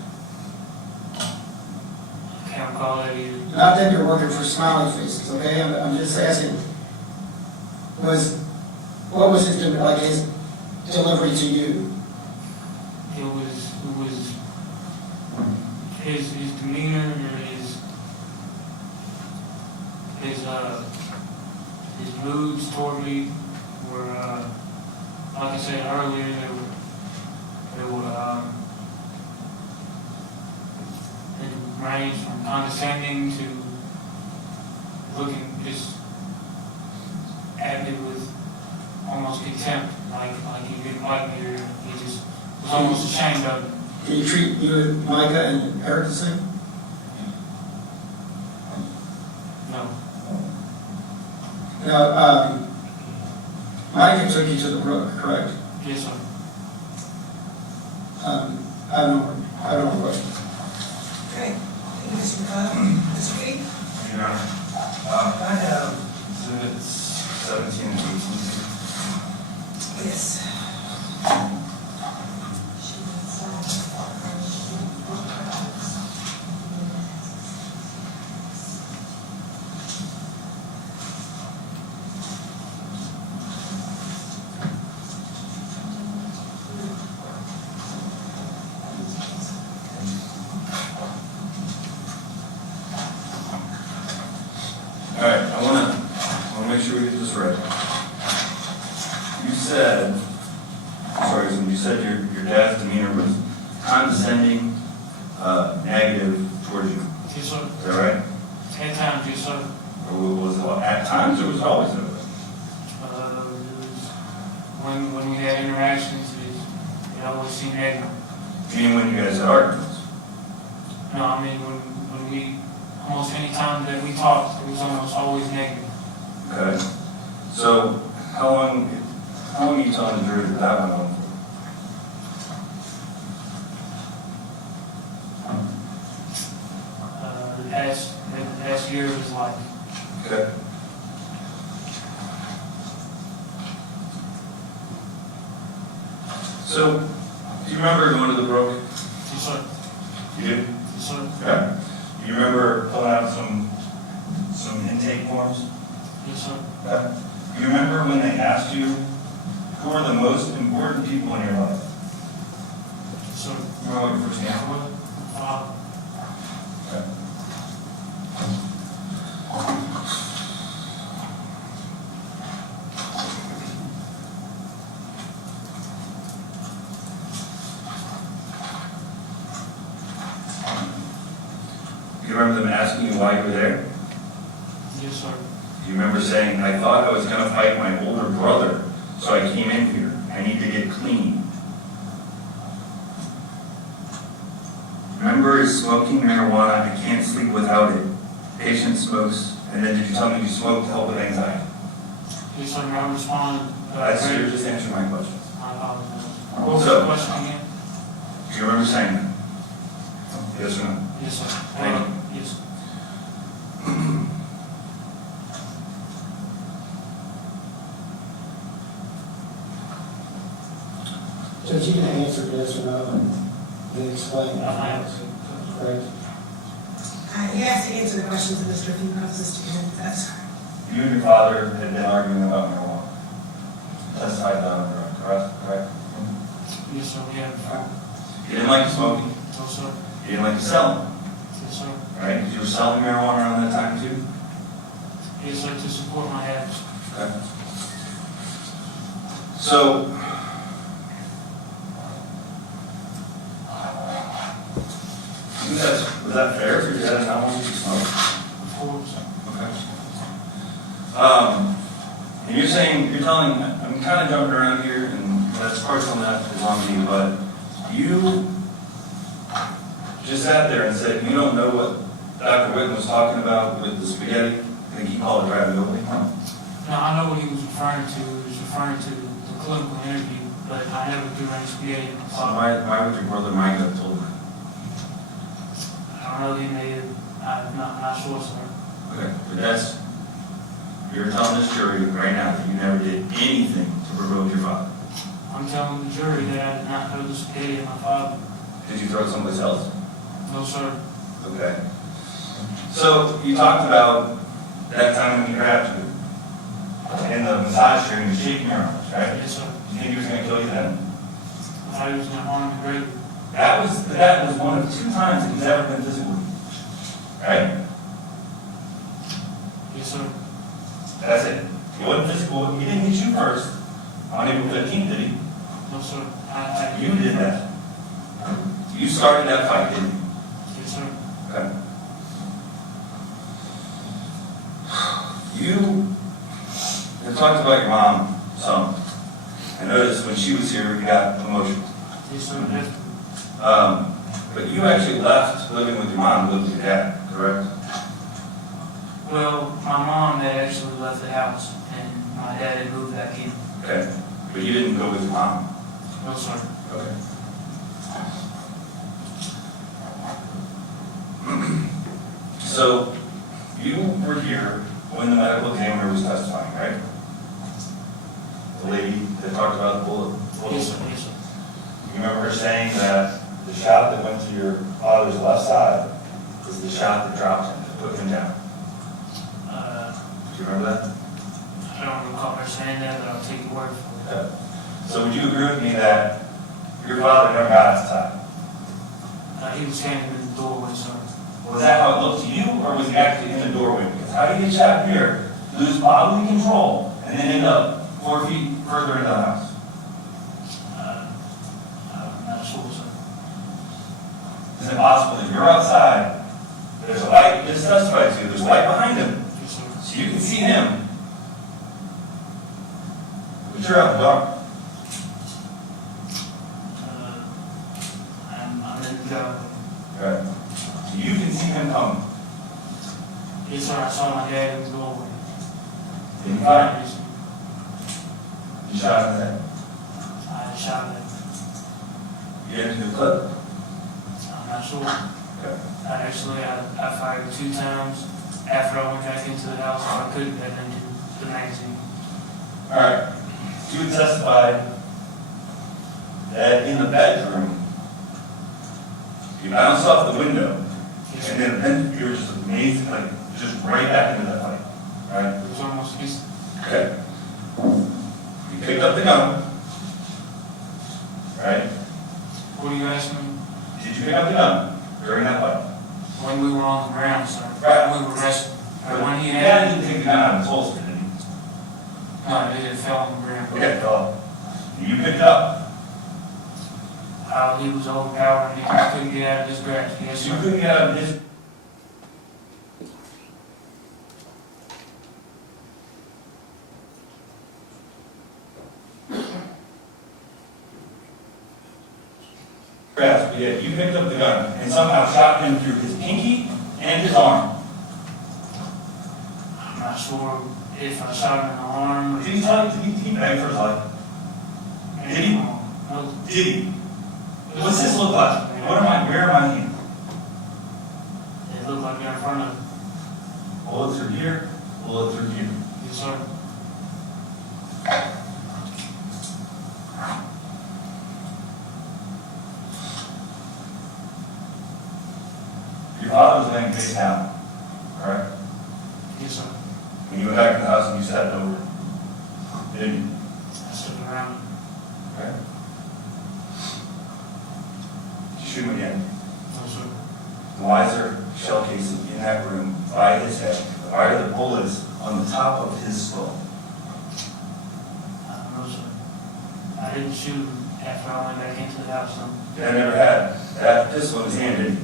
I can't recall that either. Not that you're working for smiley faces, okay? I'm just asking, what was his delivery to you? It was his demeanor or his moods toward me were like I said earlier, they ranged from condescending to looking just at me with almost contempt, like he didn't like me, or he just was almost ashamed of me. Did he treat you and Micah and Eric the same? No. Now, Micah took you to the brook, correct? Yes, sir. I don't know what. Okay. Thank you, Mr. McLeod. Mr. Reed? Your Honor, I have exhibits 17 and 18. Yes. make sure we get this right. You said, you said your dad's demeanor was condescending, negative towards you. Yes, sir. Is that right? At times, yes, sir. Or was it at times, or was it always that way? When we had interactions, it always seemed negative. Meaning when you guys had arguments? No, I mean, when we, almost any time that we talked, it was almost always negative. Okay. So, how long are you telling the jury that went on for? The past year of his life. Okay. So, do you remember going to the brook? Yes, sir. You do? Yes, sir. Okay. Do you remember filling out some intake forms? Yes, sir. Okay. Do you remember when they asked you who are the most important people in your life? Yes, sir. Remember what your first answer was? Father. Okay. Do you remember them asking you why you were there? Yes, sir. Do you remember saying, I thought I was going to fight my older brother, so I came in here. I need to get clean. Remember smoking marijuana, I can't sleep without it. Patient smokes, and then did you tell me you smoked to help with anxiety? Yes, sir. I responded. You're just answering my questions. I apologize. What was So- the question again? Do you remember saying that? Yes or no? Yes, sir. Thank you. Yes. Judge, you can answer yes or no, and then explain. Correct. He has to answer the questions of Mr. Few poses to him, that's correct. You and your father had been arguing about marijuana. Testified about it, correct? Yes, sir. We have. You didn't like smoking. No, sir. You didn't like to sell, Yes, sir. right? Because you were selling marijuana around that time too? Yes, sir. To support my habits. Okay. So, was that fair for your dad not wanting to smoke? Of course. Okay. And you're saying, you're telling, I'm kind of jumping around here, and that's partial on that is on me, but you just sat there and said, you don't know what Dr. Whitten was talking about with the spaghetti? I think he called it ravioli. No, I know what he was referring to. He was referring to the clinical interview, but I never threw any spaghetti in the So pot. why would your brother Mike have told him? I don't know, he may have, I'm not sure, sir. Okay, but you're telling this jury right now that you never did anything to provoke your father. I'm telling the jury that I did not throw the spaghetti at my father. Did you throw it someplace else? No, sir. Okay. So you talked about that time when you grabbed you in the massage chair and you were shaking your arms, right? Yes, sir. You think he was going to kill you then? I thought he was going to harm me greatly. That was one of 2 times that he's ever been physical with you, right? Yes, sir. That's it. He wasn't physical. He didn't hit you first on April 15th, did he? No, sir. You did that. You started that fight, didn't you? Yes, sir. Okay. You have talked about your mom some. I noticed when she was here, you got emotional. Yes, sir. Yes. But you actually left living with your mom to live with your dad, correct? Well, my mom had actually left the house, and my dad had moved back in. Okay. But you didn't go with your mom? No, sir. Okay. So, you were here when the medical examiner was testifying, right? The lady that talked about the bullet? Yes, sir. Yes, sir. You remember her saying that the shot that went to your father's left side was the shot that dropped him, that put him down. Do you remember that? I don't recall her saying that, but I'll take your word for it. Okay. So would you agree with me that your father never got outside? He was standing in the doorway, sir. Was that how it looked to you, or was he actually in the doorway? Because how do you get shot here lose bodily control, and then end up 4 feet further into the house? I'm not sure, sir. Is it possible that you're outside, there's a light, this testified to, there's light behind him, Yes, sir. so you can see him, but you're out in the dark? I'm in the job. Right. So you can see him coming. Yes, sir, I saw my dad in the doorway. Did you fire? Yes, sir. You shot him in the head. I shot him. You didn't do the clip? I'm not sure. Okay. I fired 2 times after I went back into the house, so I couldn't get into the magazine. All right. You testified that in the bedroom, you bounced off the window, Yes, and sir. then you were just amazed, like, just right back into that fight, right? It was almost instant. Okay. You picked up the gun, right? What are you asking me? Did you pick up the gun during that fight? When we were on the ground, sir. Right. When we were wrestling. When he Yeah, had, didn't take the gun out of his holster, did he? no, it fell on the ground. Okay, well, you picked it up. He was overpowered and he couldn't get out of his grasp. Yes, You sir. couldn't get out of his. Grasp, yeah, you picked up the gun and somehow shot him through his pinky and his arm. I'm not sure if I shot him in the arm. Did he tell you, did he beg for his life? Did he? No. Did he? What's this look like? Where am I in? It looked like you're in front of him. Bullets through here, bullet through here. Yes, sir. Your father was laying face down, correct? Yes, sir. When you went back to the house and you sat over, didn't you? I stood around. Okay. Did you shoot him again? No, sir. Why is there shell casing in that room by his head? Why are the bullets on the top of his skull? No, sir. I didn't shoot after I went back into the house. No. Dad never had that pistol in his hand, did he?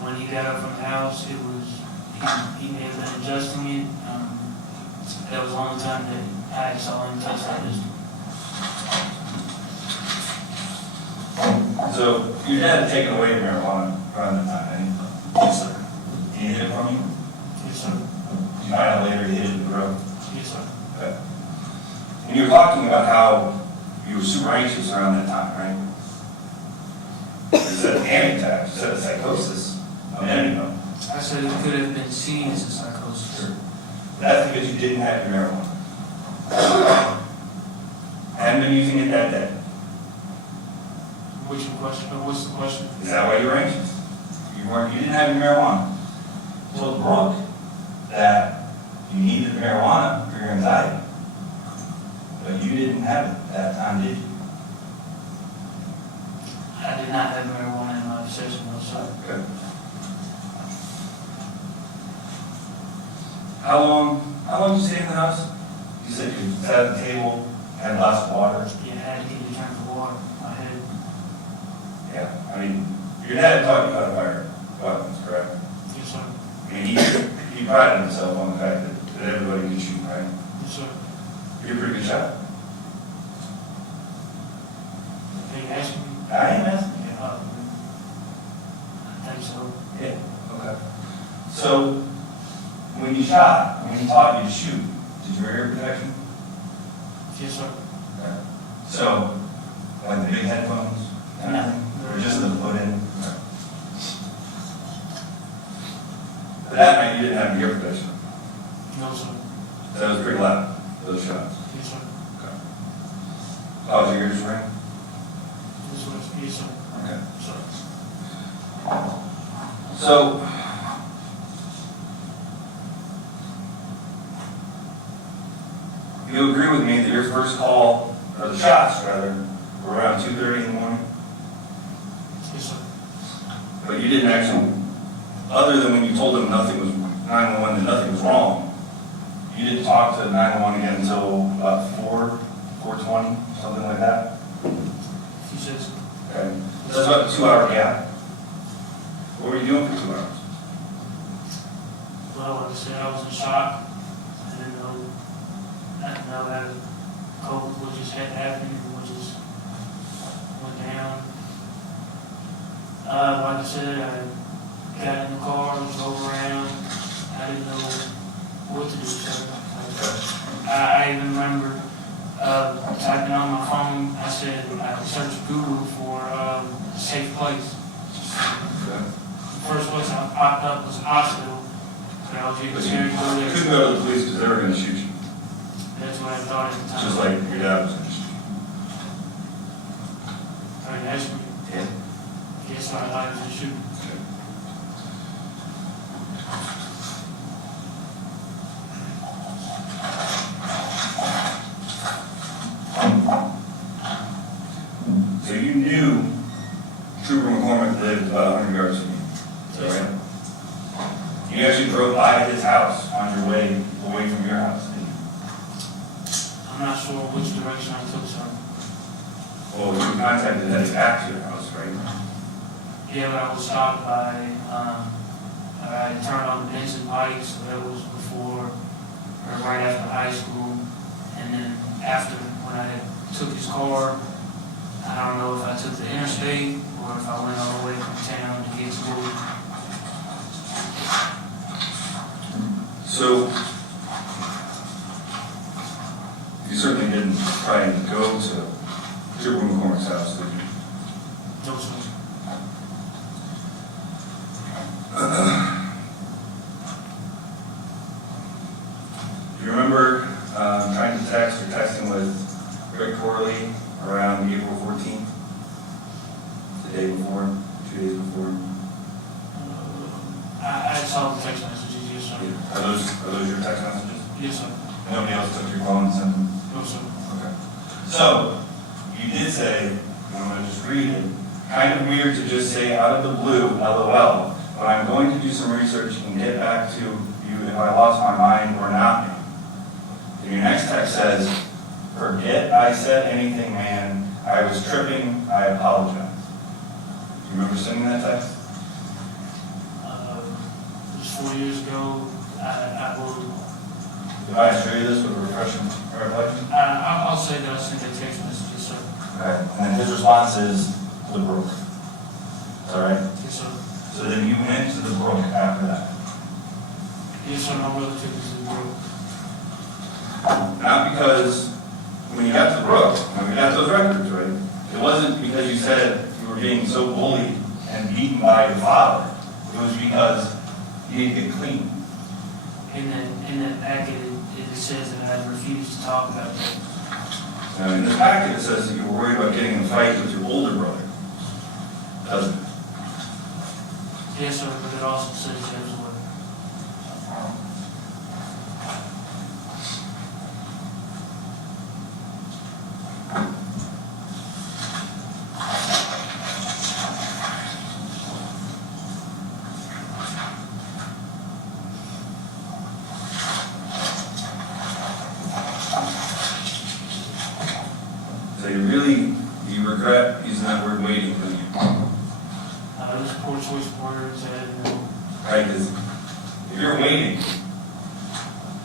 When he got up from the house, it was, he may have been adjusting it. That was the only time that I saw him touch that pistol. So your dad had taken away marijuana around that time, didn't he? Yes, sir. Did he hid it from you? Yes, sir. You find out later he hid it in the road. Yes, sir. Okay. And you were talking about how you were super anxious around that time, right? You said panic attacks, you said psychosis a minute ago. I said it could have been seen as a psychosis. Sure. That's because you didn't have your marijuana. Hadn't been using it that day. What's the question? Is that why you were anxious? You didn't have your marijuana. Told Brooke that you needed the marijuana for your anxiety. But you didn't have it that time, did you? I did not have marijuana in my possession, no, sir. Okay. How long did you stay in the house? You said you sat at the table, had a glass of water. Yeah, I had to get a drink of water. I had, Yeah, I mean, your dad taught you how to fire weapons, correct? yes, sir. I mean, he prided himself on the fact that everybody can shoot, right? Yes, sir. You're a pretty good shot. Are you asking me? I am asking you. I think so. Yeah, okay. So, when you shot, when he taught you to shoot, did you wear ear protection? Yes, sir. Okay. So, like the big headphones and everything? Or just the put in? Okay. But that night you didn't have ear protection. No, sir. So it was pretty loud, those shots. Yes, sir. Okay. Oh, was your ears ring? Yes, sir. Okay. Sir. So, you agree with me that your first call, or the shots rather, were around 2:30 in the morning? Yes, sir. But you didn't actually, other than when you told them nothing was 911 that nothing was wrong. You didn't talk to 911 again until about 4:20, something like that? He says, Okay. So that's about a 2-hour gap. What were you doing for 2 hours? well, like I said, I was in shock. I didn't know how to cope with what just had happened, what just went down. Like I said, I got in the car, drove around. I didn't know what to do, so I even remember typing on my phone. I said I searched Google for a safe place. Okay. The first place I popped up was a hospital, but I was even But scared to go you there. couldn't go to the police because they were going to shoot you, That's what I thought at the time. just like your dad was going to shoot you. I mean, that's, Yeah. guess what I thought was a shoot. Okay. So you knew Trooper McCormick lived about 100 yards from you, is that right? You actually drove by his house on your way away from your house, didn't you? I'm not sure which direction I took, sir. Well, you contacted heading back to your house, right? Yeah, but I was stopped by, I turned on the Benson Pike, so that was before, or right after high school. And then after, when I took his car, I don't know if I took the interstate or if I went all the way from town to get to Louisville. So, you certainly didn't try and go to Trooper McCormick's house, did you? No, sir. Do you remember trying to text or texting with Greg Corley around April 14th? The day before, 2 days before? I saw the text messages, yes, sir. Are those your text messages? Yes, sir. Nobody else took your phone and sent them? No, sir. Okay. So, you did say, and I'm going to just read it, kind of weird to just say out of the blue, LOL, but I'm going to do some research and get back to you if I lost my mind or not. And your next text says, forget I said anything, man. I was tripping. I apologize. Do you remember sending that text? It was 4 years ago. I will. Did I show you this with a refreshing recollection? I'll say that I sent a text message, yes, sir. Okay. And then his response is the brook. Is that right? Yes, sir. So then you went to the brook after that. Yes, sir. My brother took us to the brook. Not because when you got to the brook, when we got those records, right? It wasn't because you said you were being so bullied and beaten by your father. It was because you didn't get clean. In that packet, it says that I refused to talk about that. Now, in this packet, it says that you were worried about getting in a fight with your older brother. Doesn't it? Yes, sir, but it also says that as well. So you regret using that word waiting, don't you? It was poor choice of words. I didn't know. Right, because if you're waiting,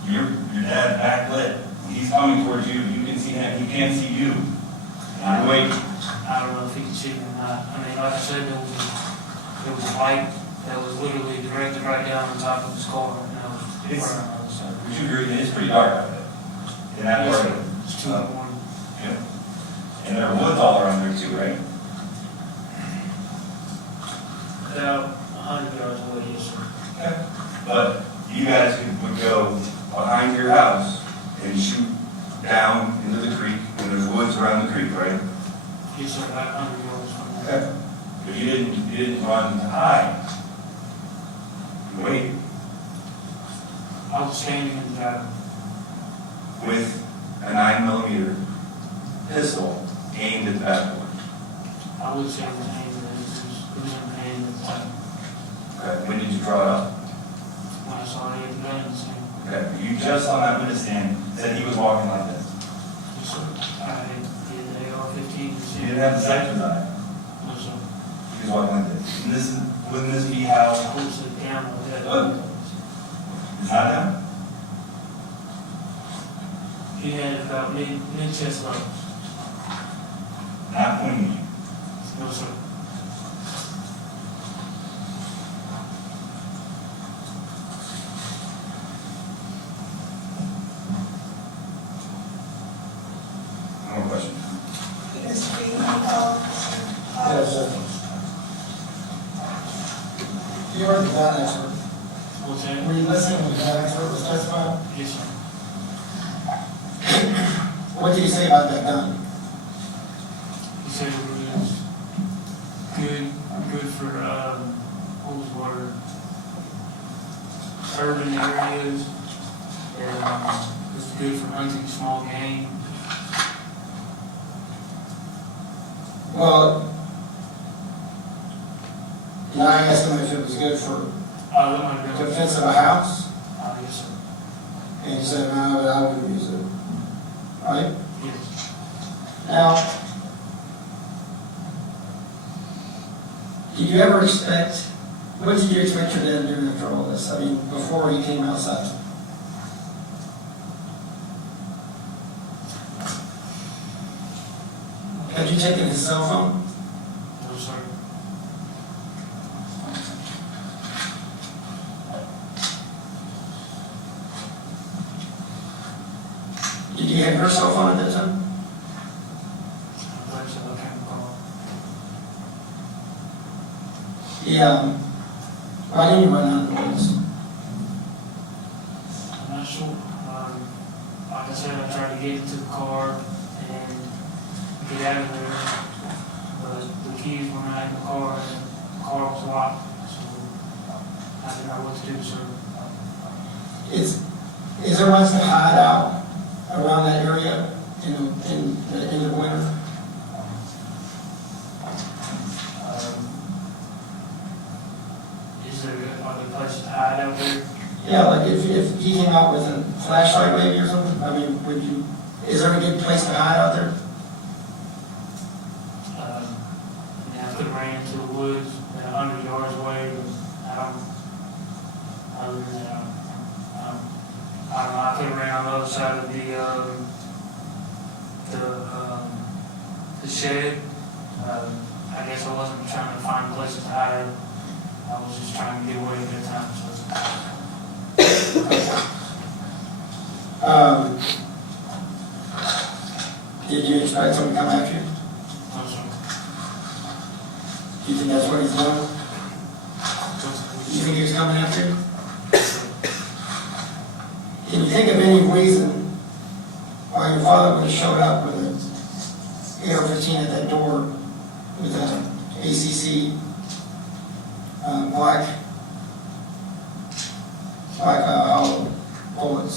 your dad backlit, he's coming towards you, you can see him, he can't see you. And you're waiting. I don't know if he could see me or not. I mean, like I said, there was a light that was literally directed right down on top of his car. And I was It's- right on the other side. Would you agree, it's pretty dark out there? In that Yes, part sir. of it? It's 2 in the morning. Yeah. And there are woods all around there too, right? About 100 yards away, yes, sir. Okay. But you guys would go behind your house and shoot down into the creek, and there's woods around the creek, right? Yes, sir, about 100 yards from there. Okay. But you didn't run to hide. You waited I was standing in the driveway. with a 9mm pistol aimed at the back door. I would say it was aimed at it was in the hand at the time. Okay. When did you draw it up? When when I saw he had the gun in his hand. Okay, you just on that witness stand said he was walking like this. Yes, sir. I did the AR-15. You didn't have the sight to his eye. No, sir. He was walking like this. And this is, wouldn't this be how, Puts it down like that. is that him? He had about mid-chest level. Not pointing at you. No, sir. No more questions. Mr. Green, you call? Yes, sir. You heard the gun expert. What's that? Were you listening when the gun expert was testifying? Yes, sir. What did he say about that gun? He said it was good for, what was the word? Urban areas, and it was good for hunting small game. Well, and I asked him if it was good for That might have been. defense of a house, Yes, sir. and he said, no, but I wouldn't use it. Right? Yes. Now, did you ever expect, what did you expect your dad to do after all this? I mean, before he came outside? Had you taken his cell phone? No, sir. Did you have your cell phone at that time? I believe so. I can't recall. Yeah. Why didn't you run out of the woods? I'm not sure. Like I said, I tried to get into the car and get out of there, but the keys were not in the car and the car was locked, so I didn't know what to do, sir. Is there much to hide out around that area in the winter? Is there other places to hide out there? Yeah, like if he came out with a flashlight maybe or something, I mean, is there a good place to hide out there? I could have ran into the woods 100 yards away, but I don't, other than that, I don't know, I could have ran on the other side of the shed. I guess I wasn't trying to find places to hide. I was just trying to get away at that time, so. Did you expect someone to come after you? No, sir. Do you think that's what he's doing? You think he was coming after you? Can you think of any reason why your father would have showed up with an AR-15 at that door with an ACC black bullets?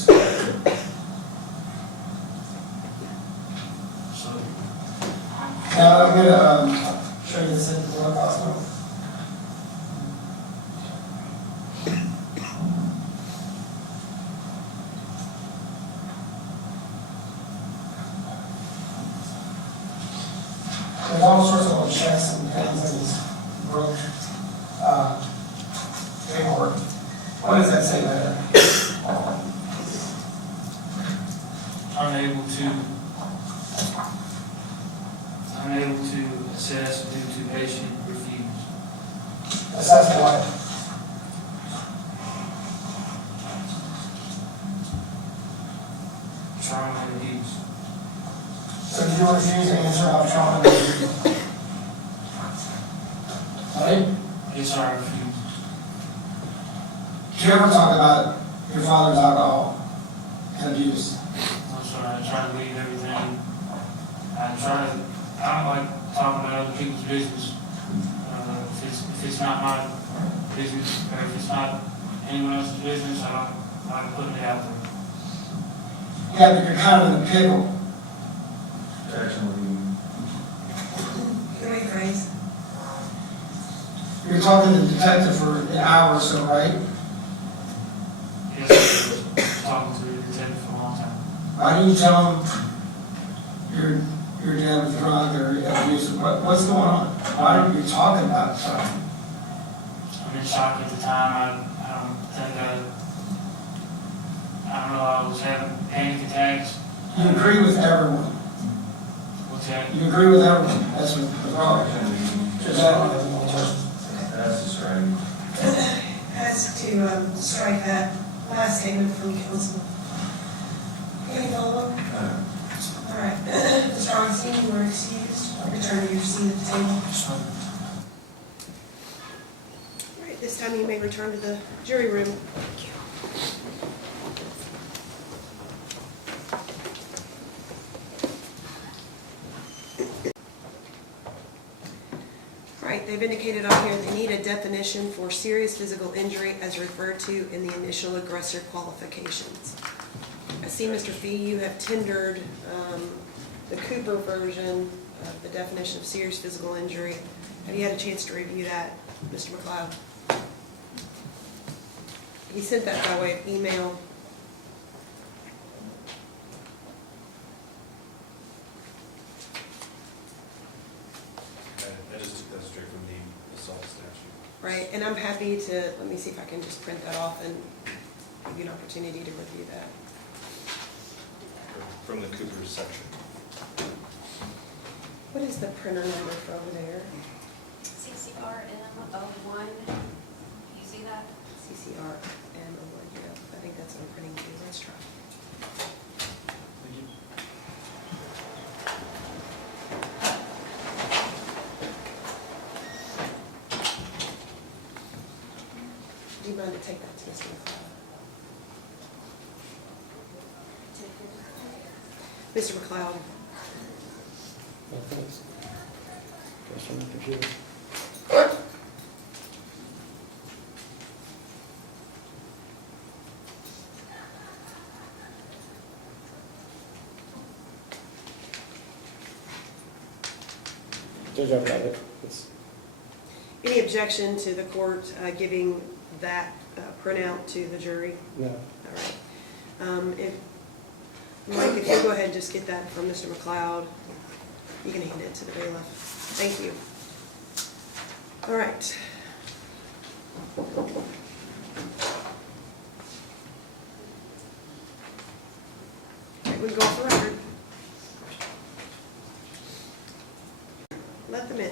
So, Now I'm going to show you this at the blood hospital. There's all sorts of little checks and things in this broke paperwork. What does that say there? unable to assess due to patient refuse. Assess what? Trauma and abuse. So you refuse to answer about trauma and abuse? Right? Yes, sir, I refuse. Did you ever talk about your father's alcohol and abuse? I'm sorry, I try to leave everything. I don't like talking about other people's business. If it's not my business, or if it's not anyone else's business, I don't put it out there. Yeah, but you're kind of in a pickle. Can we phrase? You're talking to the detective for an hour or so, right? talking to the detective for a long time. Why do you tell him your dad was drunk or abusive? What's going on? Why don't you talk about something? I'm in shock at the time. I don't think I don't know, I was having panic attacks. You agree with everyone. What's that? You agree with everyone. That's what the problem is. That's right. Ask to strike that last statement from council. Any follow-up? All right. Mr. Augustine, you are excused. Return to your seat at the table. All right, this time you may return to the jury room. All right, they've indicated on here they need a definition for serious physical injury as referred to in the initial aggressor qualifications. I see, Mr. Fee, you have tendered the Cooper version of the definition of serious physical injury. Have you had a chance to review that, Mr. McLeod? He sent that by way of email. I just took that straight from the assault statute. Right, and I'm happy to, let me see if I can just print that off and give you an opportunity to review that. From the Cooper section. What is the printer number for over there? CCRM01. You see that? CCRM01, yeah, I think that's what I'm printing too. Let's try. Do you mind to take that to Mr. McLeod? Mr. McLeod. Just on the computer. Judge, I've got it. Any objection to the court giving that printout to the jury? No. All right. Mike, if you'll go ahead and just get that from Mr. McLeod, you can hand it to the bailiff. Thank you. All right. Okay, we can go off the record. Let them in.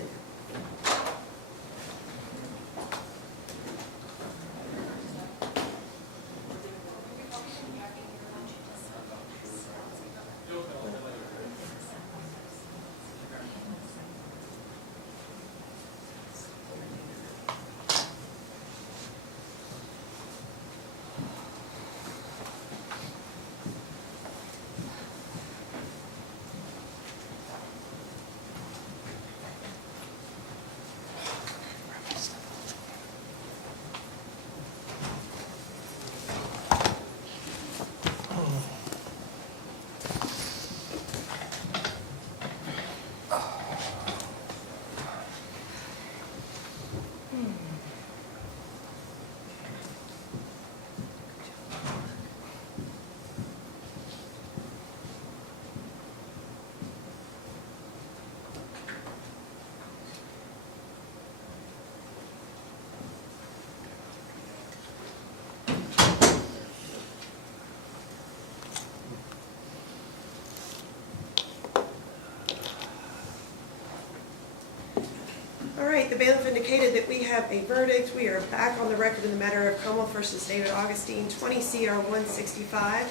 All right, the bailiff indicated that we have a verdict. We are back on the record in the matter of Commonwealth versus David Augustine, 20 CR 165.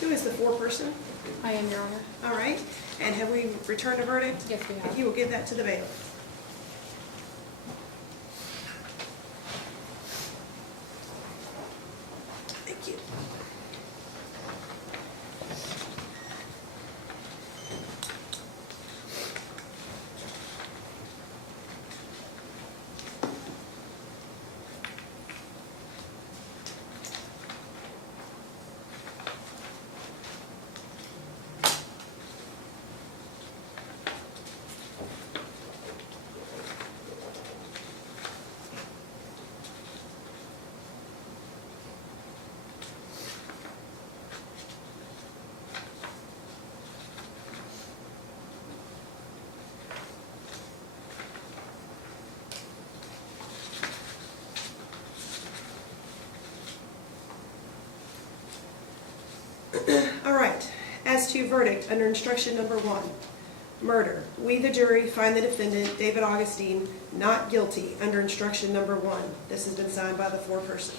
Who is the foreperson? I am, Your Honor. All right, and have we returned a verdict? Yes, we have. If you will give that to the bailiff. Thank you. All right, as to verdict, under instruction number 1, murder. We, the jury, find the defendant, David Augustine, not guilty under instruction number 1. This has been signed by the foreperson.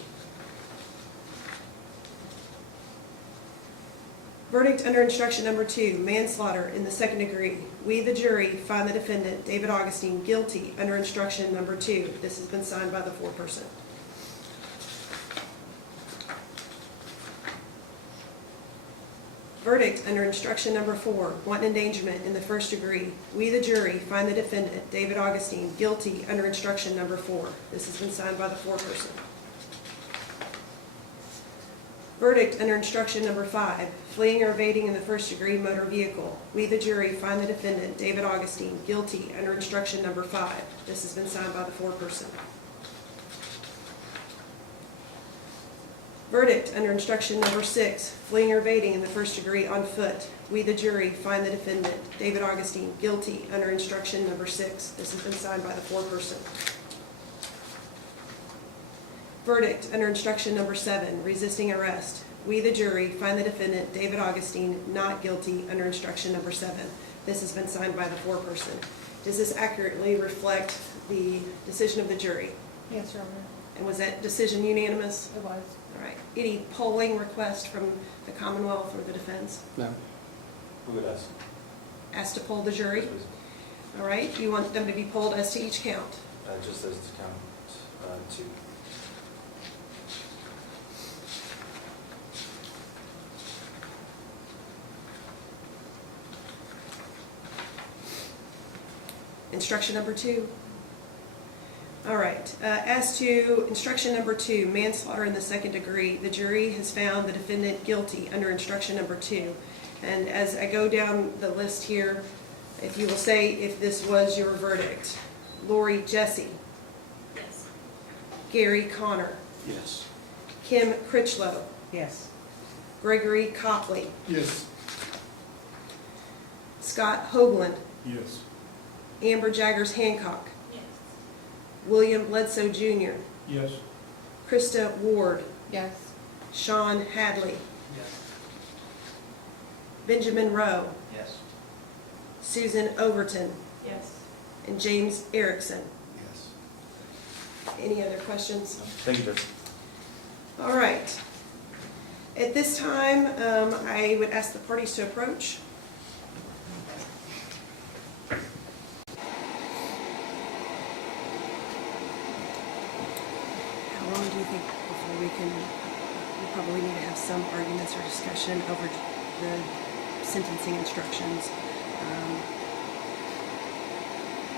Verdict under instruction number 2, manslaughter in the second degree. We, the jury, find the defendant, David Augustine, guilty under instruction number 2. This has been signed by the foreperson. Verdict under instruction number 4, wanton endangerment in the first degree. We, the jury, find the defendant, David Augustine, guilty under instruction number 4. This has been signed by the foreperson. Verdict under instruction number 5, fleeing or evading in the first degree motor vehicle. We, the jury, find the defendant, David Augustine, guilty under instruction number 5. This has been signed by the foreperson. Verdict under instruction number 6, fleeing or evading in the first degree on foot. We, the jury, find the defendant, David Augustine, guilty under instruction number 6. This has been signed by the foreperson. Verdict under instruction number 7, resisting arrest. We, the jury, find the defendant, David Augustine, not guilty under instruction number 7. This has been signed by the foreperson. Does this accurately reflect the decision of the jury? Yes, Your Honor. And was that decision unanimous? It was. All right. Any polling request from the Commonwealth or the defense? No. Who would ask? Asked to poll the jury? All right. You want them to be polled as to each count? Just as to count 2. Instruction number 2. All right. As to instruction number 2, manslaughter in the second degree, the jury has found the defendant guilty under instruction number 2. And as I go down the list here, if you will say if this was your verdict. Lori Jesse. Yes. Gary Connor. Yes. Kim Critchlow. Yes. Gregory Copley. Yes. Scott Hoagland. Yes. Amber Jaggers Hancock. Yes. William Bledsoe Jr. Yes. Krista Ward. Yes. Sean Hadley. Yes. Benjamin Rowe. Yes. Susan Overton. Yes. And James Erickson. Yes. Any other questions? Thank you, Judge. All right. At this time, I would ask the parties to approach. How long do you think before we probably need to have some arguments or discussion over the sentencing instructions?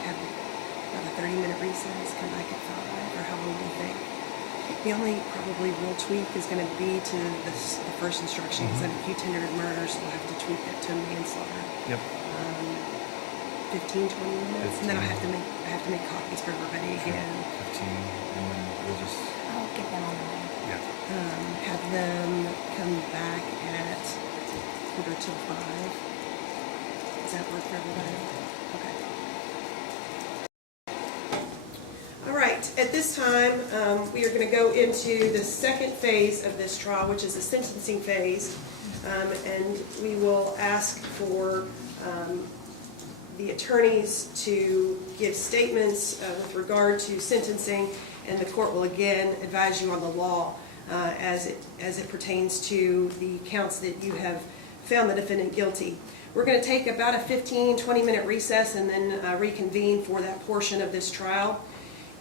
Have about a 30-minute recess, come back at 5, or how long do you think? The only probably real tweak is going to be to the first instruction, because if you tendered murder, so we'll have to tweak it to manslaughter. Yep. 15, 20 minutes, and then I have to make copies for everybody again. 15, and then we'll just, I'll get them on the way. yeah. Have them come back at 4:45. Does that work for everybody? Okay. All right, at this time, we are going to go into the second phase of this trial, which is the sentencing phase, and we will ask for the attorneys to give statements with regard to sentencing, and the court will again advise you on the law as it pertains to the counts that you have found the defendant guilty. We're going to take about a 15-20-minute recess and then reconvene for that portion of this trial.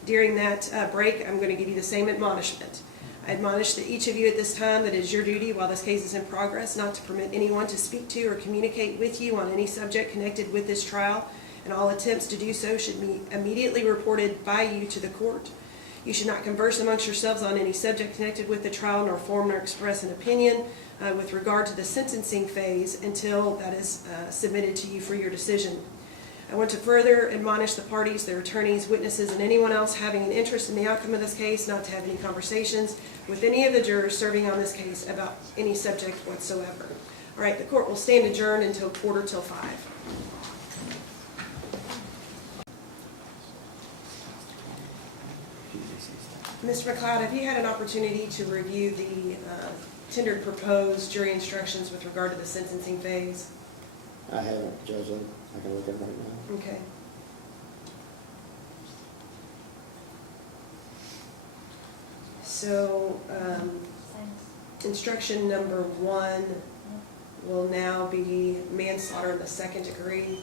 During that break, I'm going to give you the same admonishment. I admonish that each of you at this time that it is your duty while this case is in progress not to permit anyone to speak to or communicate with you on any subject connected with this trial, and all attempts to do so should be immediately reported by you to the court. You should not converse amongst yourselves on any subject connected with the trial, nor form nor express an opinion with regard to the sentencing phase until that is submitted to you for your decision. I want to further admonish the parties, their attorneys, witnesses, and anyone else having an interest in the outcome of this case not to have any conversations with any of the jurors serving on this case about any subject whatsoever. All right, the court will stand adjourned until 4:45. Mr. McLeod, have you had an opportunity to review the tendered proposed jury instructions with regard to the sentencing phase? I haven't, Judge, I can look at it right now. Okay. So, instruction number 1 will now be manslaughter in the second degree.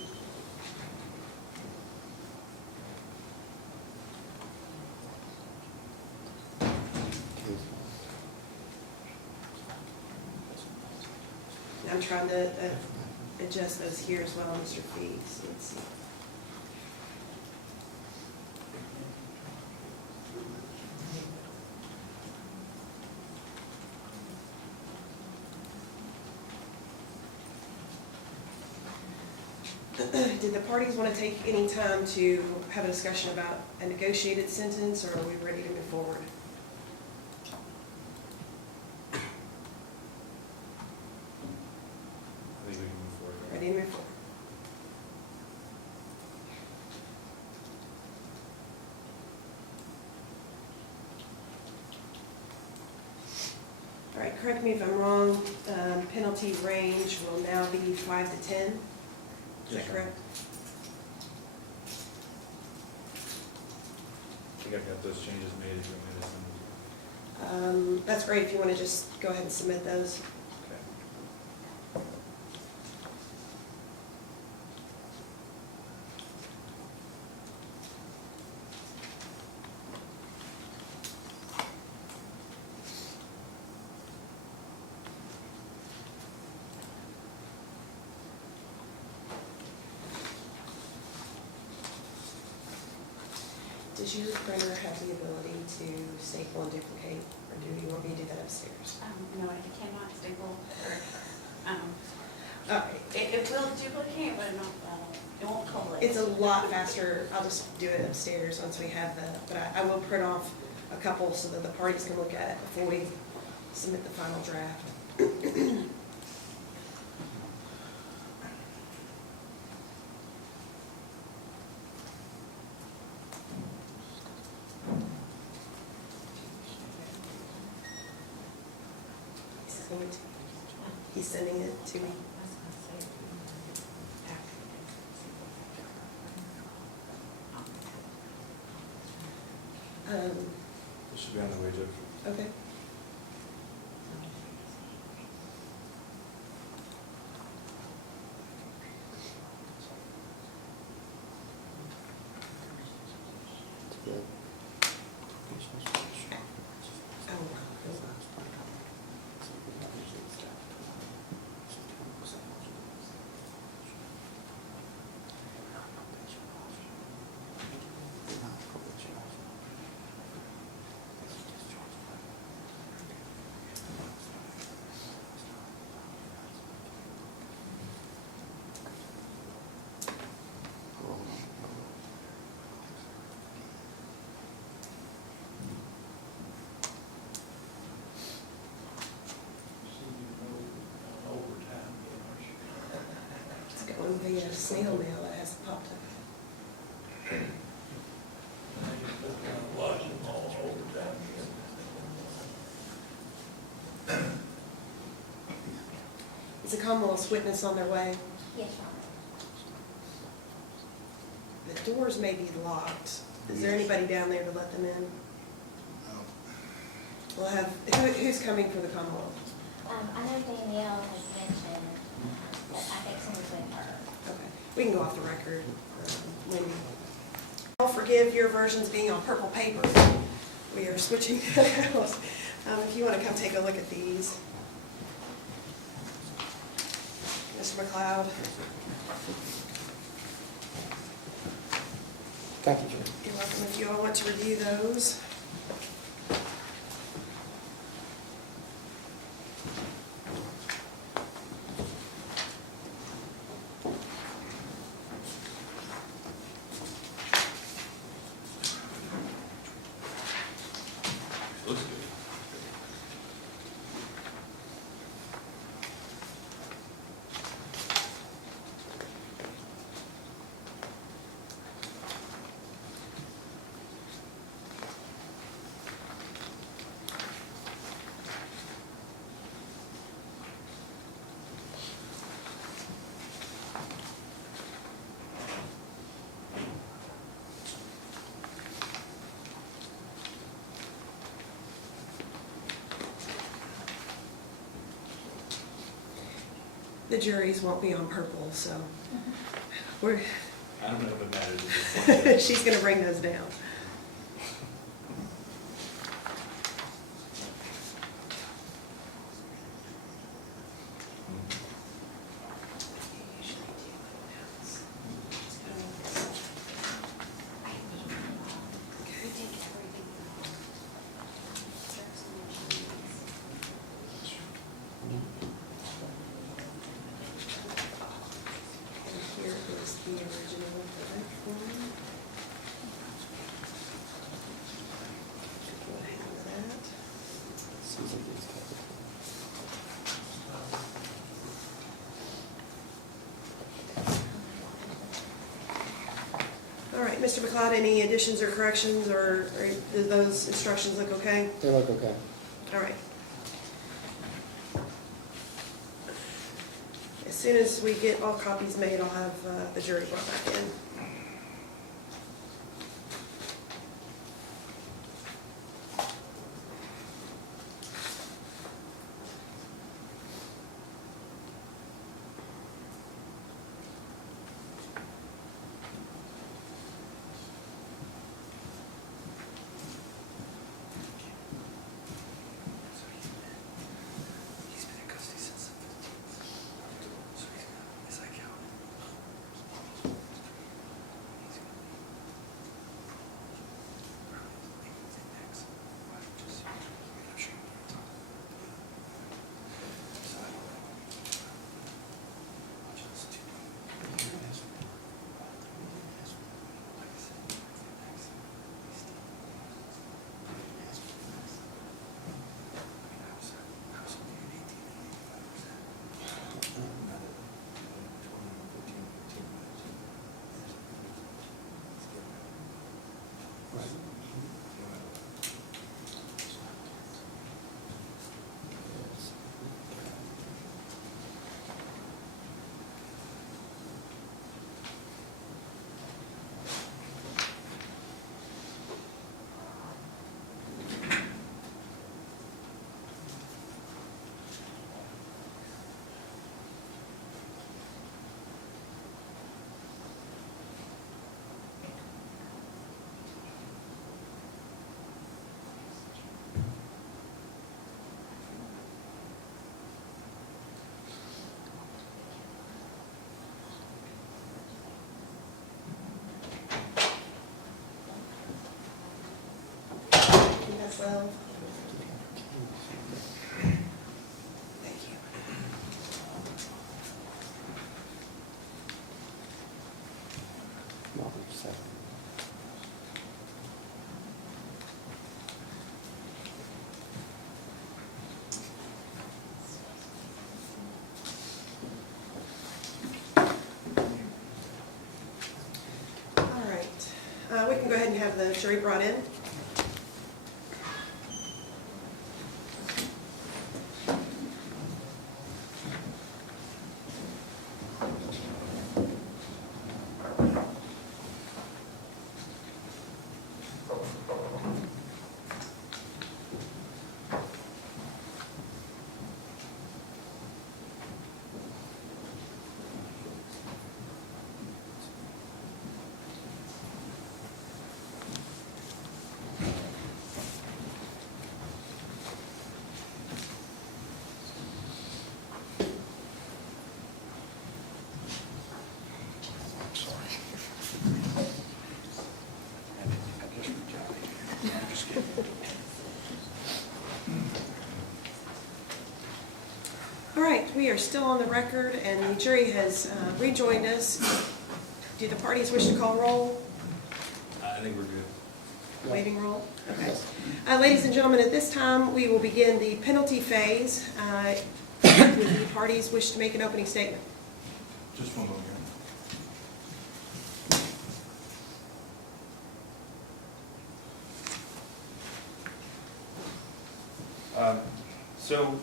I'm trying to adjust those here as well, Mr. Fees. Let's see. Did the parties want to take any time to have a discussion about a negotiated sentence, or are we ready to move forward? I think we can move forward. Ready to move forward? All right, correct me if I'm wrong, penalty range will now be 5 to 10. Is Yes, that sir. correct? I think I've got those changes made if you want me to send them. That's great if you want to just go ahead and submit those. Okay. Does your printer have the ability to staple and duplicate, or do you want me to do that upstairs? No, I cannot staple, or, All right. it will duplicate, but not, it won't collate. It's a lot faster, I'll just do it upstairs once we have but I will print off a couple so that the parties can look at it before we submit the final draft. He's sending it to me. It should be on the way, Judge. Okay. It's going via snail mail that has popped up. Is the Commonwealth's witness on their way? Yes, Your Honor. The doors may be locked. Is there anybody down there to let them in? No. We'll have, who's coming for the Commonwealth? I know Danielle has mentioned that I think someone's with her. Okay, we can go off the record. Wendy. I'll forgive your versions being on purple paper. We are switching that out. If you want to come take a look at these. Mr. McLeod. Thank you, Judge. You're welcome if you all want to review those. Looks good. The juries won't be on purple, so we're, I don't know if it matters at this point. she's gonna bring those down. Here is the original verdict form. Go ahead with that. All right, Mr. McLeod, any additions or corrections, or do those instructions look okay? They look okay. All right. As soon as we get all copies made, I'll have the jury brought back in. Well, thank you. All right, we can go ahead and have the jury brought in. All right, we are still on the record, and the jury has rejoined us. Do the parties wish to call roll? I think we're good. Waiting roll? Okay. Ladies and gentlemen, at this time, we will begin the penalty phase. Would the parties wish to make an opening statement? Just one moment. So,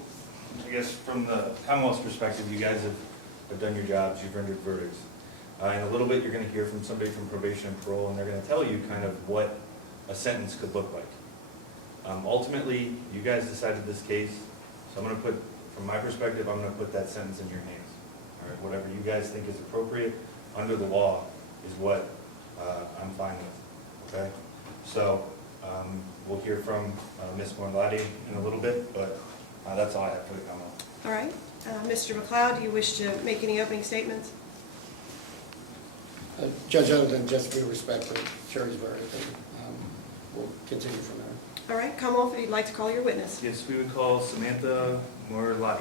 I guess from the Commonwealth's perspective, you guys have done your jobs, you've rendered verdicts. In a little bit, you're going to hear from somebody from probation and parole, and they're going to tell you kind of what a sentence could look like. Ultimately, you guys decided this case, so I'm going to put, from my perspective, I'm going to put that sentence in your hands. All right, whatever you guys think is appropriate under the law is what I'm fine with, okay? So we'll hear from Ms. McLeod in a little bit, but that's all I have for the comment. All right. Mr. McLeod, do you wish to make any opening statements? Judge, other than just we respect the jury's verdict, we'll continue from there. All right, Commonwealth, if you'd like to call your witness. Yes, we would call Samantha McLeod,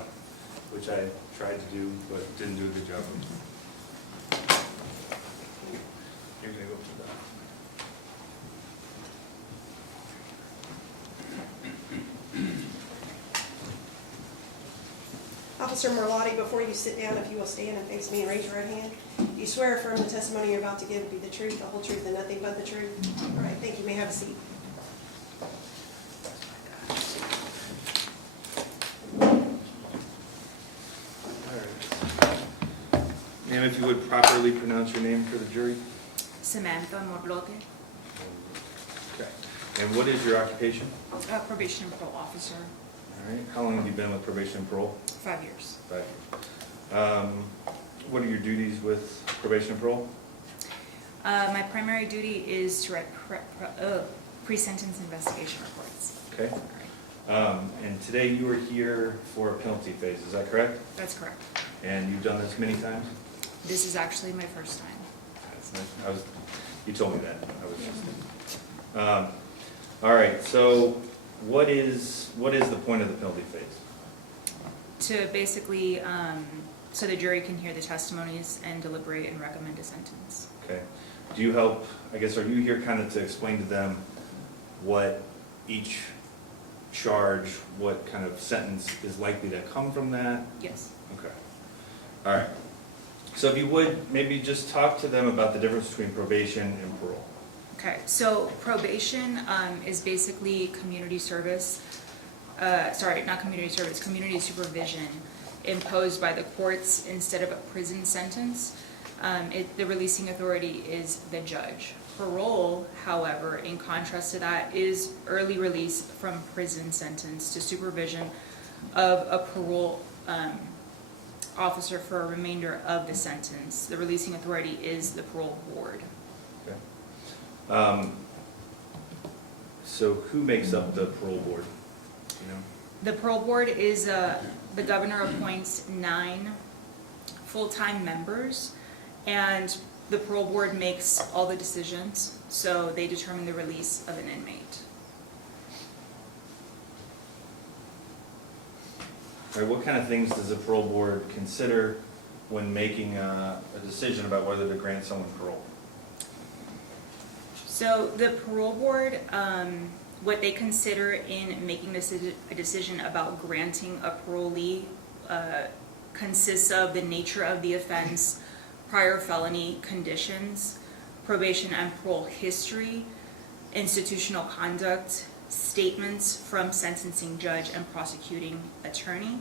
which I tried to do, but didn't do a good job of. You're gonna go through that. Officer Merlotti, before you sit down, if you will stand and face me and raise your right hand. You swear or affirm the testimony you're about to give to be the truth, the whole truth, and nothing but the truth? All right, thank you. You may have a seat. Ma'am, if you would properly pronounce your name for the jury. Samantha Morlote, Okay. And what is your occupation? probation and parole officer, All right. How long have you been with probation and parole? 5 years. 5 years. What are your duties with probation and parole? My primary duty is to write pre-sentence investigation reports. Okay. And today you are here for a penalty phase, is that correct? That's correct. And you've done this many times? This is actually my first time. That's nice. You told me that. I was just. All right. So, what is the point of the penalty phase? To basically, so the jury can hear the testimonies and deliberate and recommend a sentence. Okay. Do you help? I guess are you here kind of to explain to them what each charge, what kind of sentence is likely to come from that? Yes. Okay. All right. So if you would, maybe just talk to them about the difference between probation and parole. Okay, so probation is basically community service, not community service, community supervision imposed by the courts instead of a prison sentence. The releasing authority is the judge. Parole, however, in contrast to that, is early release from prison sentence to supervision of a parole officer for a remainder of the sentence. The releasing authority is the parole board. Okay. So who makes up the parole board? You know? The parole board is, the governor appoints 9 full-time members, and the parole board makes all the decisions, so they determine the release of an inmate. All right, what kind of things does the parole board consider when making a decision about whether to grant someone parole? So the parole board, what they consider in making a decision about granting a parolee consists of the nature of the offense, prior felony conditions, probation and parole history, institutional conduct, statements from sentencing judge and prosecuting attorney,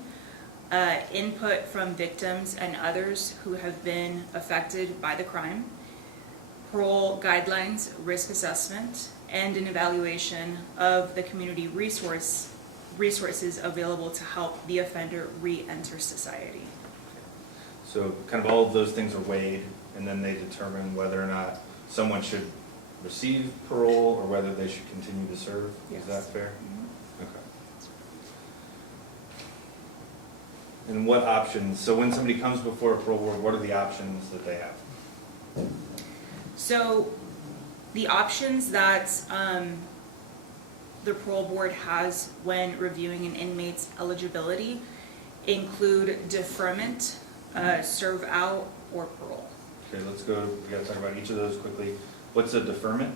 input from victims and others who have been affected by the crime, parole guidelines, risk assessment, and an evaluation of the community resources available to help the offender re-enter society. So kind of all of those things are weighed, and then they determine whether or not someone should receive parole or whether they should continue to serve. Yes. Is that fair? Mm-hmm. Okay. And what options, so when somebody comes before a parole board, what are the options that they have? So the options that the parole board has when reviewing an inmate's eligibility include deferment, serve out, or parole. Okay, let's go, we gotta talk about each of those quickly. What's a deferment?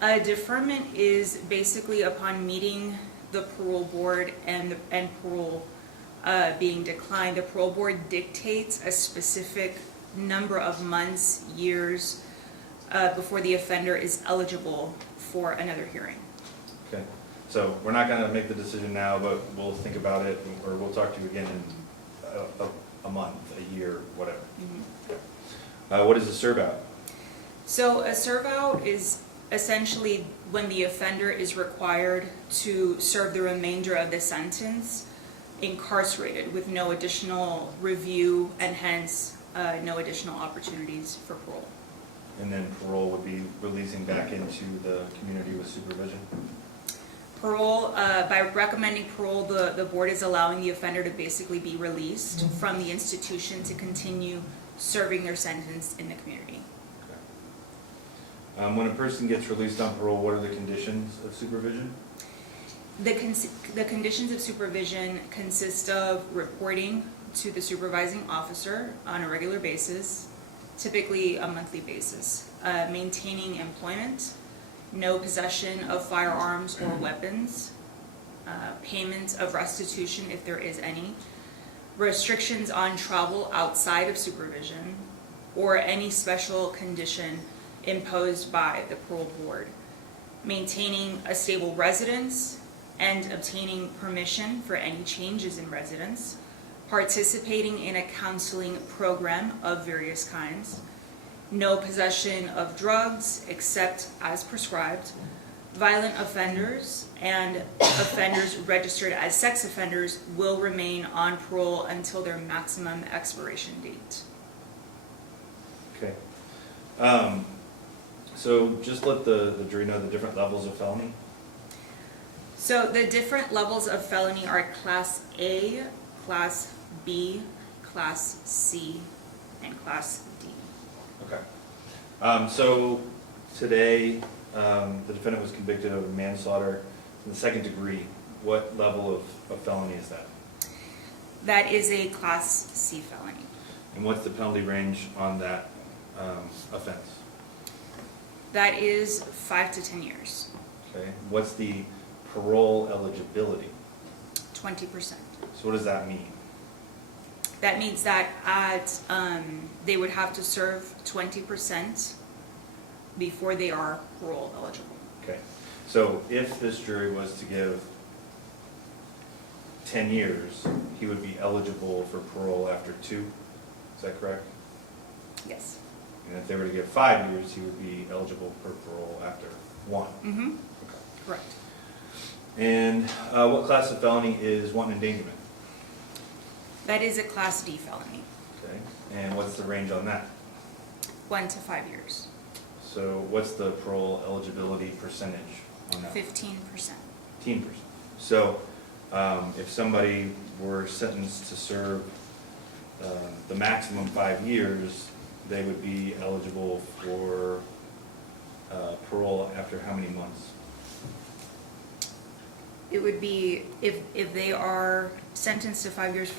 A deferment is basically upon meeting the parole board and parole being declined, the parole board dictates a specific number of months, years before the offender is eligible for another hearing. Okay, so we're not gonna make the decision now, but we'll think about it, or we'll talk to you again in a month, a year, whatever. Mm-hmm. What is a serve out? So a serve out is essentially when the offender is required to serve the remainder of the sentence incarcerated with no additional review and hence no additional opportunities for parole. And then parole would be releasing back into the community with supervision? Parole, by recommending parole, the board is allowing the offender to basically be released from the institution to continue serving their sentence in the community. When a person gets released on parole, what are the conditions of supervision? The conditions of supervision consist of reporting to the supervising officer on a regular basis, typically a monthly basis, maintaining employment, no possession of firearms or weapons, payment of restitution if there is any, restrictions on travel outside of supervision, or any special condition imposed by the parole board, maintaining a stable residence and obtaining permission for any changes in residence, participating in a counseling program of various kinds, no possession of drugs except as prescribed, violent offenders and offenders registered as sex offenders will remain on parole until their maximum expiration date. Okay. So just let the jury know the different levels of felony. So the different levels of felony are Class A, Class B, Class C, and Class D. Okay. So today, the defendant was convicted of manslaughter in the second degree. What level of felony is that? That is a Class C felony. And what's the penalty range on that offense? That is 5 to 10 years, Okay. What's the parole eligibility? 20%. So what does that mean? That means that they would have to serve 20% before they are parole eligible. Okay. So if this jury was to give 10 years, he would be eligible for parole after 2. Is that correct? Yes. And if they were to give 5 years, he would be eligible for parole after 1. Mm-hmm. Okay. Correct. And what class of felony is wanton endangerment? That is a Class D felony, Okay. And what's the range on that? 1 to 5 years, So what's the parole eligibility percentage on that? 15%. 15%. So if somebody were sentenced to serve the maximum 5 years, they would be eligible for parole after how many months? It would be, if they are sentenced to 5 years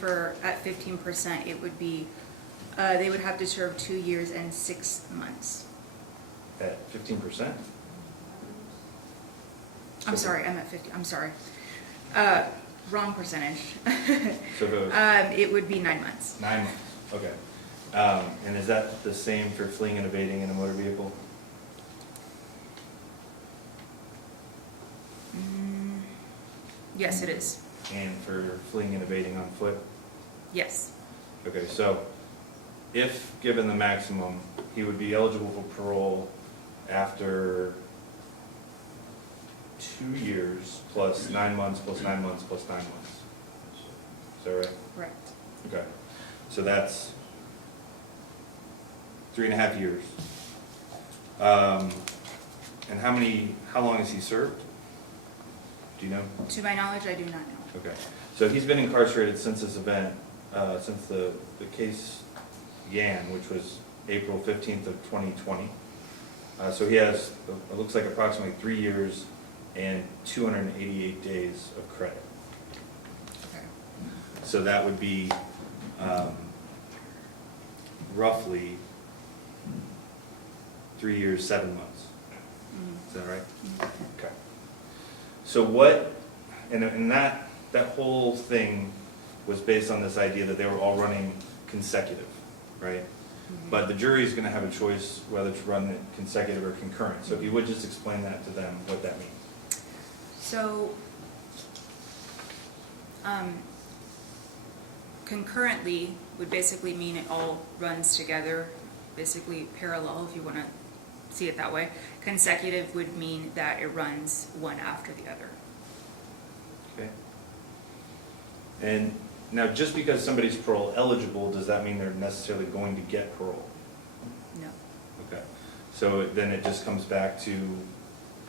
at 15%, it would be, they would have to serve 2 years and 6 months. At 15%? I'm sorry, I'm at 50, I'm sorry. Wrong percentage. So if it was It would be 9 months. 9 months, okay. And is that the same for fleeing and evading in a motor vehicle? Yes, it is. And for fleeing and evading on foot? Yes. Okay, so if given the maximum, he would be eligible for parole after 2 years plus 9 months plus 9 months plus 9 months. Is that right? Correct. Okay, so that's 3.5 years. And how long has he served? Do you know? To my knowledge, I do not know. Okay, so he's been incarcerated since this event, since the case began, which was April 15th of 2020. So he has, it looks like approximately 3 years and 288 days of credit. Okay. So that would be roughly 3 years, 7 months. Is that right? Okay. So what, and that whole thing was based on this idea that they were all running consecutive, right? But the jury is going to have a choice whether to run it consecutive or concurrent. So if you would just explain that to them, what that means. So, concurrently would basically mean it all runs together, basically parallel, if you want to see it that way. Consecutive would mean that it runs one after the other. Okay. And now, just because somebody's parole eligible, does that mean they're necessarily going to get parole? No. Okay, so then it just comes back to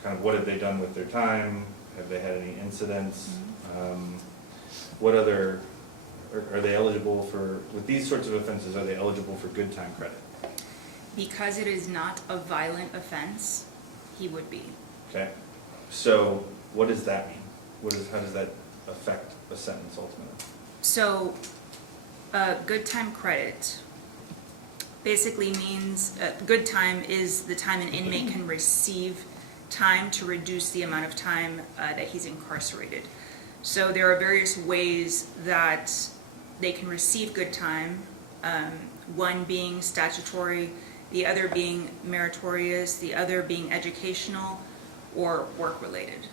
kind of what have they done with their time? Have they had any incidents? What other, are they eligible for, with these sorts of offenses, are they eligible for good time credit? Because it is not a violent offense, he would be. Okay, so what does that mean? How does that affect a sentence ultimately? So, good time credit basically means, good time is the time an inmate can receive time to reduce the amount of time that he's incarcerated. So there are various ways that they can receive good time, one being statutory, the other being meritorious, the other being educational or work-related.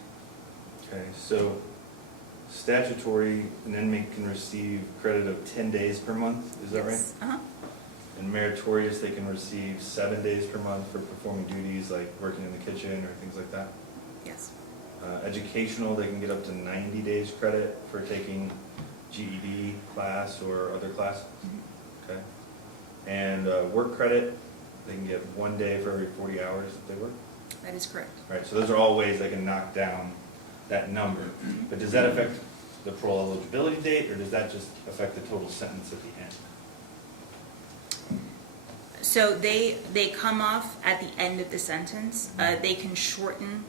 Okay, so statutory, an inmate can receive credit of 10 days per month, is that right? Yes. Uh-huh. And meritorious, they can receive 7 days per month for performing duties like working in the kitchen or things like that. Yes. Educational, they can get up to 90 days credit for taking GED class or other class. Okay. And work credit, they can get 1 day for every 40 hours if they work. That is correct. Right, so those are all ways they can knock down that number. But does that affect the parole eligibility date, or does that just affect the total sentence at the end? So they come off at the end of the sentence. They can shorten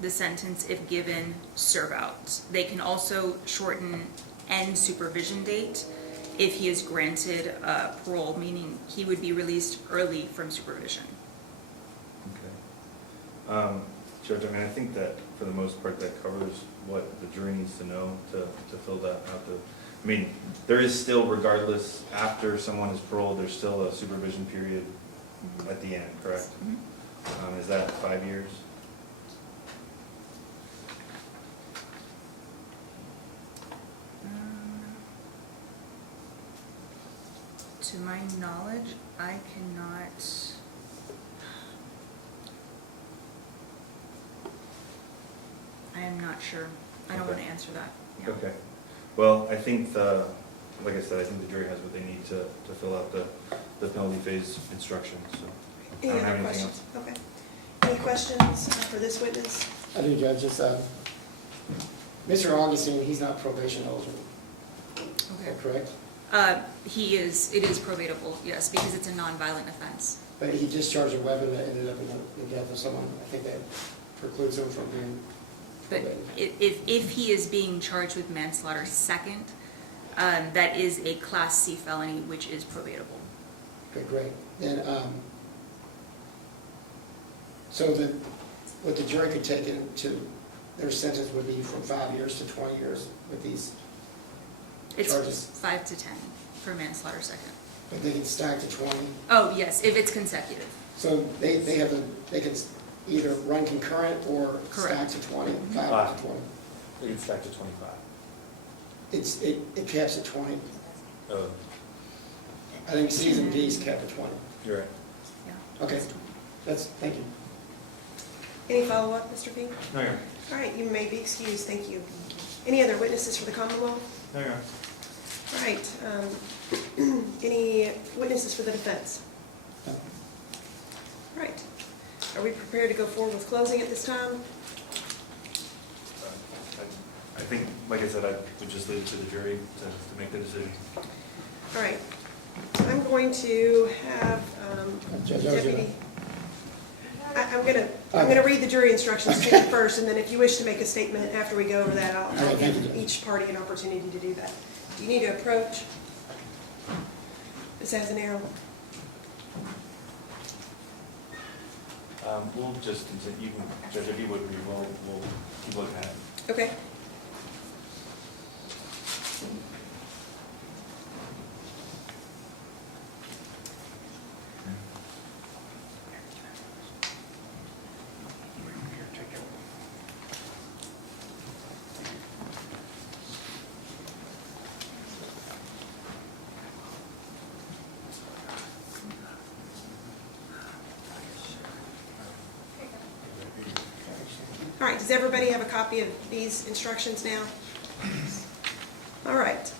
the sentence if given serve out. They can also shorten end supervision date if he is granted parole, meaning he would be released early from supervision. Okay. Judge, I mean, I think that for the most part that covers what the jury needs to know to fill that out. I mean, there is still, regardless, after someone is paroled, there's still a supervision period at the end, correct? Is that 5 years? To my knowledge, I cannot. I am not sure. I don't want to answer that. Yeah. Okay. Well, I think like I said, I think the jury has what they need to fill out the penalty phase instructions, so. I Any don't have other anything questions? Okay. Any questions for this witness? I do, Judge. Just, Mr. Augustine, he's not probation eligible. Okay. Correct? It is probatable, yes, because it's a nonviolent offense. But he discharged a weapon that ended up in the death of someone. I think that precludes him from being But probated. if he is being charged with manslaughter second, that is a Class C felony, which is probatable. Okay, great. Then, so what the jury could take into their sentence would be from 5 years to 20 years with these It's charges. 5 to 10 for manslaughter second. But they can stack to 20. Oh, yes, if it's consecutive. So they can either run concurrent or stack Correct. to 20, 5 to 20. We can stack to 25. It caps at 20. Oh, I think C's and D's cap at 20. you're right. Yeah. Okay, thank you. Any follow-up, Mr. Fee? No, you're right. All right, you may be excused, thank you. Any other witnesses for the Commonwealth? No, you're right. All right, any witnesses for the defense? No. All right, are we prepared to go forward with closing at this time? I think, like I said, I would just leave it to the jury to make the decision. All right, I'm going to have Judge, Deputy, I'm gonna read the jury instructions to you first, and then if you wish to make a statement after we go over that, I'll All right, thank give you. each party an opportunity to do that. Do you need to approach? This has an arrow. We'll just continue, you can, Judge, if you would, we'll keep looking at it. Okay. All right, does everybody have a copy of these instructions now? All right.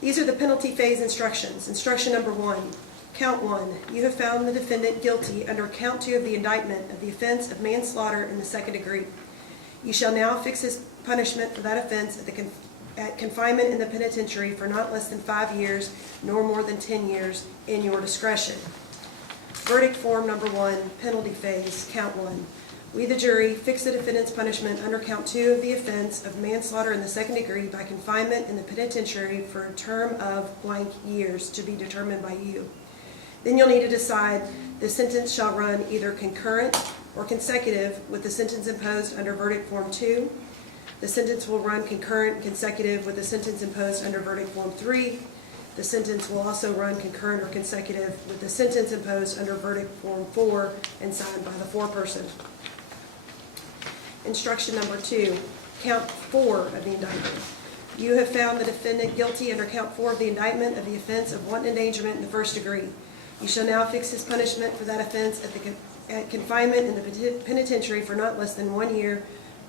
These are the penalty phase instructions. Instruction number 1. Count 1. You have found the defendant guilty under count 2 of the indictment of the offense of manslaughter in the second degree. You shall now fix his punishment for that offense at confinement in the penitentiary for not less than 5 years, nor more than 10 years, in your discretion. Verdict form number 1, penalty phase, count 1. We, the jury, fix the defendant's punishment under count 2 of the offense of manslaughter in the second degree by confinement in the penitentiary for a term of blank years to be determined by you. Then you'll need to decide the sentence shall run either concurrent or consecutive with the sentence imposed under verdict form 2. The sentence will run concurrent and consecutive with the sentence imposed under verdict form 3. The sentence will also run concurrent or consecutive with the sentence imposed under verdict form 4 and signed by the foreperson. Instruction number 2, count 4 of the indictment. You have found the defendant guilty under count 4 of the indictment of the offense of wanton endangerment in the first degree. You shall now fix his punishment for that offense at confinement in the penitentiary for not less than 1 year,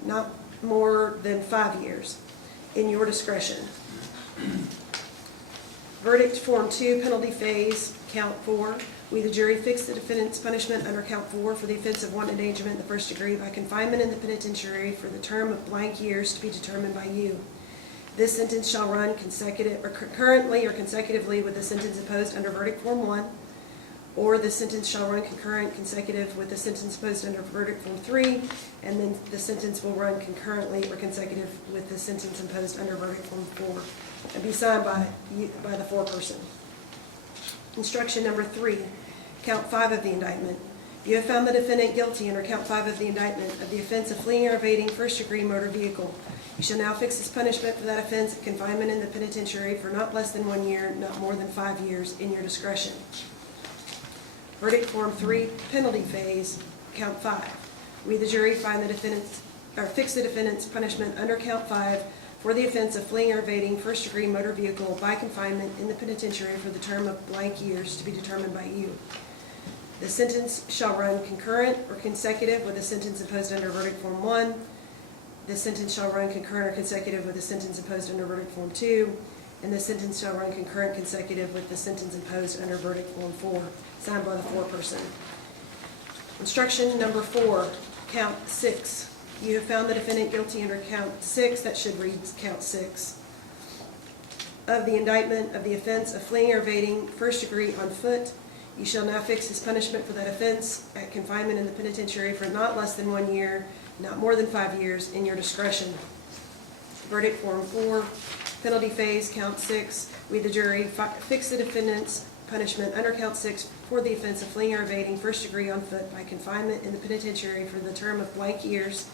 not more than 5 years, in your discretion. Verdict form 2, penalty phase, count 4. We, the jury, fix the defendant's punishment under count 4 for the offense of wanton endangerment in the first degree by confinement in the penitentiary for the term of blank years to be determined by you. This sentence shall run concurrently or consecutively with the sentence imposed under verdict form 1, or the sentence shall run concurrent consecutive with the sentence imposed under verdict form 3, and then the sentence will run concurrently or consecutive with the sentence imposed under verdict form 4 and be signed by the foreperson. Instruction number 3, count 5 of the indictment. You have found the defendant guilty under count 5 of the indictment of the offense of fleeing or evading first-degree motor vehicle. You shall now fix his punishment for that offense at confinement in the penitentiary for not less than 1 year, not more than 5 years, in your discretion. Verdict form 3, penalty phase, count 5. We, the jury, fix the defendant's punishment under count 5 for the offense of fleeing or evading first-degree motor vehicle by confinement in the penitentiary for the term of blank years to be determined by you. The sentence shall run concurrent or consecutive with the sentence imposed under verdict form 1. The sentence shall run concurrent or consecutive with the sentence imposed under verdict form 2. And the sentence shall run concurrent consecutive with the sentence imposed under verdict form 4, signed by the foreperson. Instruction number 4, count 6. You have found the defendant guilty under count 6, that should read count 6, of the indictment of the offense of fleeing or evading first degree on foot. You shall now fix his punishment for that offense at confinement in the penitentiary for not less than 1 year, not more than 5 years, in your discretion. Verdict form 4, penalty phase, count 6. We, the jury, fix the defendant's punishment under count 6 for the offense of fleeing or evading first degree on foot by confinement in the penitentiary for the term of blank years,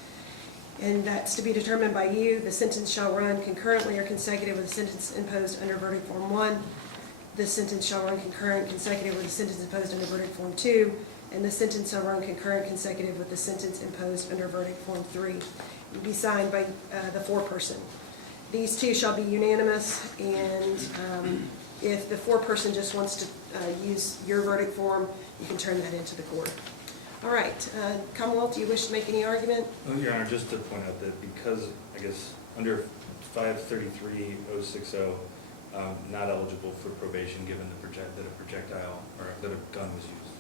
and that's to be determined by you. The sentence shall run concurrently or consecutive with the sentence imposed under verdict form 1. This sentence shall run concurrent consecutive with the sentence imposed under verdict form 2, and the sentence shall run concurrent consecutive with the sentence imposed under verdict form 3. It will be signed by the foreperson. These two shall be unanimous, and if the foreperson just wants to use your verdict form, you can turn that into the court. All right, Commonwealth, do you wish to make any argument? Well, Your Honor, just to point out that because, I guess, under 533-060, not eligible for probation given that a projectile or that a gun was used.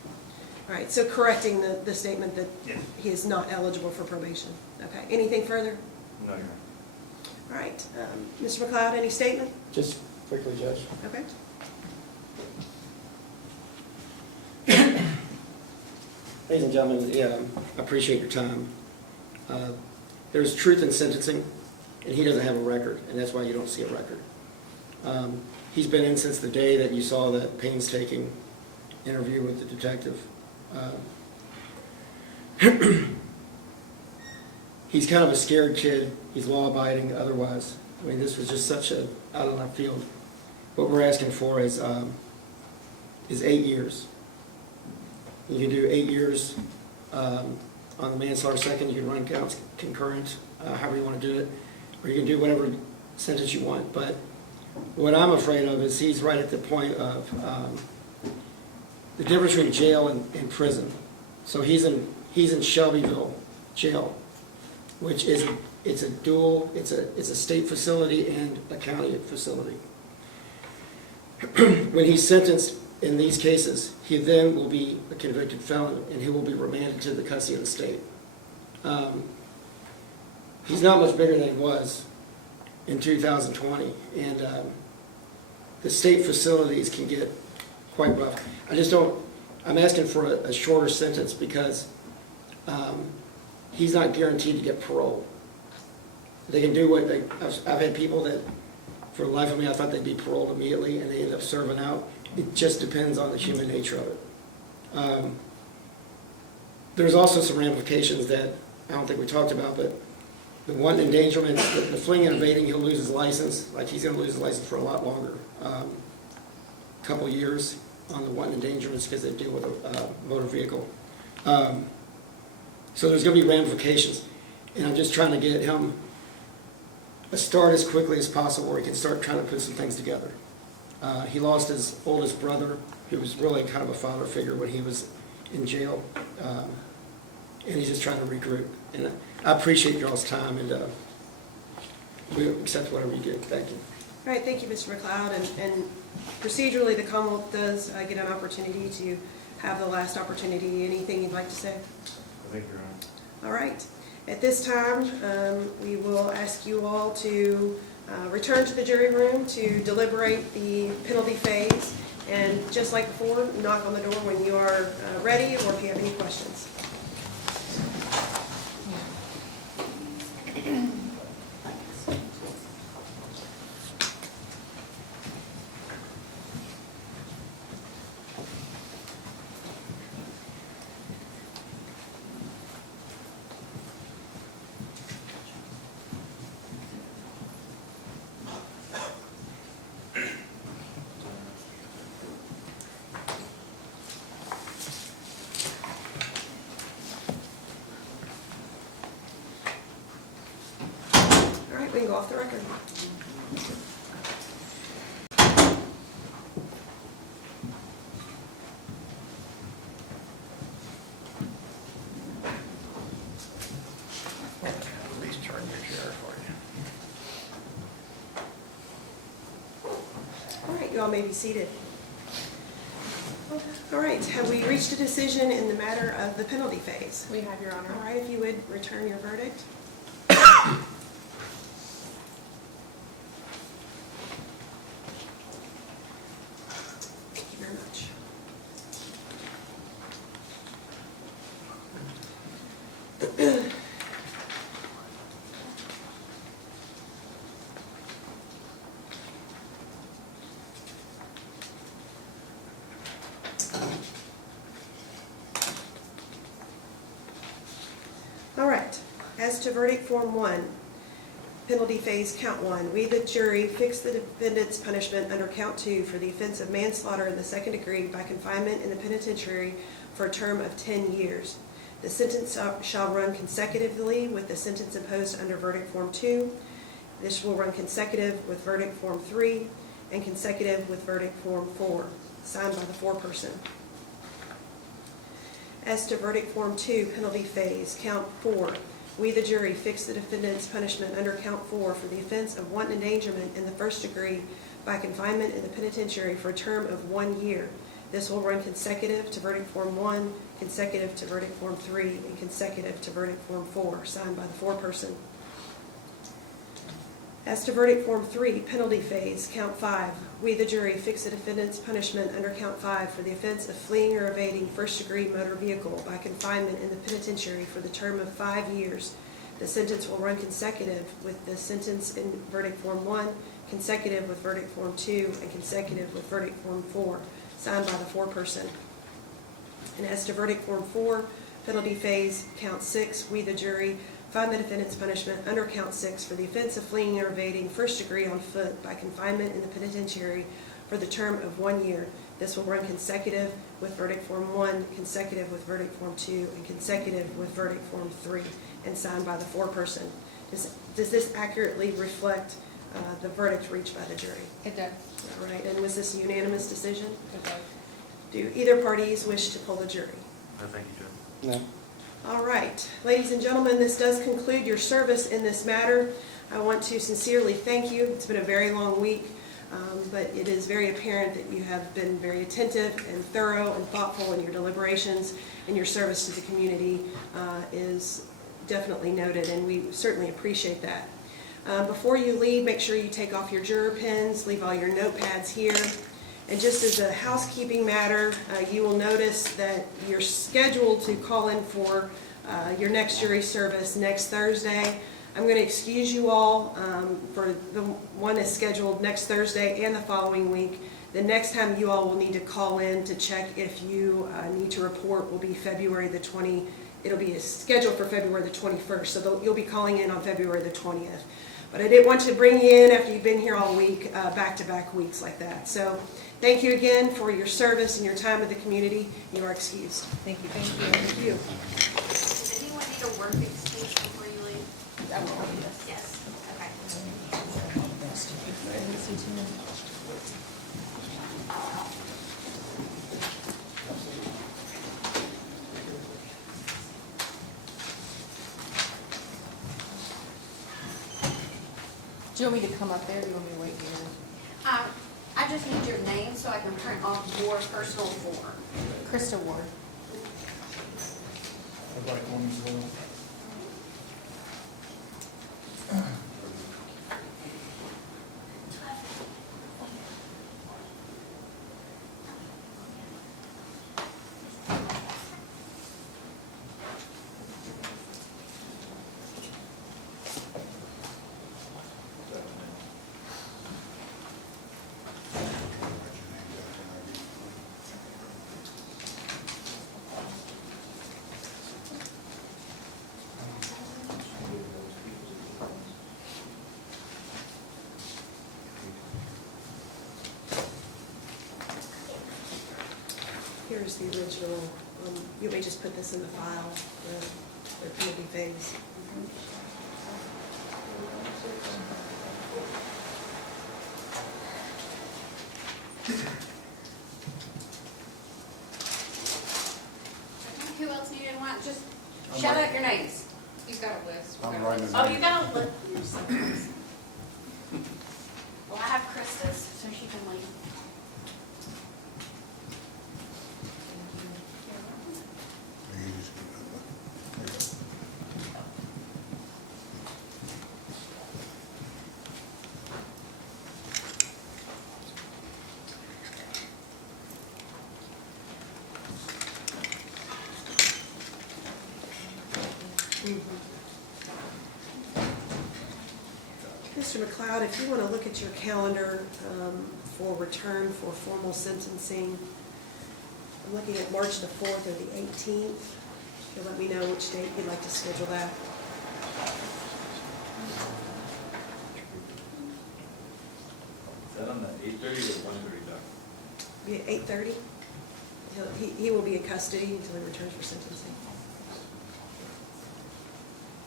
All right, so correcting the statement that Yes. he is not eligible for probation. Okay, anything further? No, Your Honor. All right, Mr. McLeod, any statement? Just quickly, Judge. Okay. Ladies and gentlemen, I appreciate your time. There's truth in sentencing, and he doesn't have a record, and that's why you don't see a record. He's been in since the day that you saw that painstaking interview with the detective. He's kind of a scared kid. He's law-abiding otherwise. I mean, this was just such a out of left field. What we're asking for is 8 years. You can do 8 years on the manslaughter second. You can run counts concurrent, however you want to do it, or you can do whatever sentence you want. But what I'm afraid of is he's right at the point of the difference between jail and prison. So he's in Shelbyville jail, which is, it's a dual, it's a state facility and a county facility. When he's sentenced in these cases, he then will be a convicted felon, and he will be remanded to the custody of the state. He's not much bigger than he was in 2020, and the state facilities can get quite rough. I'm asking for a shorter sentence because he's not guaranteed to get parole. They can do what I've had people that, for the life of me, I thought they'd be paroled immediately, and they end up serving out. It just depends on the human nature of it. There's also some ramifications that I don't think we talked about, but the wanton endangerment, the fleeing and evading, he'll lose his license. Like, he's going to lose his license for a lot longer. Couple years on the wanton endangerments because they deal with a motor vehicle. So there's going to be ramifications, and I'm just trying to get him a start as quickly as possible where he can start trying to put some things together. He lost his oldest brother, who was really kind of a father figure when he was in jail, and he's just trying to regroup. And I appreciate y'all's time, and we accept whatever you get. Thank you. All right, thank you, Mr. McLeod. And procedurally, the Commonwealth does get an opportunity to have the last opportunity. Anything you'd like to say? I think you're on. All right. At this time, we will ask you all to return to the jury room to deliberate the penalty phase. And just like before, knock on the door when you are ready or if you have any questions. We can go off the record. Please turn your chair for you. All right, you all may be seated. All right, have we reached a decision in the matter of the penalty phase? We have, Your Honor. All right, if you would return your verdict. Thank you very much. All right, as to verdict form 1, penalty phase count 1, we the jury fix the defendant's punishment under count 2 for the offense of manslaughter in the second degree by confinement in the penitentiary for a term of 10 years. The sentence shall run consecutively with the sentence imposed under verdict form 2. This will run consecutive with verdict form 3 and consecutive with verdict form 4, signed by the foreperson. As to verdict form 2, penalty phase, count 4, we the jury fix the defendant's punishment under count 4 for the offense of wanton endangerment in the first degree by confinement in the penitentiary for a term of 1 year. This will run consecutive to verdict form 1, consecutive to verdict form 3, and consecutive to verdict form 4, signed by the foreperson. As to verdict form 3, penalty phase, count 5, we the jury fix the defendant's punishment under count 5 for the offense of fleeing or evading first-degree motor vehicle by confinement in the penitentiary for the term of 5 years. The sentence will run consecutive with the sentence in verdict form 1, consecutive with verdict form 2, and consecutive with verdict form 4, signed by the foreperson. And as to verdict form 4, penalty phase, count 6, we the jury find the defendant's punishment under count 6 for the offense of fleeing or evading first degree on foot by confinement in the penitentiary for the term of 1 year. This will run consecutive with verdict form 1, consecutive with verdict form 2, and consecutive with verdict form 3, and signed by the foreperson. Does this accurately reflect the verdict reached by the jury? It does. All right, and was this a unanimous decision? It does. Do either parties wish to poll the jury? No, thank you, Judge. No. All right, ladies and gentlemen, this does conclude your service in this matter. I want to sincerely thank you. It's been a very long week, but it is very apparent that you have been very attentive and thorough and thoughtful in your deliberations, and your service to the community is definitely noted, and we certainly appreciate that. Before you leave, make sure you take off your juror pins, leave all your notepads here. And just as a housekeeping matter, you will notice that you're scheduled to call in for your next jury service next Thursday. I'm going to excuse you all for the one that's scheduled next Thursday and the following week. The next time you all will need to call in to check if you need to report will be February the 20th. It'll be scheduled for February the 21st, so you'll be calling in on February the 20th. But I didn't want to bring you in after you've been here all week, back-to-back weeks like that. So thank you again for your service and your time with the community. You are excused. Thank you. Thank you. Thank you. Does anyone need a work excuse before you leave? I will read this. Yes, okay. Do you want me to come up there, or do you want me to wait here? I just need your name so I can print off your personal form. Krista Ward. I'd like one as well. Here's the original. You may just put this in the file, the committee phase. Who else needed one? Just shout out your names. You've got a list. I'm writing Oh, it you got a list. Well, I have Krista's, so she can leave. You just keep it. There you go. Mr. McLeod, if you want to look at your calendar for return for formal sentencing, I'm looking at March the 4th or the 18th. You'll let me know which date you'd like to schedule that. Is that on the 8:30 or 1:30 dock? Be at 8:30. He will be in custody until he returns for sentencing.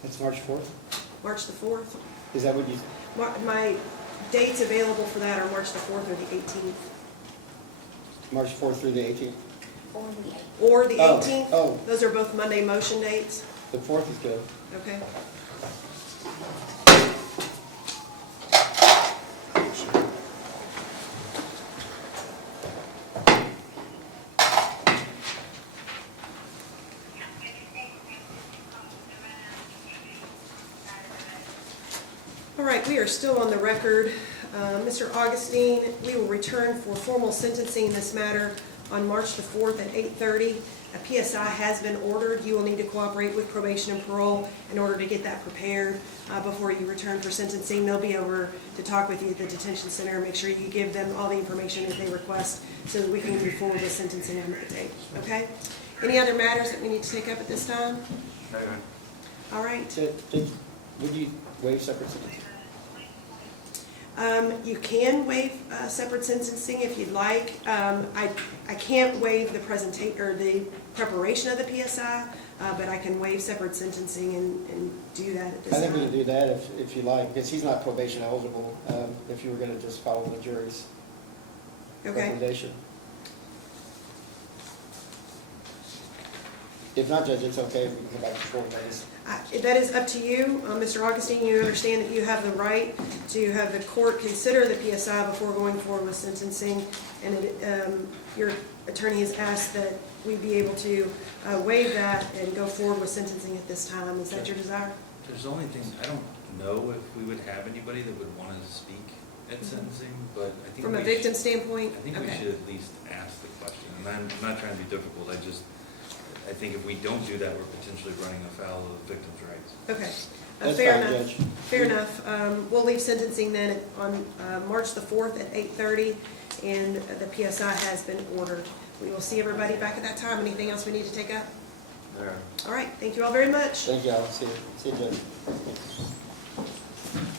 It's March 4th? March the 4th. Is that what you, My dates available for that are March the 4th or the 18th. March 4th through the 18th? Or the Oh, 18th. oh. Those are both Monday motion dates. The 4th is good. Okay. All right, we are still on the record. Mr. Augustine, we will return for formal sentencing in this matter on March the 4th at 8:30. A PSI has been ordered. You will need to cooperate with probation and parole in order to get that prepared before you return for sentencing. They'll be over to talk with you at the detention center. Make sure you give them all the information that they request so that we can move forward with sentencing on that date. Okay? Any other matters that we need to take up at this time? All right. Would you waive separate sentencing? You can waive separate sentencing if you'd like. I can't waive the preparation of the PSI, but I can waive separate sentencing and do that at this I time. think we can do that if you like, because he's not probation eligible, if you were going to just follow the jury's recommendation. If not, Judge, it's okay, we can go back to 4 days. That is up to you. Mr. Augustine, you understand that you have the right to have the court consider the PSI before going forward with sentencing, and your attorney has asked that we be able to waive that and go forward with sentencing at this time. Is that your desire? There's the only thing, I don't know if we would have anybody that would want to speak at sentencing, but I think From a we victim should- standpoint? I think we Okay. should at least ask the question, and I'm not trying to be difficult, I think if we don't do that, we're potentially running afoul of the victim's rights. Okay. That's Fair fine, enough. Judge. Fair enough. We'll leave sentencing then on March the 4th at 8:30, and the PSI has been ordered. We will see everybody back at that time. Anything else we need to take up? There. All right, thank you all very much. Thank you, Al. See you, Judge.